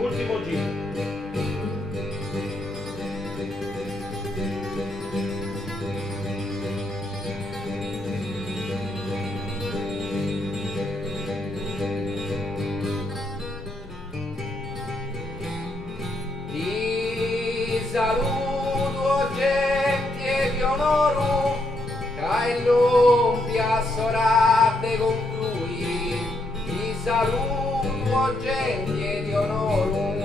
Ultimo giro. Ti saluto gente di onore, che l'ombia sorate con lui. Ti saluto gente di onore.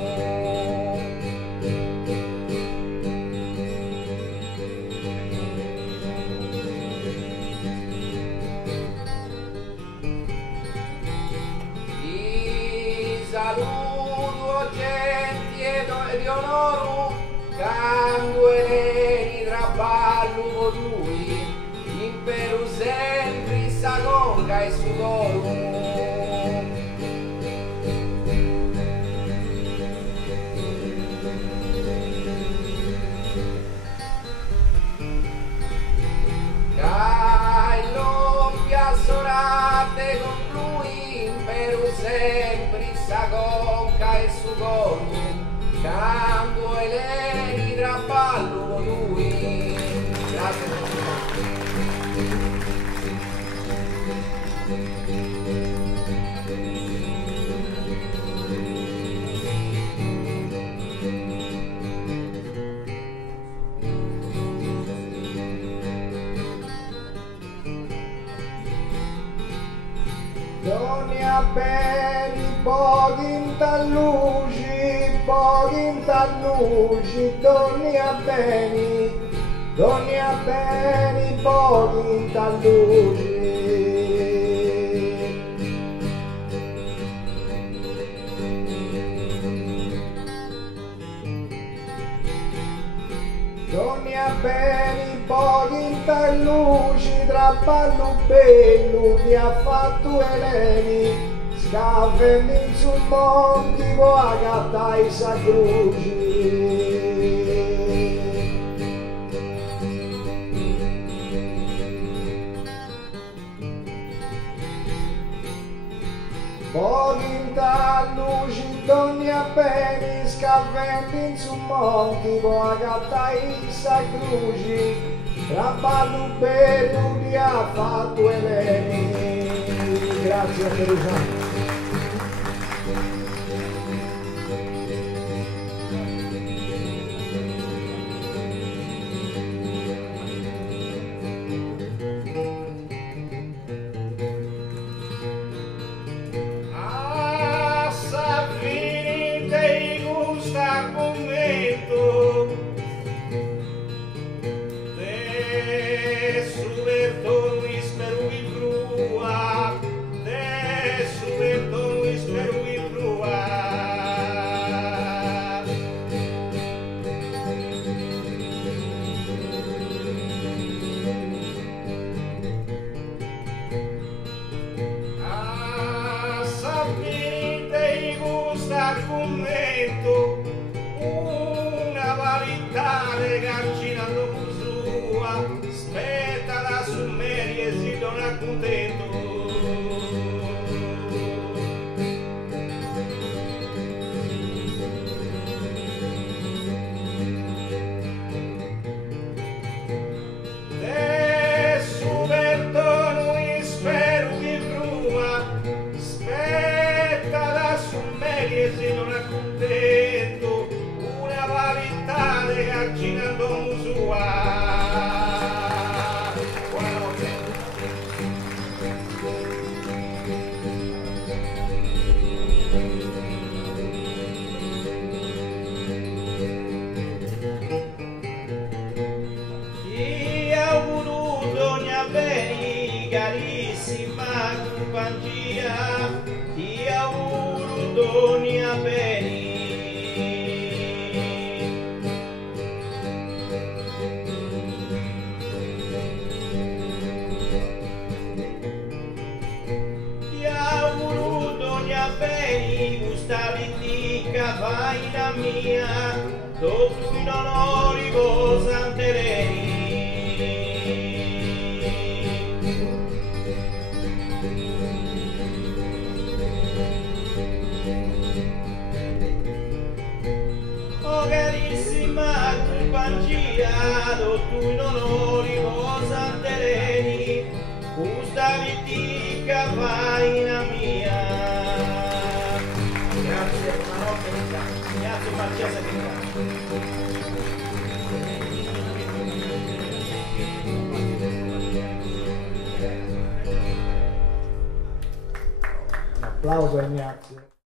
Ti saluto gente di onore, quando Eleni traballo con lui, impero sempre sa conca e su coro. Che l'ombia sorate con lui, impero sempre sa conca e su coro. Quando Eleni traballo con lui. Grazie. Donna bene, pochi in talluci, pochi in talluci, donna bene, pochi in talluci. Donna bene, pochi in talluci, tra ballo bello che ha fatto Eleni, scavami sul monte, può agattare i sacruci. Pochi in talluci, donna bene, scavami sul monte, può agattare i sacruci. Traballo bello che ha fatto Eleni. Grazie a Teresa. A Savini te gusta commento, Suberto Luis Perui Brua, Suberto Luis Perui Brua. A Savini te gusta argomento, una varietà regarcinando sua, spetta da summeri e si dona contento. Suberto noi spero che bruma, spetta da summeri e si dona contento, una varietà regarcinando sua. Carissima compagnia, ti auguro doni a beni. questa vitica faina mia, tutto in onori posantereni. Oh carissima compagnia, tutto in onori posantereni, questa vitica faina mia. Grazie, buonanotte, Grazie Marchesa che canta. Un applauso a Ignazio.